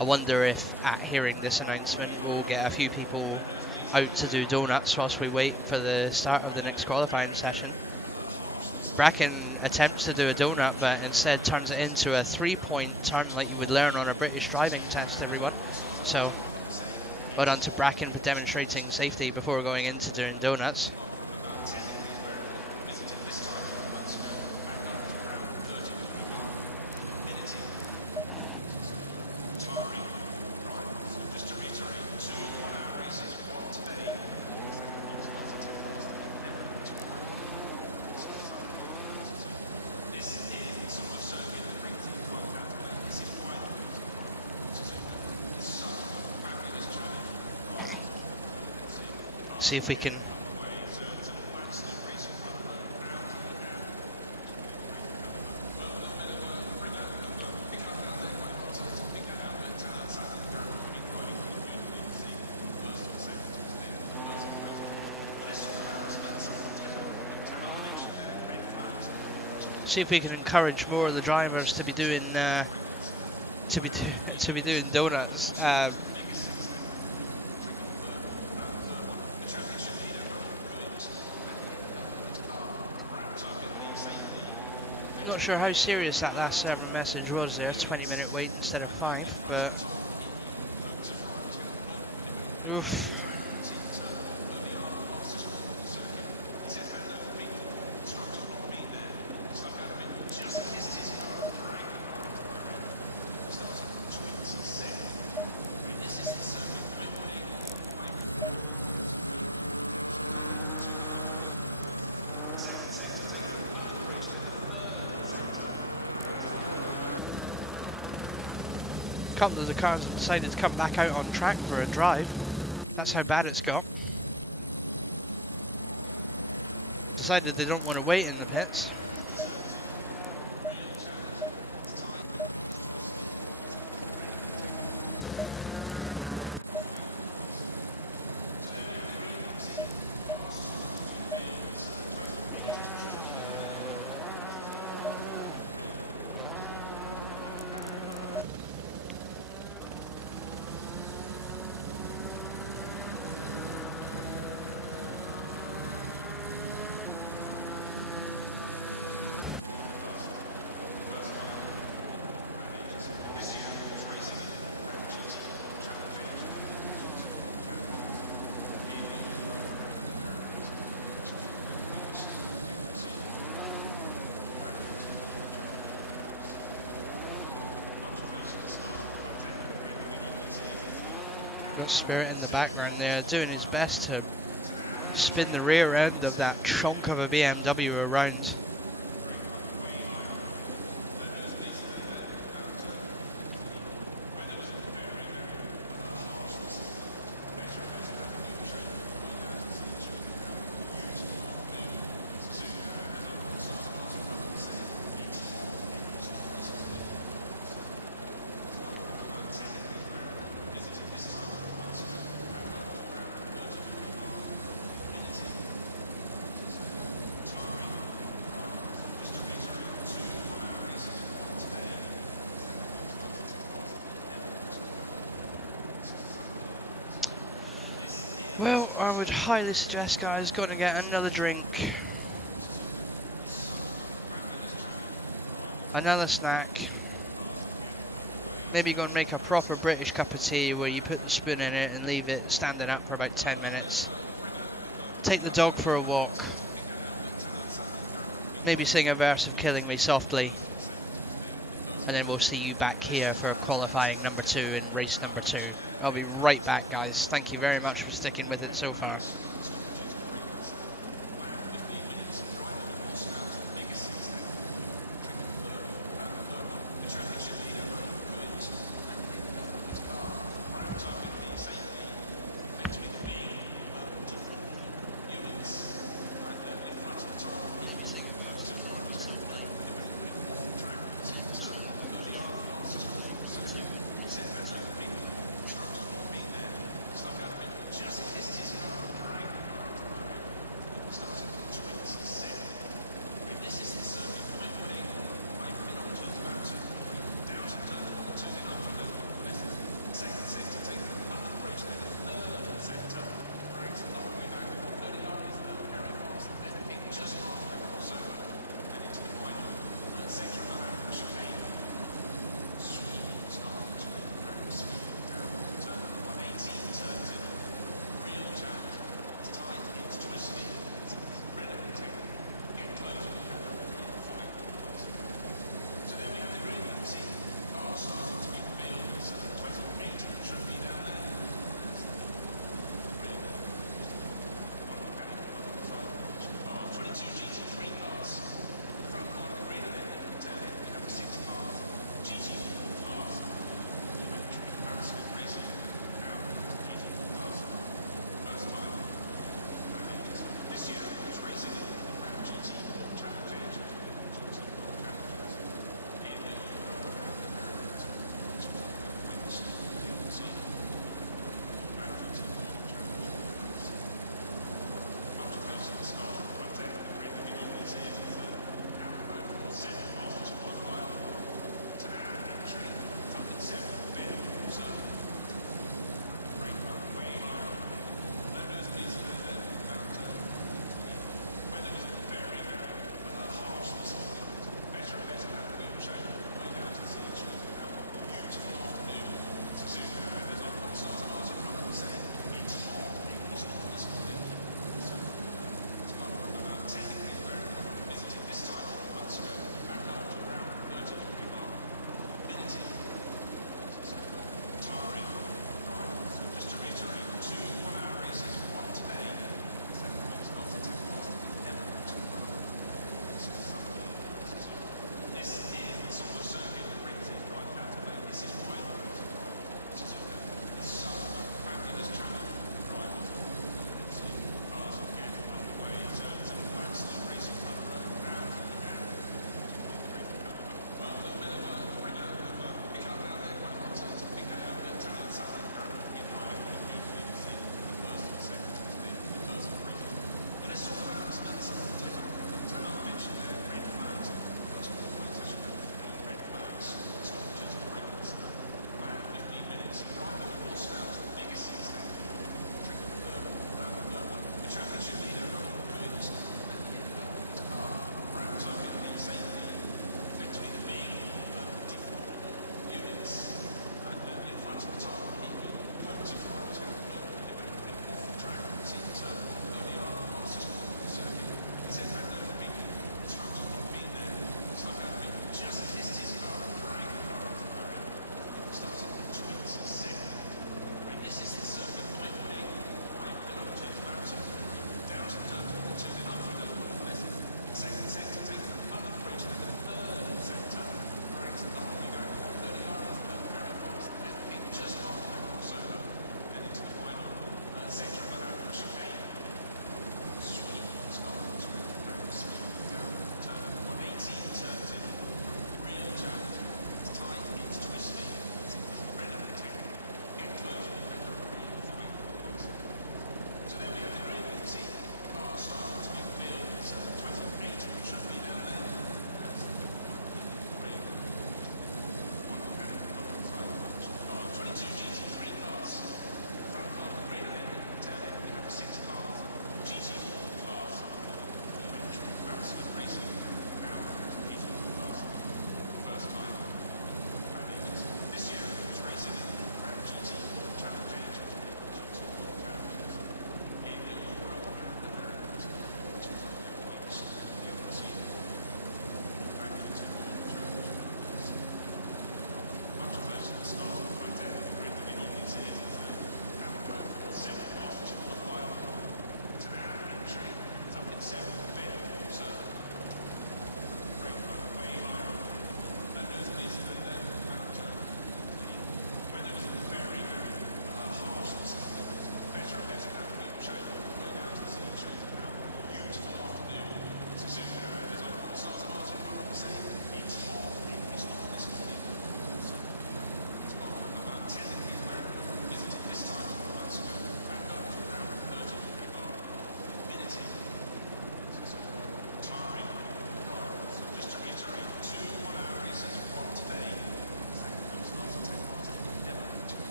I wonder if at hearing this announcement we'll get a few people out to do donuts whilst we wait for the start of the next qualifying session. Bracken attempts to do a donut, but instead turns it into a 3-point turn like you would learn on a British driving test, everyone. So, well done to Bracken for demonstrating safety before going into doing donuts. See if we can encourage more of the drivers to be doing doing donuts. Not sure how serious that last server message was there, 20-minute wait instead of 5, but oof. A couple of the cars have decided to come back out on track for a drive. That's how bad it's got. Decided they don't want to wait in the pits. Got Spirit in the background there, doing his best to spin the rear end of that chunk of a BMW around. Well, I would highly suggest, guys, going to get another drink, another snack, maybe go and make a proper British cup of tea where you put the spoon in it and leave it standing up for about 10 minutes. Take the dog for a walk. Maybe sing a verse of Killing Me Softly. And then we'll see you back here for qualifying number 2 in race number 2. I'll be right back, guys. Thank you very much for sticking with it so far.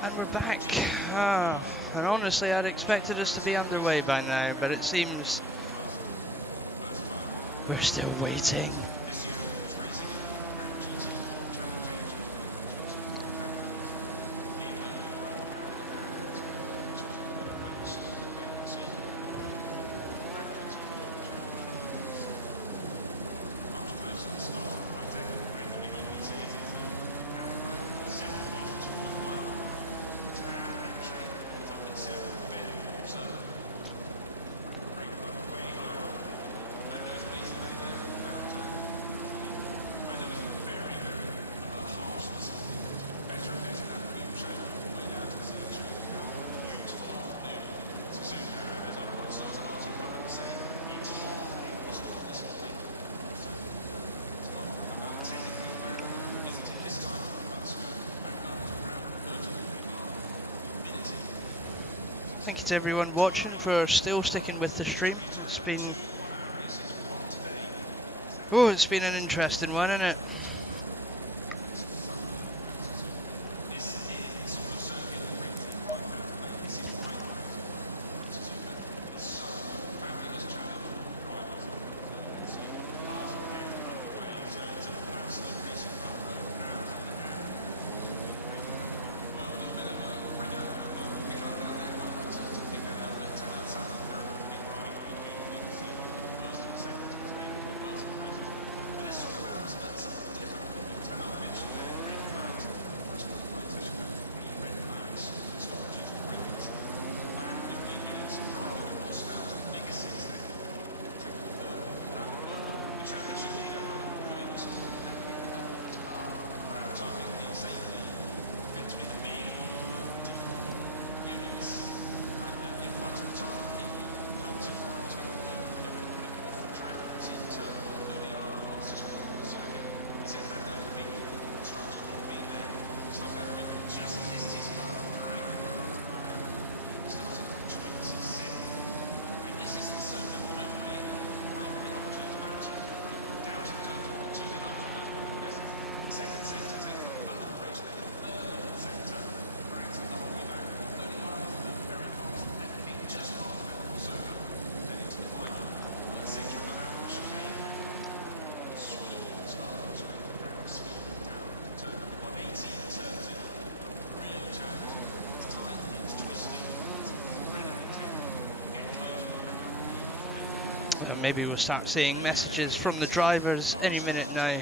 And we're back. And honestly, I'd expected us to be underway by now, but it seems we're still waiting. Thank you to everyone watching for still sticking with the stream. It's been an interesting one, isn't it? Maybe we'll start seeing messages from the drivers any minute now.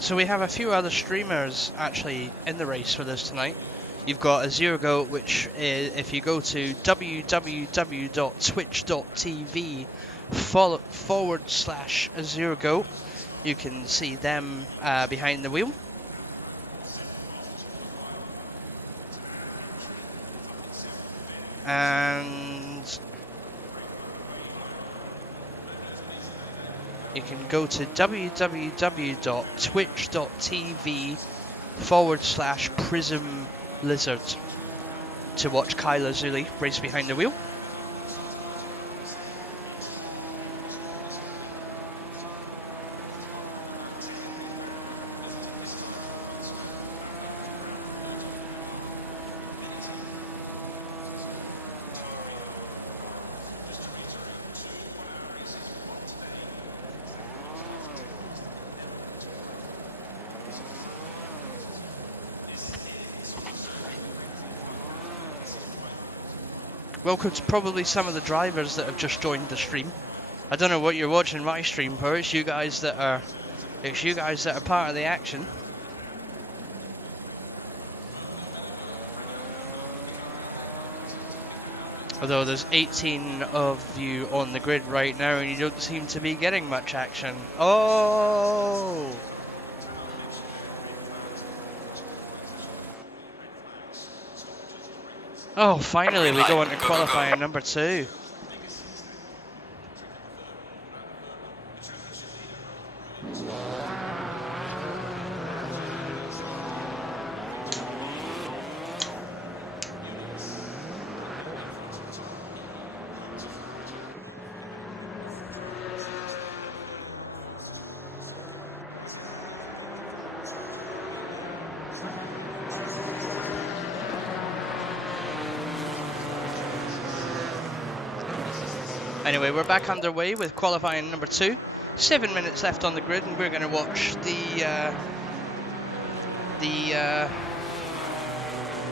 So we have a few other streamers actually in the race with us tonight. You've got a Zero Goat, which is, if you go to www.twitch.tv/Zero Goat, you can see them behind the wheel. And you can go to www.twitch.tv/Prism Lizard to watch Kyla Zuli race behind the wheel. Welcome to probably some of the drivers that have just joined the stream. I don't know what you're watching my stream for. It's you guys that are part of the action. Although there's 18 of you on the grid right now and you don't seem to be getting much action. Oh! Oh, finally we go on to qualifying number 2. Anyway, we're back underway with qualifying number 2. 7 minutes left on the grid, and we're going to watch the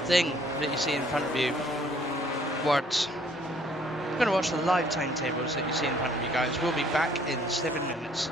thing that you see in front of you. Words. We're going to watch the live timetables that you see in front of you guys. We'll be back in 7 minutes.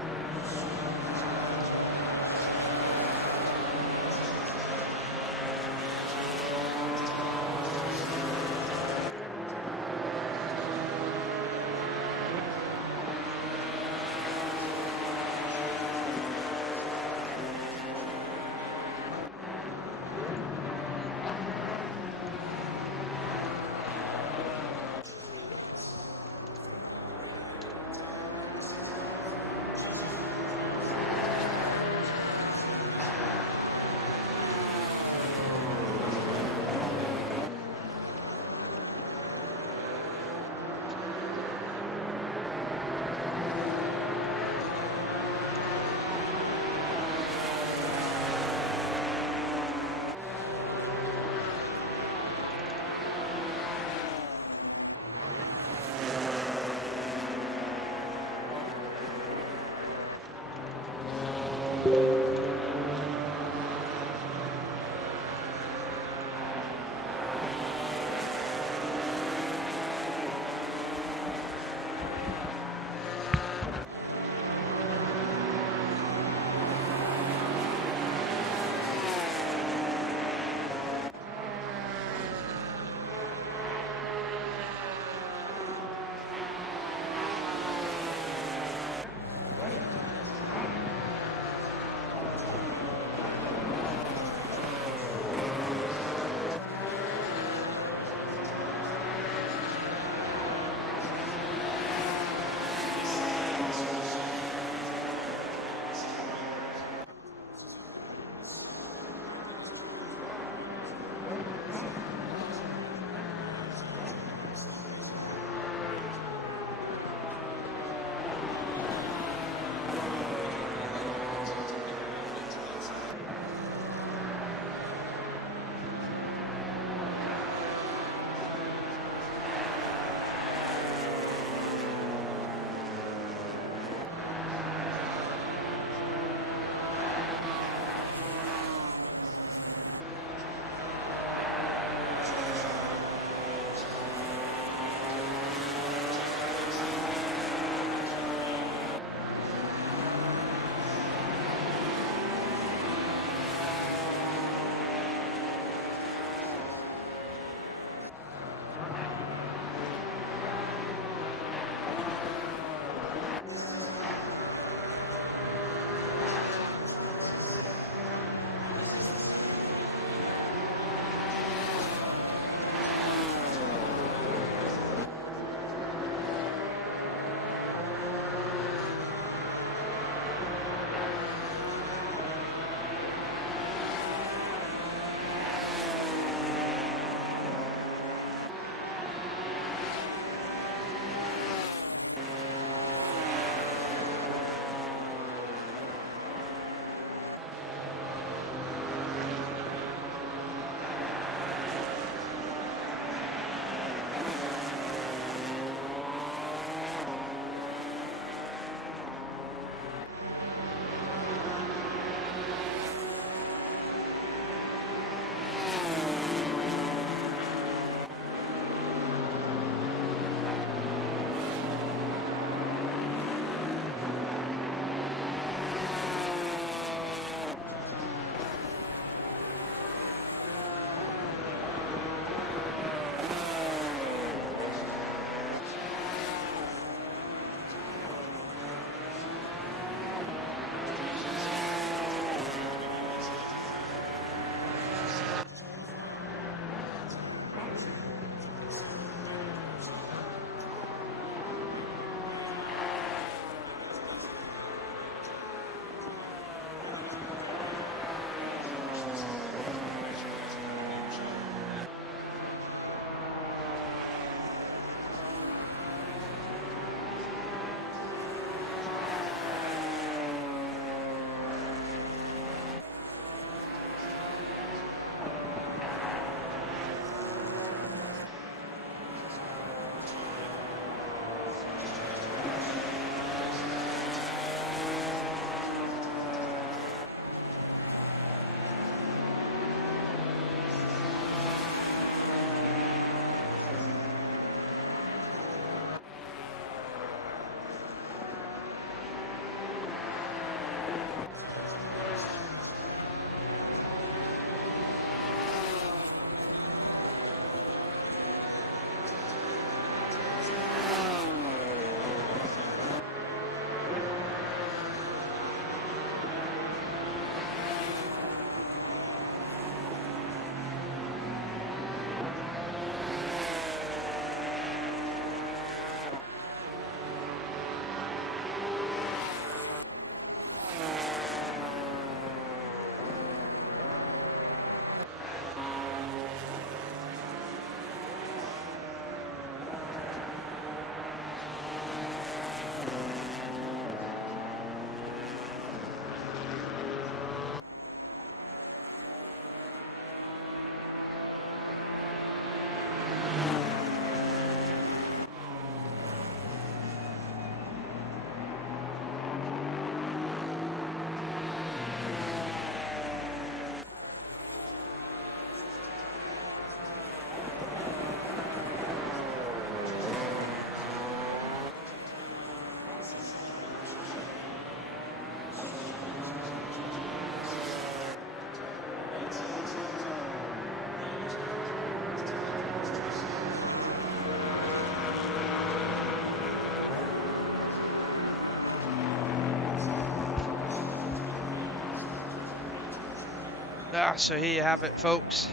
So here you have it, folks.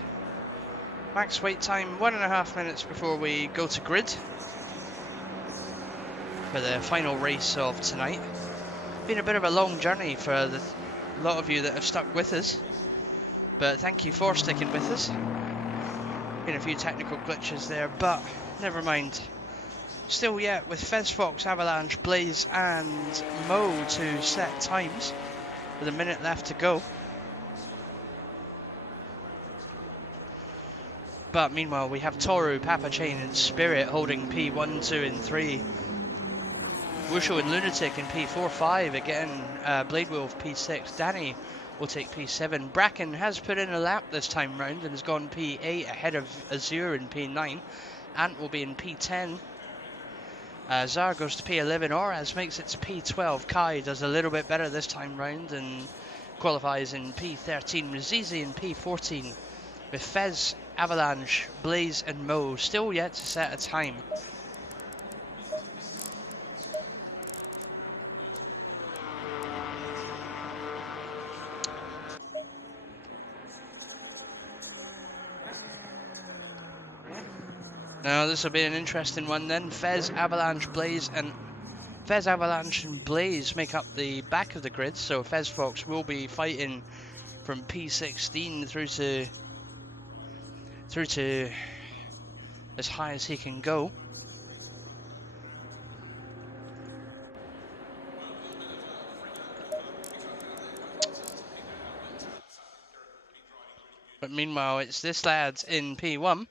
Max wait time 1.5 minutes before we go to grid for the final race of tonight. Been a bit of a long journey for a lot of you that have stuck with us, but thank you for sticking with us. Been a few technical glitches there, but never mind. Still yet with Fez Fox, Avalanche, Blaze and Mo to set times with a minute left to go. But meanwhile we have Toru, Papa Chain and Spirit holding P1, 2 and 3. Wushu and Lunatic in P4, 5. Again, Blade Wolf P6. Danny will take P7. Bracken has put in a lap this time round and has gone P8 ahead of Azure in P9. Ant will be in P10. Zar goes to P11. Oraz makes it to P12. Kai does a little bit better this time round and qualifies in P13. Razizi in P14. With Fez, Avalanche, Blaze and Mo still yet to set a time. Now this will be an interesting one then. Fez, Avalanche, and Blaze make up the back of the grid, so Fez Fox will be fighting from P16 through to as high as he can go. But meanwhile, it's this lad in P1.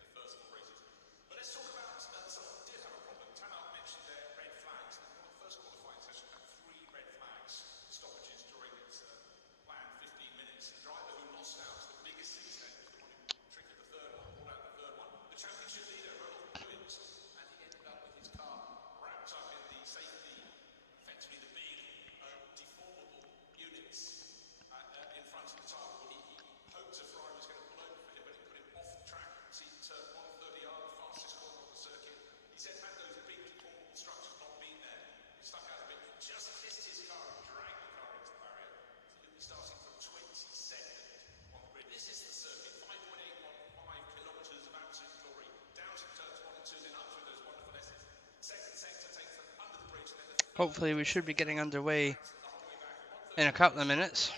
Hopefully we should be getting underway in a couple of minutes.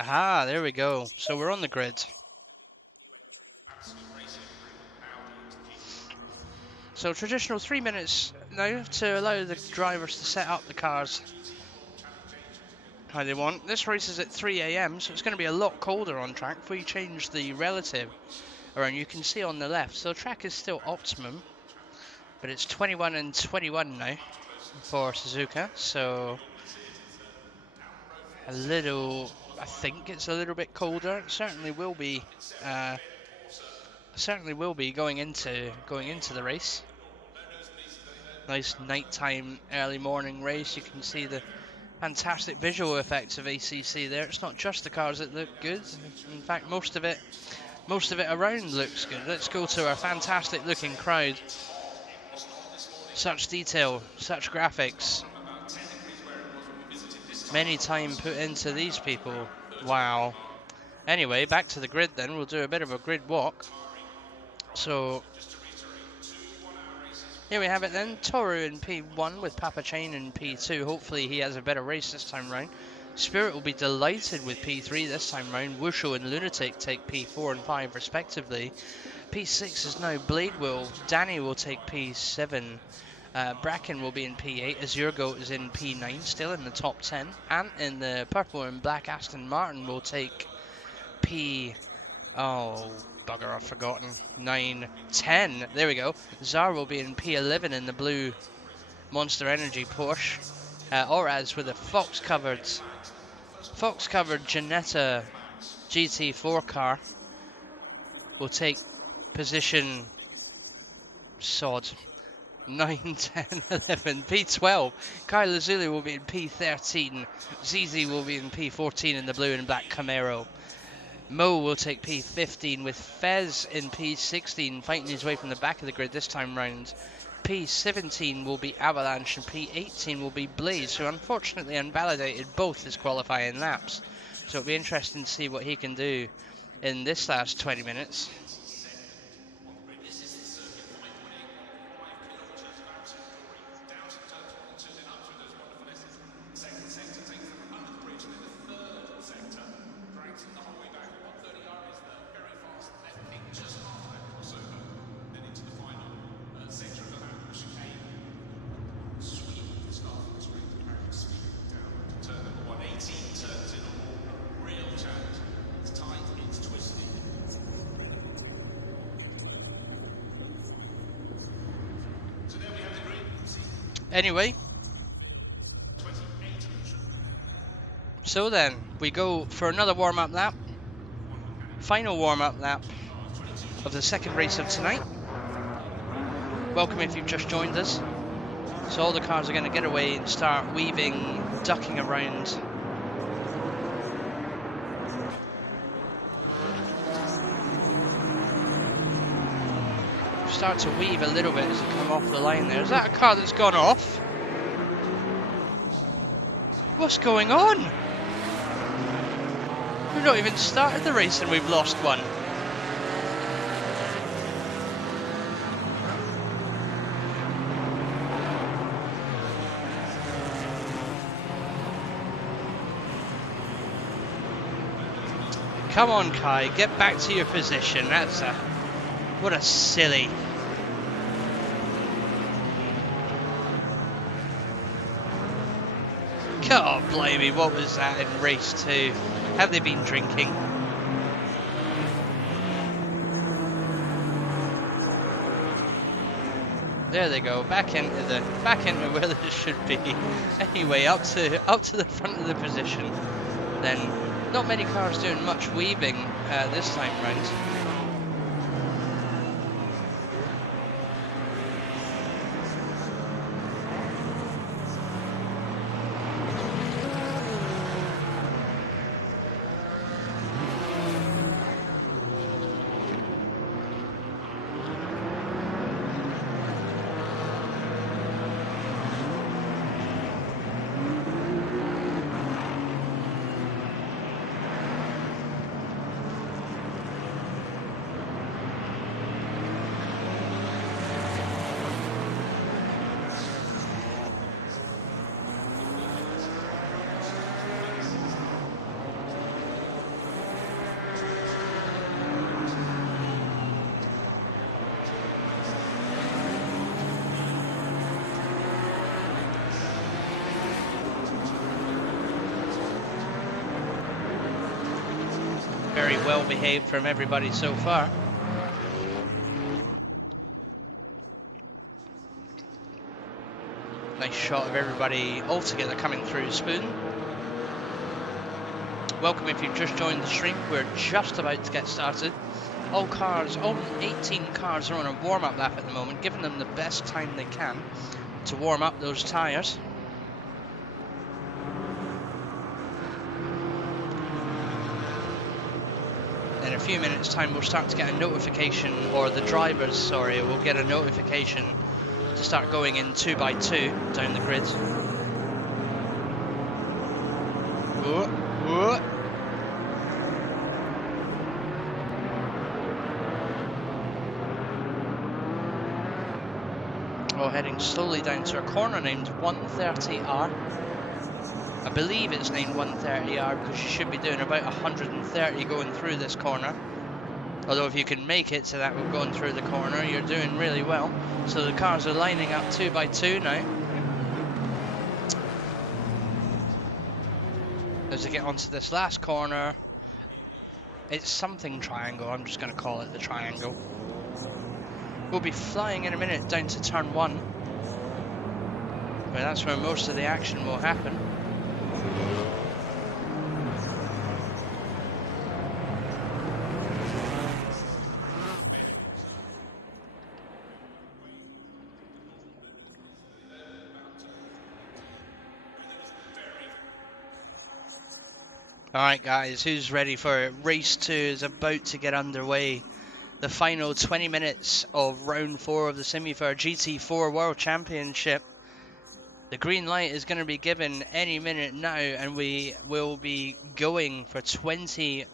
Aha, there we go. So we're on the grid. So traditional 3 minutes now to allow the drivers to set up the cars how they want. This race is at 3 AM, so it's going to be a lot colder on track. If we change the relative around, you can see on the left. So track is still optimum, but it's 21 and 21 now for Suzuka. So a little, I think it's a little bit colder. It certainly will be. Going into the race. Nice nighttime, early morning race. You can see the fantastic visual effects of ACC there. It's not just the cars that look good. In fact, most of it around looks good. Let's go to our fantastic looking crowd. Such detail, such graphics. Many time put into these people. Wow. Anyway, back to the grid then. We'll do a bit of a grid walk. So here we have it then. Toru in P1 with Papa Chain in P2. Hopefully he has a better race this time round. Spirit will be delighted with P3 this time round. Wushu and Lunatic take P4 and 5 respectively. P6 is now Blade Wolf. Danny will take P7. Bracken will be in P8. Azure Goat is in P9, still in the top 10. Ant in the purple and black Aston Martin will take P... Oh, bugger, I've forgotten. 9, 10. There we go. Zar will be in P11 in the blue Monster Energy Porsche. Oraz with a fox-covered Janetta GT4 car will take position sod 9, 10, 11, P12. Kyle Lazuli will be in P13. Zizi will be in P14 in the blue and black Camaro. Mo will take P15 with Fez in P16 fighting his way from the back of the grid this time round. P17 will be Avalanche and P18 will be Blaze, who unfortunately invalidated both his qualifying laps. So it'll be interesting to see what he can do in this last 20 minutes. Anyway, so then we go for another warm-up lap, final warm-up lap of the second race of tonight. Welcome if you've just joined us. So all the cars are going to get away and start weaving, ducking around. Start to weave a little bit as they come off the line there. Is that a car that's gone off? What's going on? We've not even started the race and we've lost one. Come on, Kai, get back to your position. What a silly. God blimey, what was that in race 2? Have they been drinking? There they go, back into where they should be. Anyway, up to the front of the position. Then not many cars doing much weaving this time round. Very well behaved from everybody so far. Nice shot of everybody all together coming through Spoon. Welcome if you've just joined the stream. We're just about to get started. All 18 cars are on a warm-up lap at the moment, giving them the best time they can to warm up those tyres. In a few minutes time we'll start to get a notification, or the drivers, sorry, will get a notification to start going in 2 by 2 down the grid. Whoa, whoa. Oh, heading slowly down to a corner named 130R. I believe it's named 130R because you should be doing about 130 going through this corner. Although if you can make it to that with going through the corner, you're doing really well. So the cars are lining up 2 by 2 now. As they get onto this last corner, it's something triangle, I'm just going to call it the triangle. We'll be flying in a minute down to turn 1. Well, that's where most of the action will happen. Alright guys, who's ready for it? Race 2 is about to get underway. The final 20 minutes of round 4 of the Simufur GT4 World Championship. The green light is going to be given any minute now, and we will be going for 20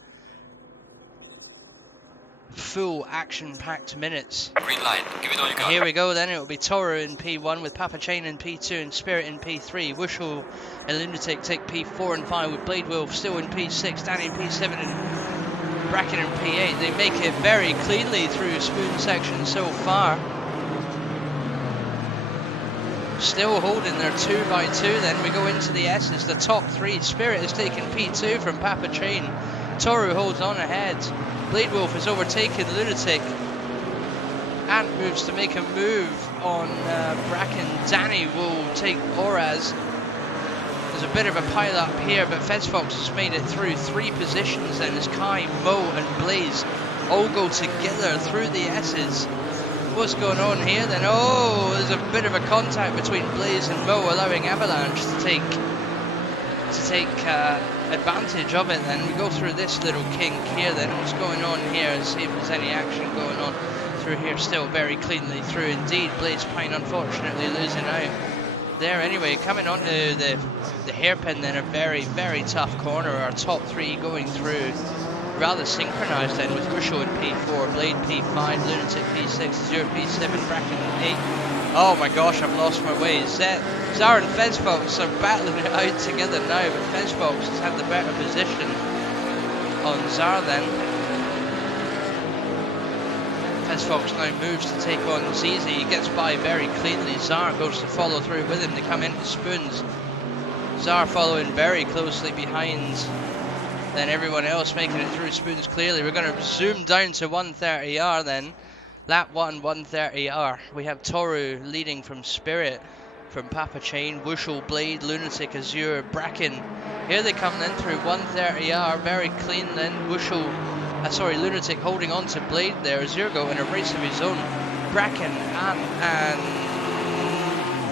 full action-packed minutes. Green light, give it all you got. Here we go then, it will be Toru in P1 with Papa Chain in P2 and Spirit in P3. Wushel and Lunatic take P4 and 5 with Blade Wolf still in P6, Danny in P7 and Bracken in P8. They make it very cleanly through Spoon section so far. Still holding their 2x2 then, we go into the S's, the top 3. Spirit has taken P2 from Papa Chain. Toru holds on ahead. Blade Wolf has overtaken Lunatic. Ant moves to make a move on Bracken. Danny will take Oraz. There's a bit of a pile up here, but Fezfox has made it through 3 positions then as Kai, Mo and Blaze all go together through the S's. What's going on here then? Oh, there's a bit of a contact between Blaze and Mo, allowing Avalanche to take advantage of it then. We go through this little kink here then. What's going on here? Let's see if there's any action going on through here. Still very cleanly through indeed. Blaze Pine unfortunately losing out there. Anyway, coming on to the hairpin then, a very, very tough corner. Our top 3 going through rather synchronized then, with Wushel in P4, Blade P5, Lunatic P6, Zero P7, Bracken 8. Oh my gosh, I've lost my way. Zar and Fezfox are battling it out together now, but Fezfox has had the better position on Zar then. Fezfox now moves to take on Zizi. He gets by very cleanly. Zar goes to follow through with him. They come into Spoons. Zar following very closely behind. Then everyone else making it through Spoons clearly. We're going to zoom down to 130R then. Lap 1, 130R. We have Toru leading from Spirit, from Papa Chain, Wushel, Blade, Lunatic, Azure, Bracken. Here they come then through 130R, very clean then. Wushel, Lunatic holding on to Blade there. Azure go in a race of his own. Bracken and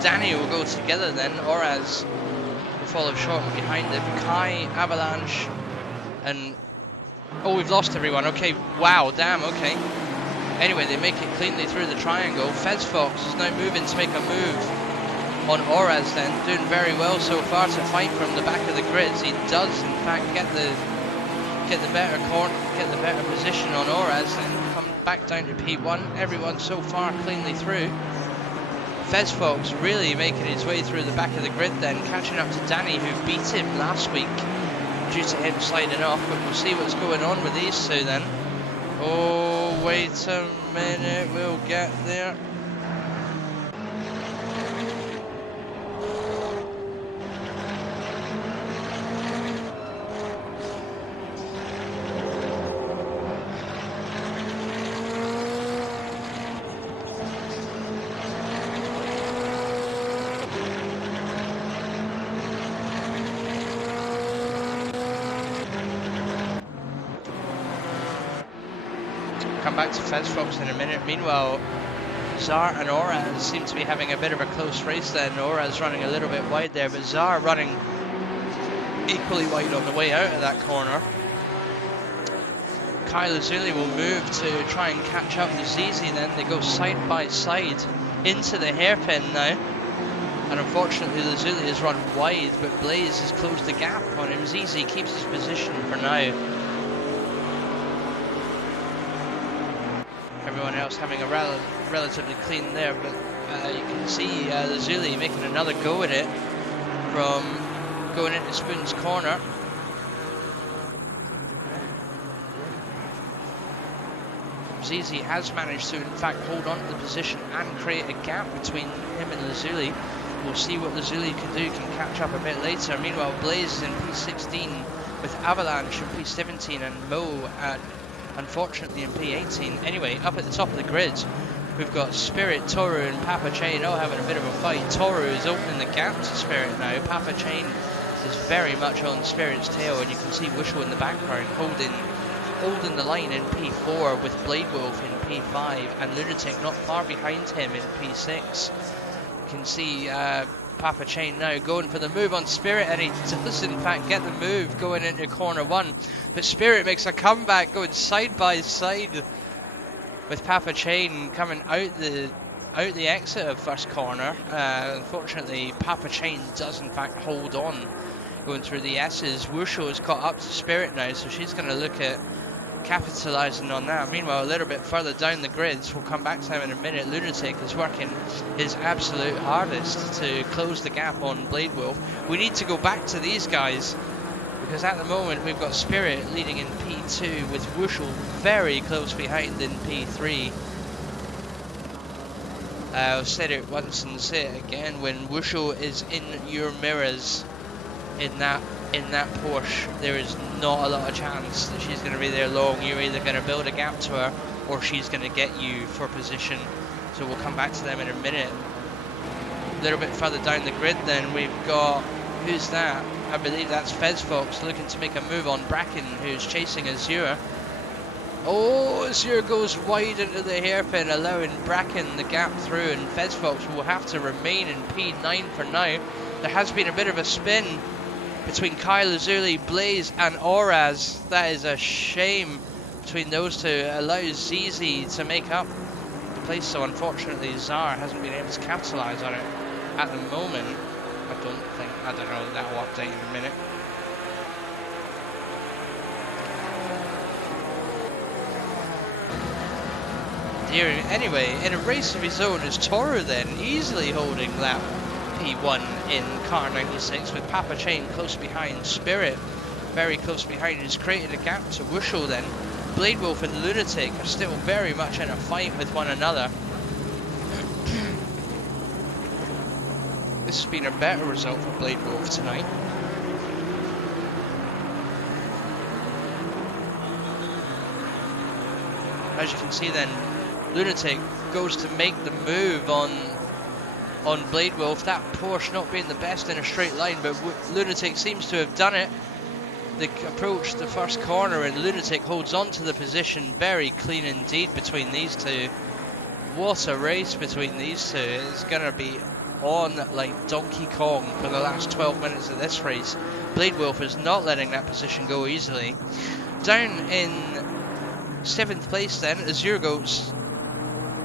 Danny will go together then. Oraz will follow short behind them. Kai, Avalanche, and oh, we've lost everyone. Okay, wow, damn, okay. Anyway, they make it cleanly through the triangle. Fezfox is now moving to make a move on Oraz then, doing very well so far to fight from the back of the grids. He does in fact get the better position on Oraz and come back down to P1. Everyone so far cleanly through. Fezfox really making his way through the back of the grid then, catching up to Danny, who beat him last week due to him sliding off, but we'll see what's going on with these two then. Oh, wait a minute, we'll get there. Come back to Fezfox in a minute. Meanwhile, Zar and Oraz seem to be having a bit of a close race then. Oraz running a little bit wide there, but Zar running equally wide on the way out of that corner. Kyle Lazuli will move to try and catch up to Zizi then. They go side by side into the hairpin now. And unfortunately Lazuli has run wide, but Blaze has closed the gap on him. Zizi keeps his position for now. Everyone else having a relatively clean there, but you can see Lazuli making another go at it from going into Spoon's corner. Zizi has managed to in fact hold on to the position and create a gap between him and Lazuli. We'll see what Lazuli can do, can catch up a bit later. Meanwhile, Blaze is in P16 with Avalanche in P17 and Mo at unfortunately in P18. Anyway, up at the top of the grid, We've got Spirit, Toru and Papa Chain all having a bit of a fight. Toru is opening the gap to Spirit now. Papa Chain is very much on Spirit's tail, and you can see Wishel in the background holding the line in P4 with Blade Wolf in P5 and Lunatic not far behind him in P6. You can see Papa Chain now going for the move on Spirit, and he does in fact get the move going into corner 1. But Spirit makes a comeback going side by side with Papa Chain coming out the exit of first corner. Unfortunately, Papa Chain does in fact hold on going through the S's. Wushu has caught up to Spirit now, so she's going to look at capitalising on that. Meanwhile, a little bit further down the grids, we'll come back to him in a minute, Lunatic is working his absolute hardest to close the gap on Blade Wolf. We need to go back to these guys, because at the moment we've got Spirit leading in P2 with Wushu very close behind in P3. I've said it once and say it again, when Wushu is in your mirrors in that Porsche, there is not a lot of chance that she's going to be there long. You're either going to build a gap to her or she's going to get you for position. So we'll come back to them in a minute. A little bit further down the grid then we've got, who's that? I believe that's Fezfox looking to make a move on Bracken, who's chasing Azure. Oh, Azure goes wide into the hairpin, allowing Bracken the gap through, and Fezfox will have to remain in P9 for now. There has been a bit of a spin between Kyle Azuli, Blaze and Oraz. That is a shame between those two. It allows ZZ to make up the place, so unfortunately Zar hasn't been able to capitalise on it at the moment. I don't know, that will update in a minute. Anyway, in a race of his own is Toru then, easily holding lap P1 in car 96 with Papa Chain close behind. Spirit very close behind, has created a gap to Wushel then. Blade Wolf and Lunatic are still very much in a fight with one another. This has been a better result for Blade Wolf tonight. As you can see then, Lunatic goes to make the move on Blade Wolf. That Porsche not being the best in a straight line, but Lunatic seems to have done it. They approach the first corner and Lunatic holds on to the position. Very clean indeed between these two. What a race between these two. It's going to be on like Donkey Kong for the last 12 minutes of this race. Blade Wolf is not letting that position go easily. Down in 7th place then, Azure goes,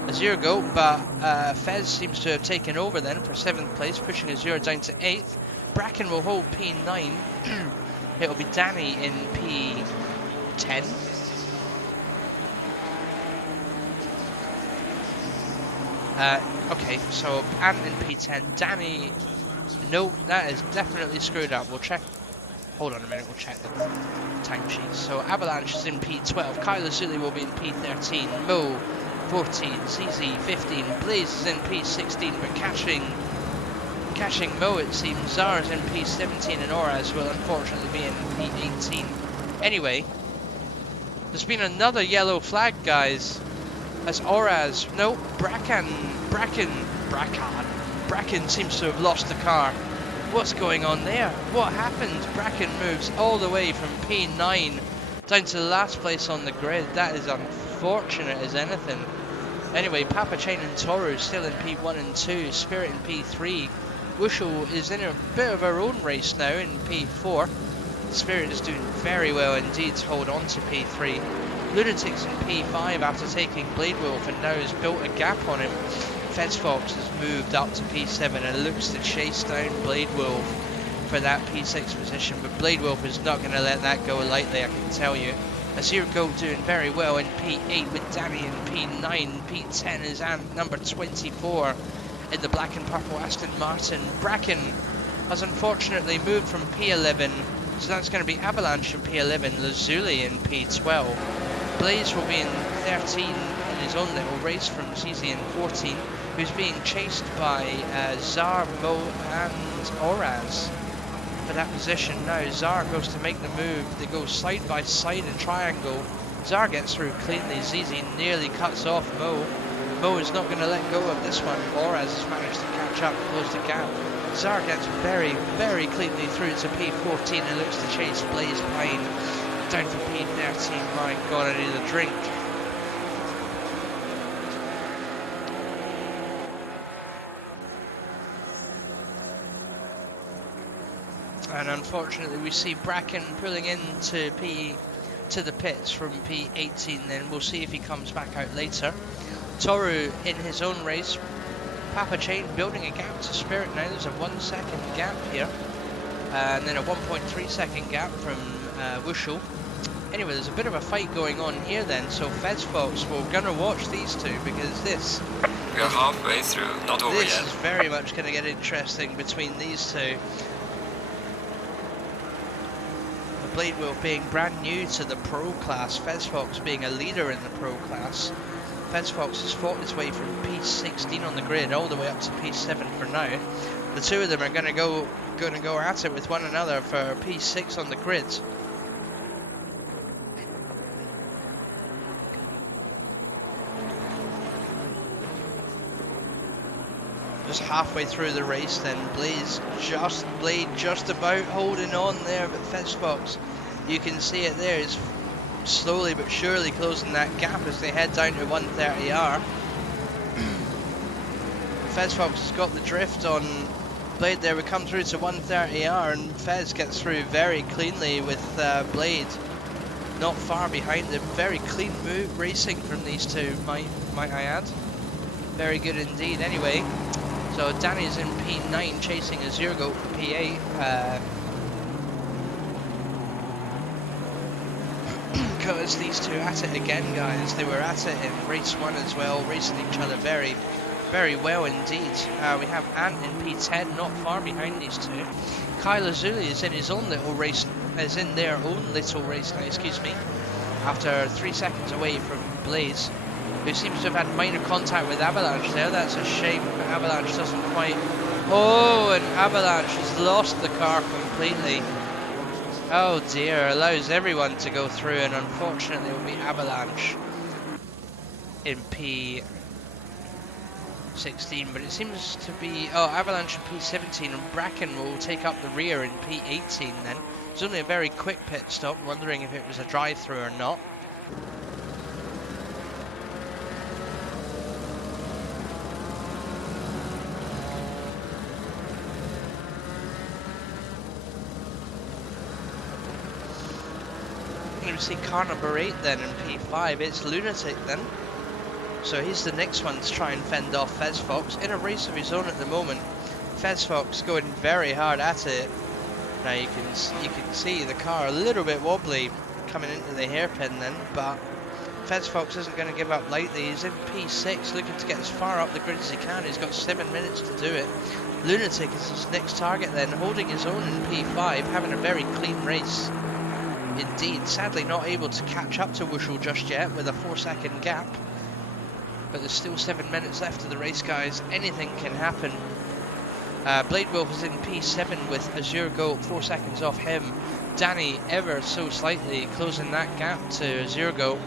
but Fez seems to have taken over then for 7th place, pushing Azure down to 8th. Bracken will hold P9. It'll be Danny in P10. Okay, so Ant in P10, Danny, no, that is definitely screwed up. We'll check, hold on a minute, we'll check the timesheet. So Avalanche is in P12, Kyle Azuli will be in P13, Mo 14, ZZ 15, Blaze is in P16, but catching Mo it seems. Zara is in P17 and Oraz will unfortunately be in P18. Anyway, there's been another yellow flag, guys. As Oraz, no, Bracken seems to have lost the car. What's going on there? What happened? Bracken moves all the way from P9 down to the last place on the grid. That is unfortunate as anything. Anyway, Papa Chain and Toru still in P1 and 2, Spirit in P3. Wushel is in a bit of her own race now in P4. Spirit is doing very well indeed to hold on to P3. Lunatic's in P5 after taking Blade Wolf and now has built a gap on him. Fezfox has moved up to P7 and looks to chase down Blade Wolf for that P6 position, but Blade Wolf is not going to let that go lightly, I can tell you. Azure Goat doing very well in P8 with Danny in P9. P10 is number 24 in the black and purple Aston Martin. Bracken has unfortunately moved from P11, so that's going to be Avalanche in P11, Lazuli in P12. Blaze will be in 13 in his own little race from ZZ in 14, who's being chased by Zar, Mo and Oraz for that position. Now Zar goes to make the move. They go side by side in triangle. Zar gets through cleanly. ZZ nearly cuts off Mo. Mo is not going to let go of this one. Boraz has managed to catch up and close the gap. Zar gets very, very cleanly through to P14 and looks to chase Blaze Pine down for P13. My God, I need a drink. And unfortunately, we see Bracken pulling into the pits from P18. Then we'll see if he comes back out later. Toru in his own race. Papa Chain building a gap to Spirit now. There's a 1 second gap here, and then a 1.3 second gap from Wushel. Anyway, there's a bit of a fight going on here then. So Fez folks, we're gonna watch these two because this. We are halfway through, not over This yet. is very much going to get interesting between these two. Blade Wolf being brand new to the pro class, Fez Fox being a leader in the pro class. Fez Fox has fought his way from P16 on the grid all the way up to P7 for now. The two of them are going to go at it with one another for P6 on the grid. Just halfway through the race then, Blade just about holding on there, but Fez Fox, you can see it there, is slowly but surely closing that gap as they head down to 130R. Fez Fox has got the drift on Blade there. We come through to 130R and Fez gets through very cleanly with Blade not far behind him. Very clean move racing from these two, might I add. Very good indeed. Anyway, so Danny's in P9 chasing Azurgo for P8. Because these two at it again, guys. They were at it in race 1 as well, racing each other very, very well indeed. We have Ant in P10, not far behind these two. Kyle Azuli is in his own little race, is in their own little race now, excuse me, after 3 seconds away from Blaze, who seems to have had minor contact with Avalanche there. That's a shame. Avalanche doesn't quite. Oh, and Avalanche has lost the car completely. Oh dear, allows everyone to go through, and unfortunately it will be Avalanche in P16, but it seems to be, Avalanche in P17, and Bracken will take up the rear in P18 then. It's only a very quick pit stop, wondering if it was a drive-through or not. We see car number 8 then in P5, it's Lunatic then. So he's the next one to try and fend off Fez Fox in a race of his own at the moment. Fez Fox going very hard at it. Now you can see the car a little bit wobbly coming into the hairpin then, but Fez Fox isn't going to give up lightly. He's in P6 looking to get as far up the grid as he can. He's got 7 minutes to do it. Lunatic is his next target then, holding his own in P5, having a very clean race. Indeed, sadly not able to catch up to Wushel just yet with a 4 second gap, but there's still 7 minutes left of the race, guys. Anything can happen. Blade Wolf is in P7 with Azurgo 4 seconds off him. Danny ever so slightly closing that gap to Azurgo.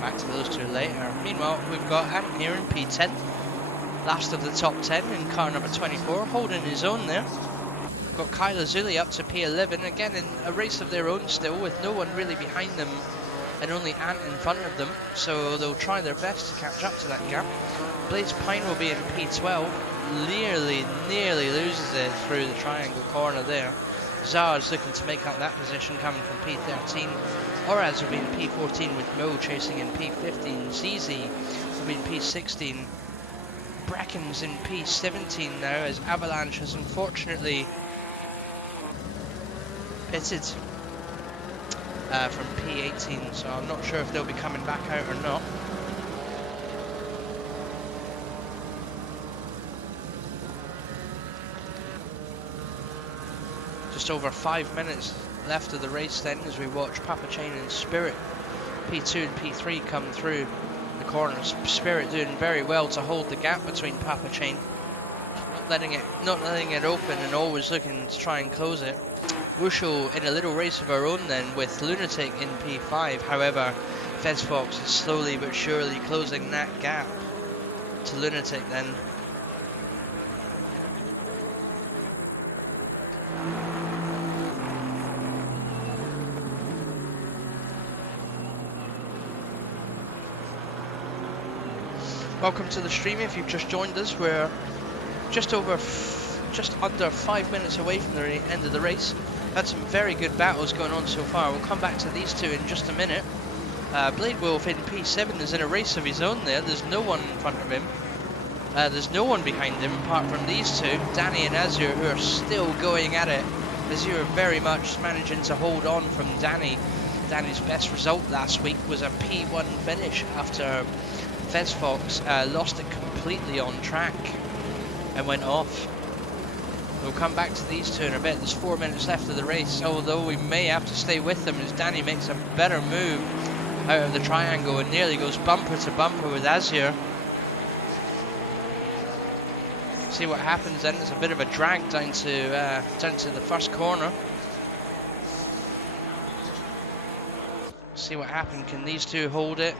Back to those two later. Meanwhile, we've got Ant here in P10, last of the top 10 in car number 24, holding his own there. We've got Kyle Azuli up to P11, again in a race of their own still, with no one really behind them and only Ant in front of them, so they'll try their best to catch up to that gap. Blaze Pine will be in P12, nearly loses it through the triangle corner there. Zard's looking to make up that position, coming from P13. Oraz will be in P14 with Mo chasing in P15. ZZ will be in P16. Bracken's in P17 now, as Avalanche has unfortunately pitted from P18, so I'm not sure if they'll be coming back out or not. Just over 5 minutes left of the race then, as we watch Papa Chain and Spirit P2 and P3 come through the corners. Spirit doing very well to hold the gap between Papa Chain, not letting it open and always looking to try and close it. Wushel in a little race of her own then with Lunatic in P5. However, Fez Fox is slowly but surely closing that gap to Lunatic then. Welcome to the stream. If you've just joined us, we're just under 5 minutes away from the end of the race. Had some very good battles going on so far. We'll come back to these two in just a minute. Blade Wolf in P7 is in a race of his own there. There's no one in front of him. There's no one behind him apart from these two, Danny and Azure, who are still going at it. Azure very much managing to hold on from Danny. Danny's best result last week was a P1 finish after Fez Fox lost it completely on track and went off. We'll come back to these two in a bit. There's 4 minutes left of the race, although we may have to stay with them as Danny makes a better move out of the triangle and nearly goes bumper to bumper with Azure. See what happens then. There's a bit of a drag down to the first corner. See what happens. Can these two hold it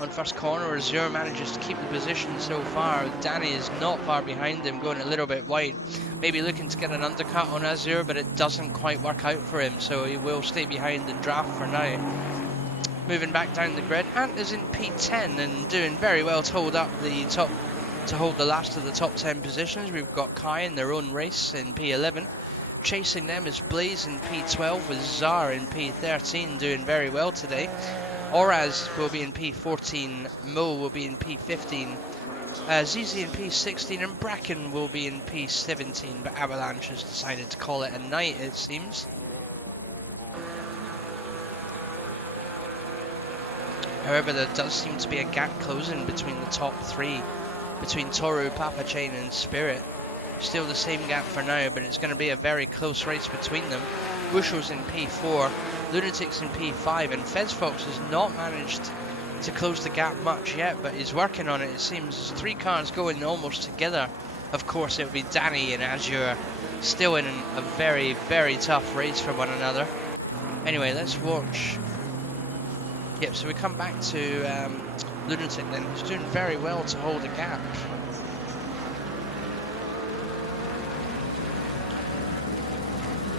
on first corner? Azure manages to keep the position so far. Danny is not far behind him, going a little bit wide. Maybe looking to get an undercut on Azure, but it doesn't quite work out for him, so he will stay behind and draft for now. Moving back down the grid, Ant is in P10 and doing very well to hold up the top, to hold the last of the top 10 positions. We've got Kai in their own race in P11. Chasing them is Blaze in P12 with Zar in P13 doing very well today. Oraz will be in P14, Mo will be in P15, ZZ in P16 and Bracken will be in P17, but Avalanche has decided to call it a night, it seems. However, there does seem to be a gap closing between the top three, between Toru, Papa Chain and Spirit. Still the same gap for now, but it's going to be a very close race between them. Bushel's in P4, Lunatic's in P5, and Fez Fox has not managed to close the gap much yet, but he's working on it. It seems there's 3 cars going almost together. Of course, it'll be Danny and Azure still in a very, very tough race for one another. Anyway, let's watch. Yep, so we come back to Lunatic then, who's doing very well to hold a gap.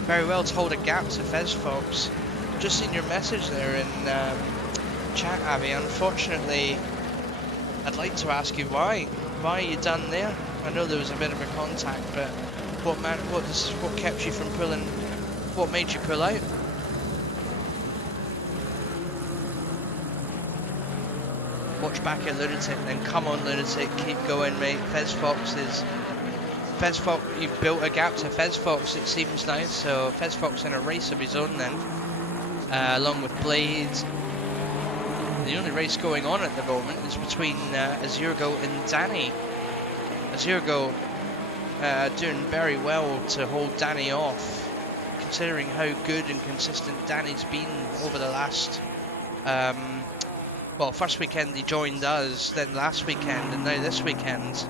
Very well to hold a gap to Fez Fox. Just seen your message there in chat, Abby. Unfortunately, I'd like to ask you why. Why are you done there? I know there was a bit of a contact, but what kept you from pulling? What made you pull out? Watch back at Lunatic, then come on Lunatic, keep going, mate. Fez Fox, you've built a gap to Fez Fox, it seems now. So Fez Fox in a race of his own then, along with Blades. The only race going on at the moment is between Azurgo and Danny. Azurgo doing very well to hold Danny off, considering how good and consistent Danny's been over the last, well, first weekend he joined us, then last weekend, and now this weekend.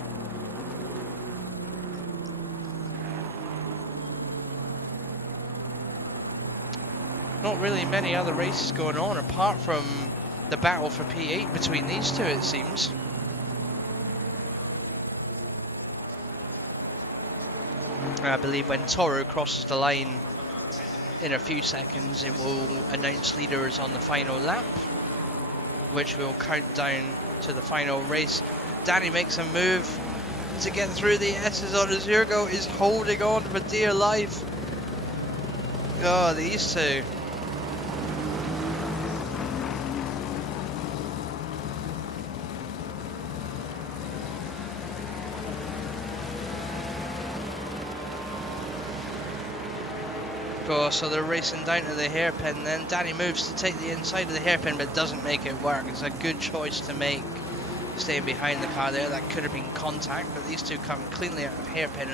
Not really many other races going on apart from the battle for P8 between these two, it seems. I believe when Toru crosses the line in a few seconds, it will announce leaders on the final lap, which will count down to the final race. Danny makes a move to get through the S's on Azurgo, is holding on for dear life. Oh, these two. So they're racing down to the hairpin then. Danny moves to take the inside of the hairpin but doesn't make it work. It's a good choice to make, staying behind the car there. That could have been contact, but these two come cleanly out of hairpin,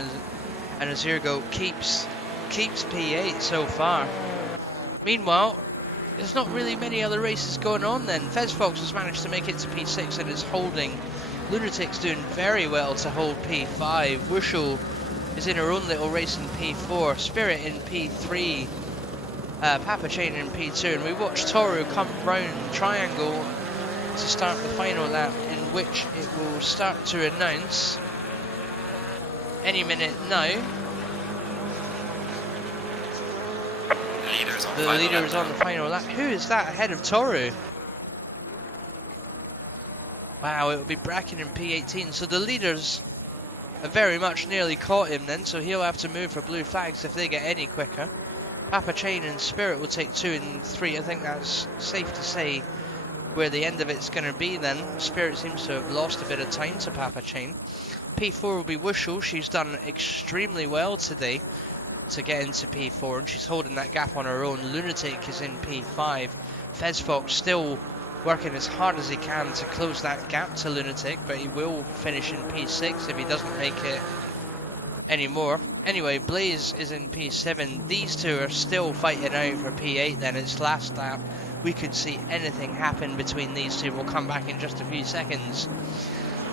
and Azurgo keeps keeps P8 so far. Meanwhile, there's not really many other races going on then. Fez Fox has managed to make it to P6 and is holding. Lunatic's doing very well to hold P5. Wushel is in her own little race in P4. Spirit in P3. Papa Chain in P2. And we watch Toru come round triangle to start the final lap, in which it will start to announce any minute now. The leader is on the final lap. Who is that ahead of Toru? Wow, it will be Bracken in P18. So the leaders have very much nearly caught him then, so he'll have to move for blue flags if they get any quicker. Papa Chain and Spirit will take 2 and 3. I think that's safe to say where the end of it's going to be then. Spirit seems to have lost a bit of time to Papa Chain. P4 will be Wushel. She's done extremely well today to get into P4, and she's holding that gap on her own. Lunatic is in P5. Fez Fox still working as hard as he can to close that gap to Lunatic, but he will finish in P6 if he doesn't make it anymore. Anyway, Blaze is in P7. These two are still fighting out for P8 then. It's last lap. We could see anything happen between these two. We'll come back in just a few seconds.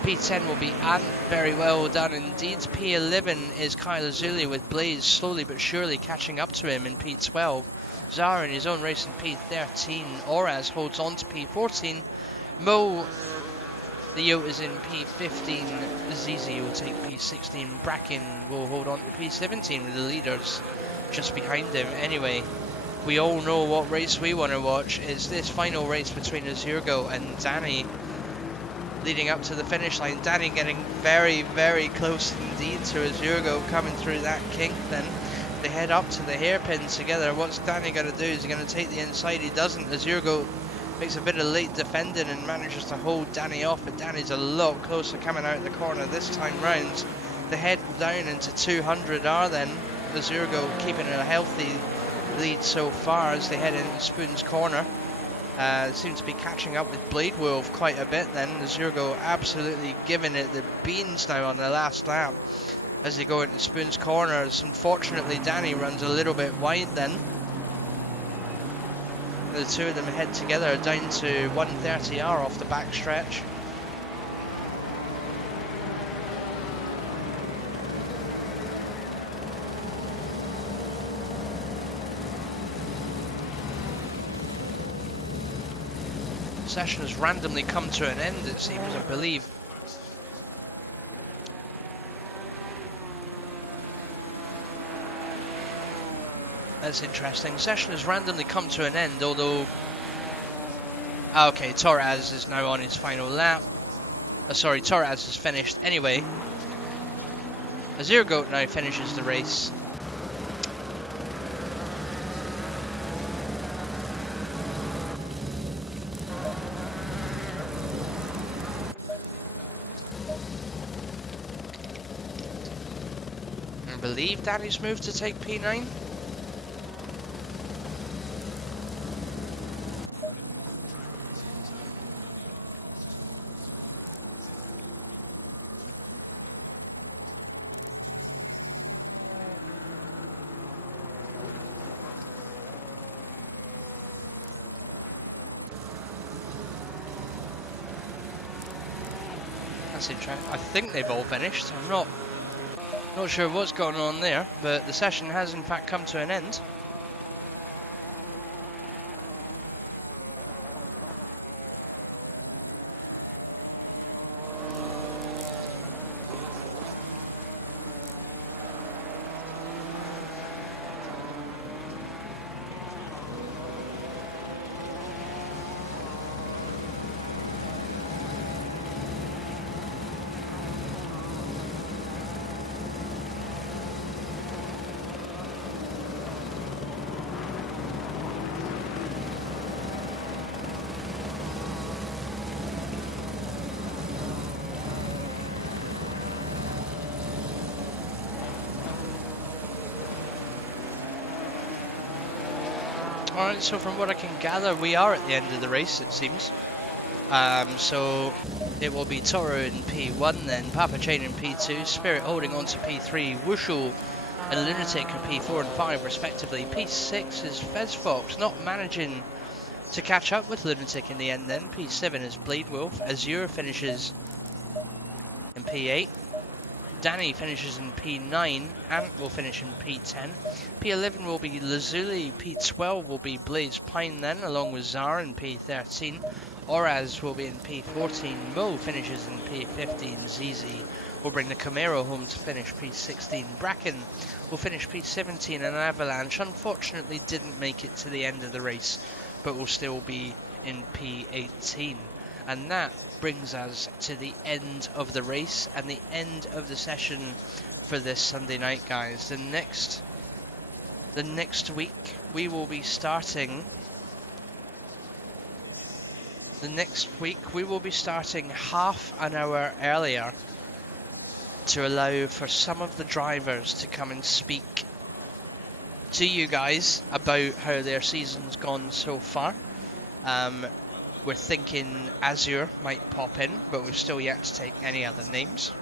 P10 will be Ant, very well done indeed. P11 is Kyle Azuli with Blaze slowly but surely catching up to him in P12. Zara in his own race in P13. Oraz holds on to P14. Mo, the Yote is in P15. Zizi will take P16. Bracken will hold on to P17 with the leaders just behind him. Anyway, we all know what race we want to watch. It's this final race between Azurgo and Danny, leading up to the finish line. Danny getting very, very close indeed to Azurgo coming through that kink then. They head up to the hairpin together. What's Danny going to do? Is he going to take the inside? He doesn't. Azurgo makes a bit of late defending and manages to hold Danny off, but Danny's a lot closer coming out of the corner this time round. They head down into 200R then. Azurgo keeping a healthy lead so far as they head into Spoon's corner. Seems to be catching up with Blade Wolf quite a bit then. Azurgo absolutely giving it the beans now on the last lap as they go into Spoon's corners. Unfortunately, Danny runs a little bit wide then. The two of them head together down to 130R off the back stretch. Session has randomly come to an end, it seems, I believe. That's interesting. Session has randomly come to an end, although... Okay, Torres is now on his final lap. Sorry, Torres has finished. Anyway, Azurgo now finishes the race. I believe Danny's moved to take P9. That's interesting. I think they've all finished. I'm not sure what's going on there, but the session has in fact come to an end. Alright, so from what I can gather, we are at the end of the race, it seems. So it will be Toru in P1 then, Papa Chain in P2, Spirit holding on to P3, Wushel and Lunatic are P4 and 5 respectively. P6 is Fezfox, not managing to catch up with Lunatic in the end then. P7 is Blade Wolf. Azure finishes in P8. Danny finishes in P9, Ant will finish in P10, P11 will be Lazuli, P12 will be Blaze Pine then, along with Zara in P13, Oraz will be in P14, Mo finishes in P15, ZZ will bring the Camaro home to finish P16, Bracken will finish P17, and Avalanche unfortunately didn't make it to the end of the race, but will still be in P18. And that brings us to the end of the race and the end of the session for this Sunday night, guys. The next week we will be starting. The next week we will be starting half an hour earlier to allow for some of the drivers to come and speak to you guys about how their season's gone so far. We're thinking Azure might pop in, but we're still yet to take any other names.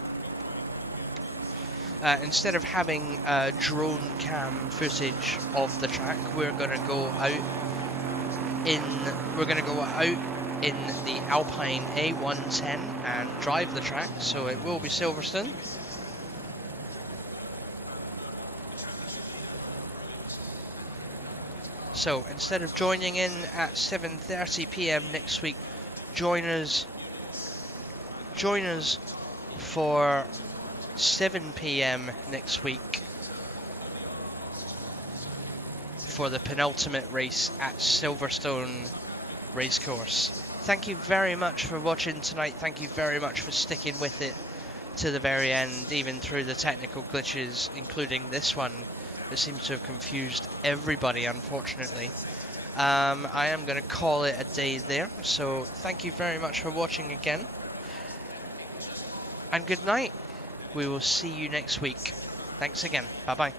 Instead of having drone cam footage of the track, we're going to go out in the Alpine A110 and drive the track. So it will be Silverstone. So instead of joining in at 7:30 PM next week, join us for 7 PM next week for the penultimate race at Silverstone Racecourse. Thank you very much for watching tonight. Thank you very much for sticking with it to the very end, even through the technical glitches, including this one. It seems to have confused everybody, unfortunately. I am going to call it a day there, so thank you very much for watching again. And good night. We will see you next week. Thanks again. Bye-bye.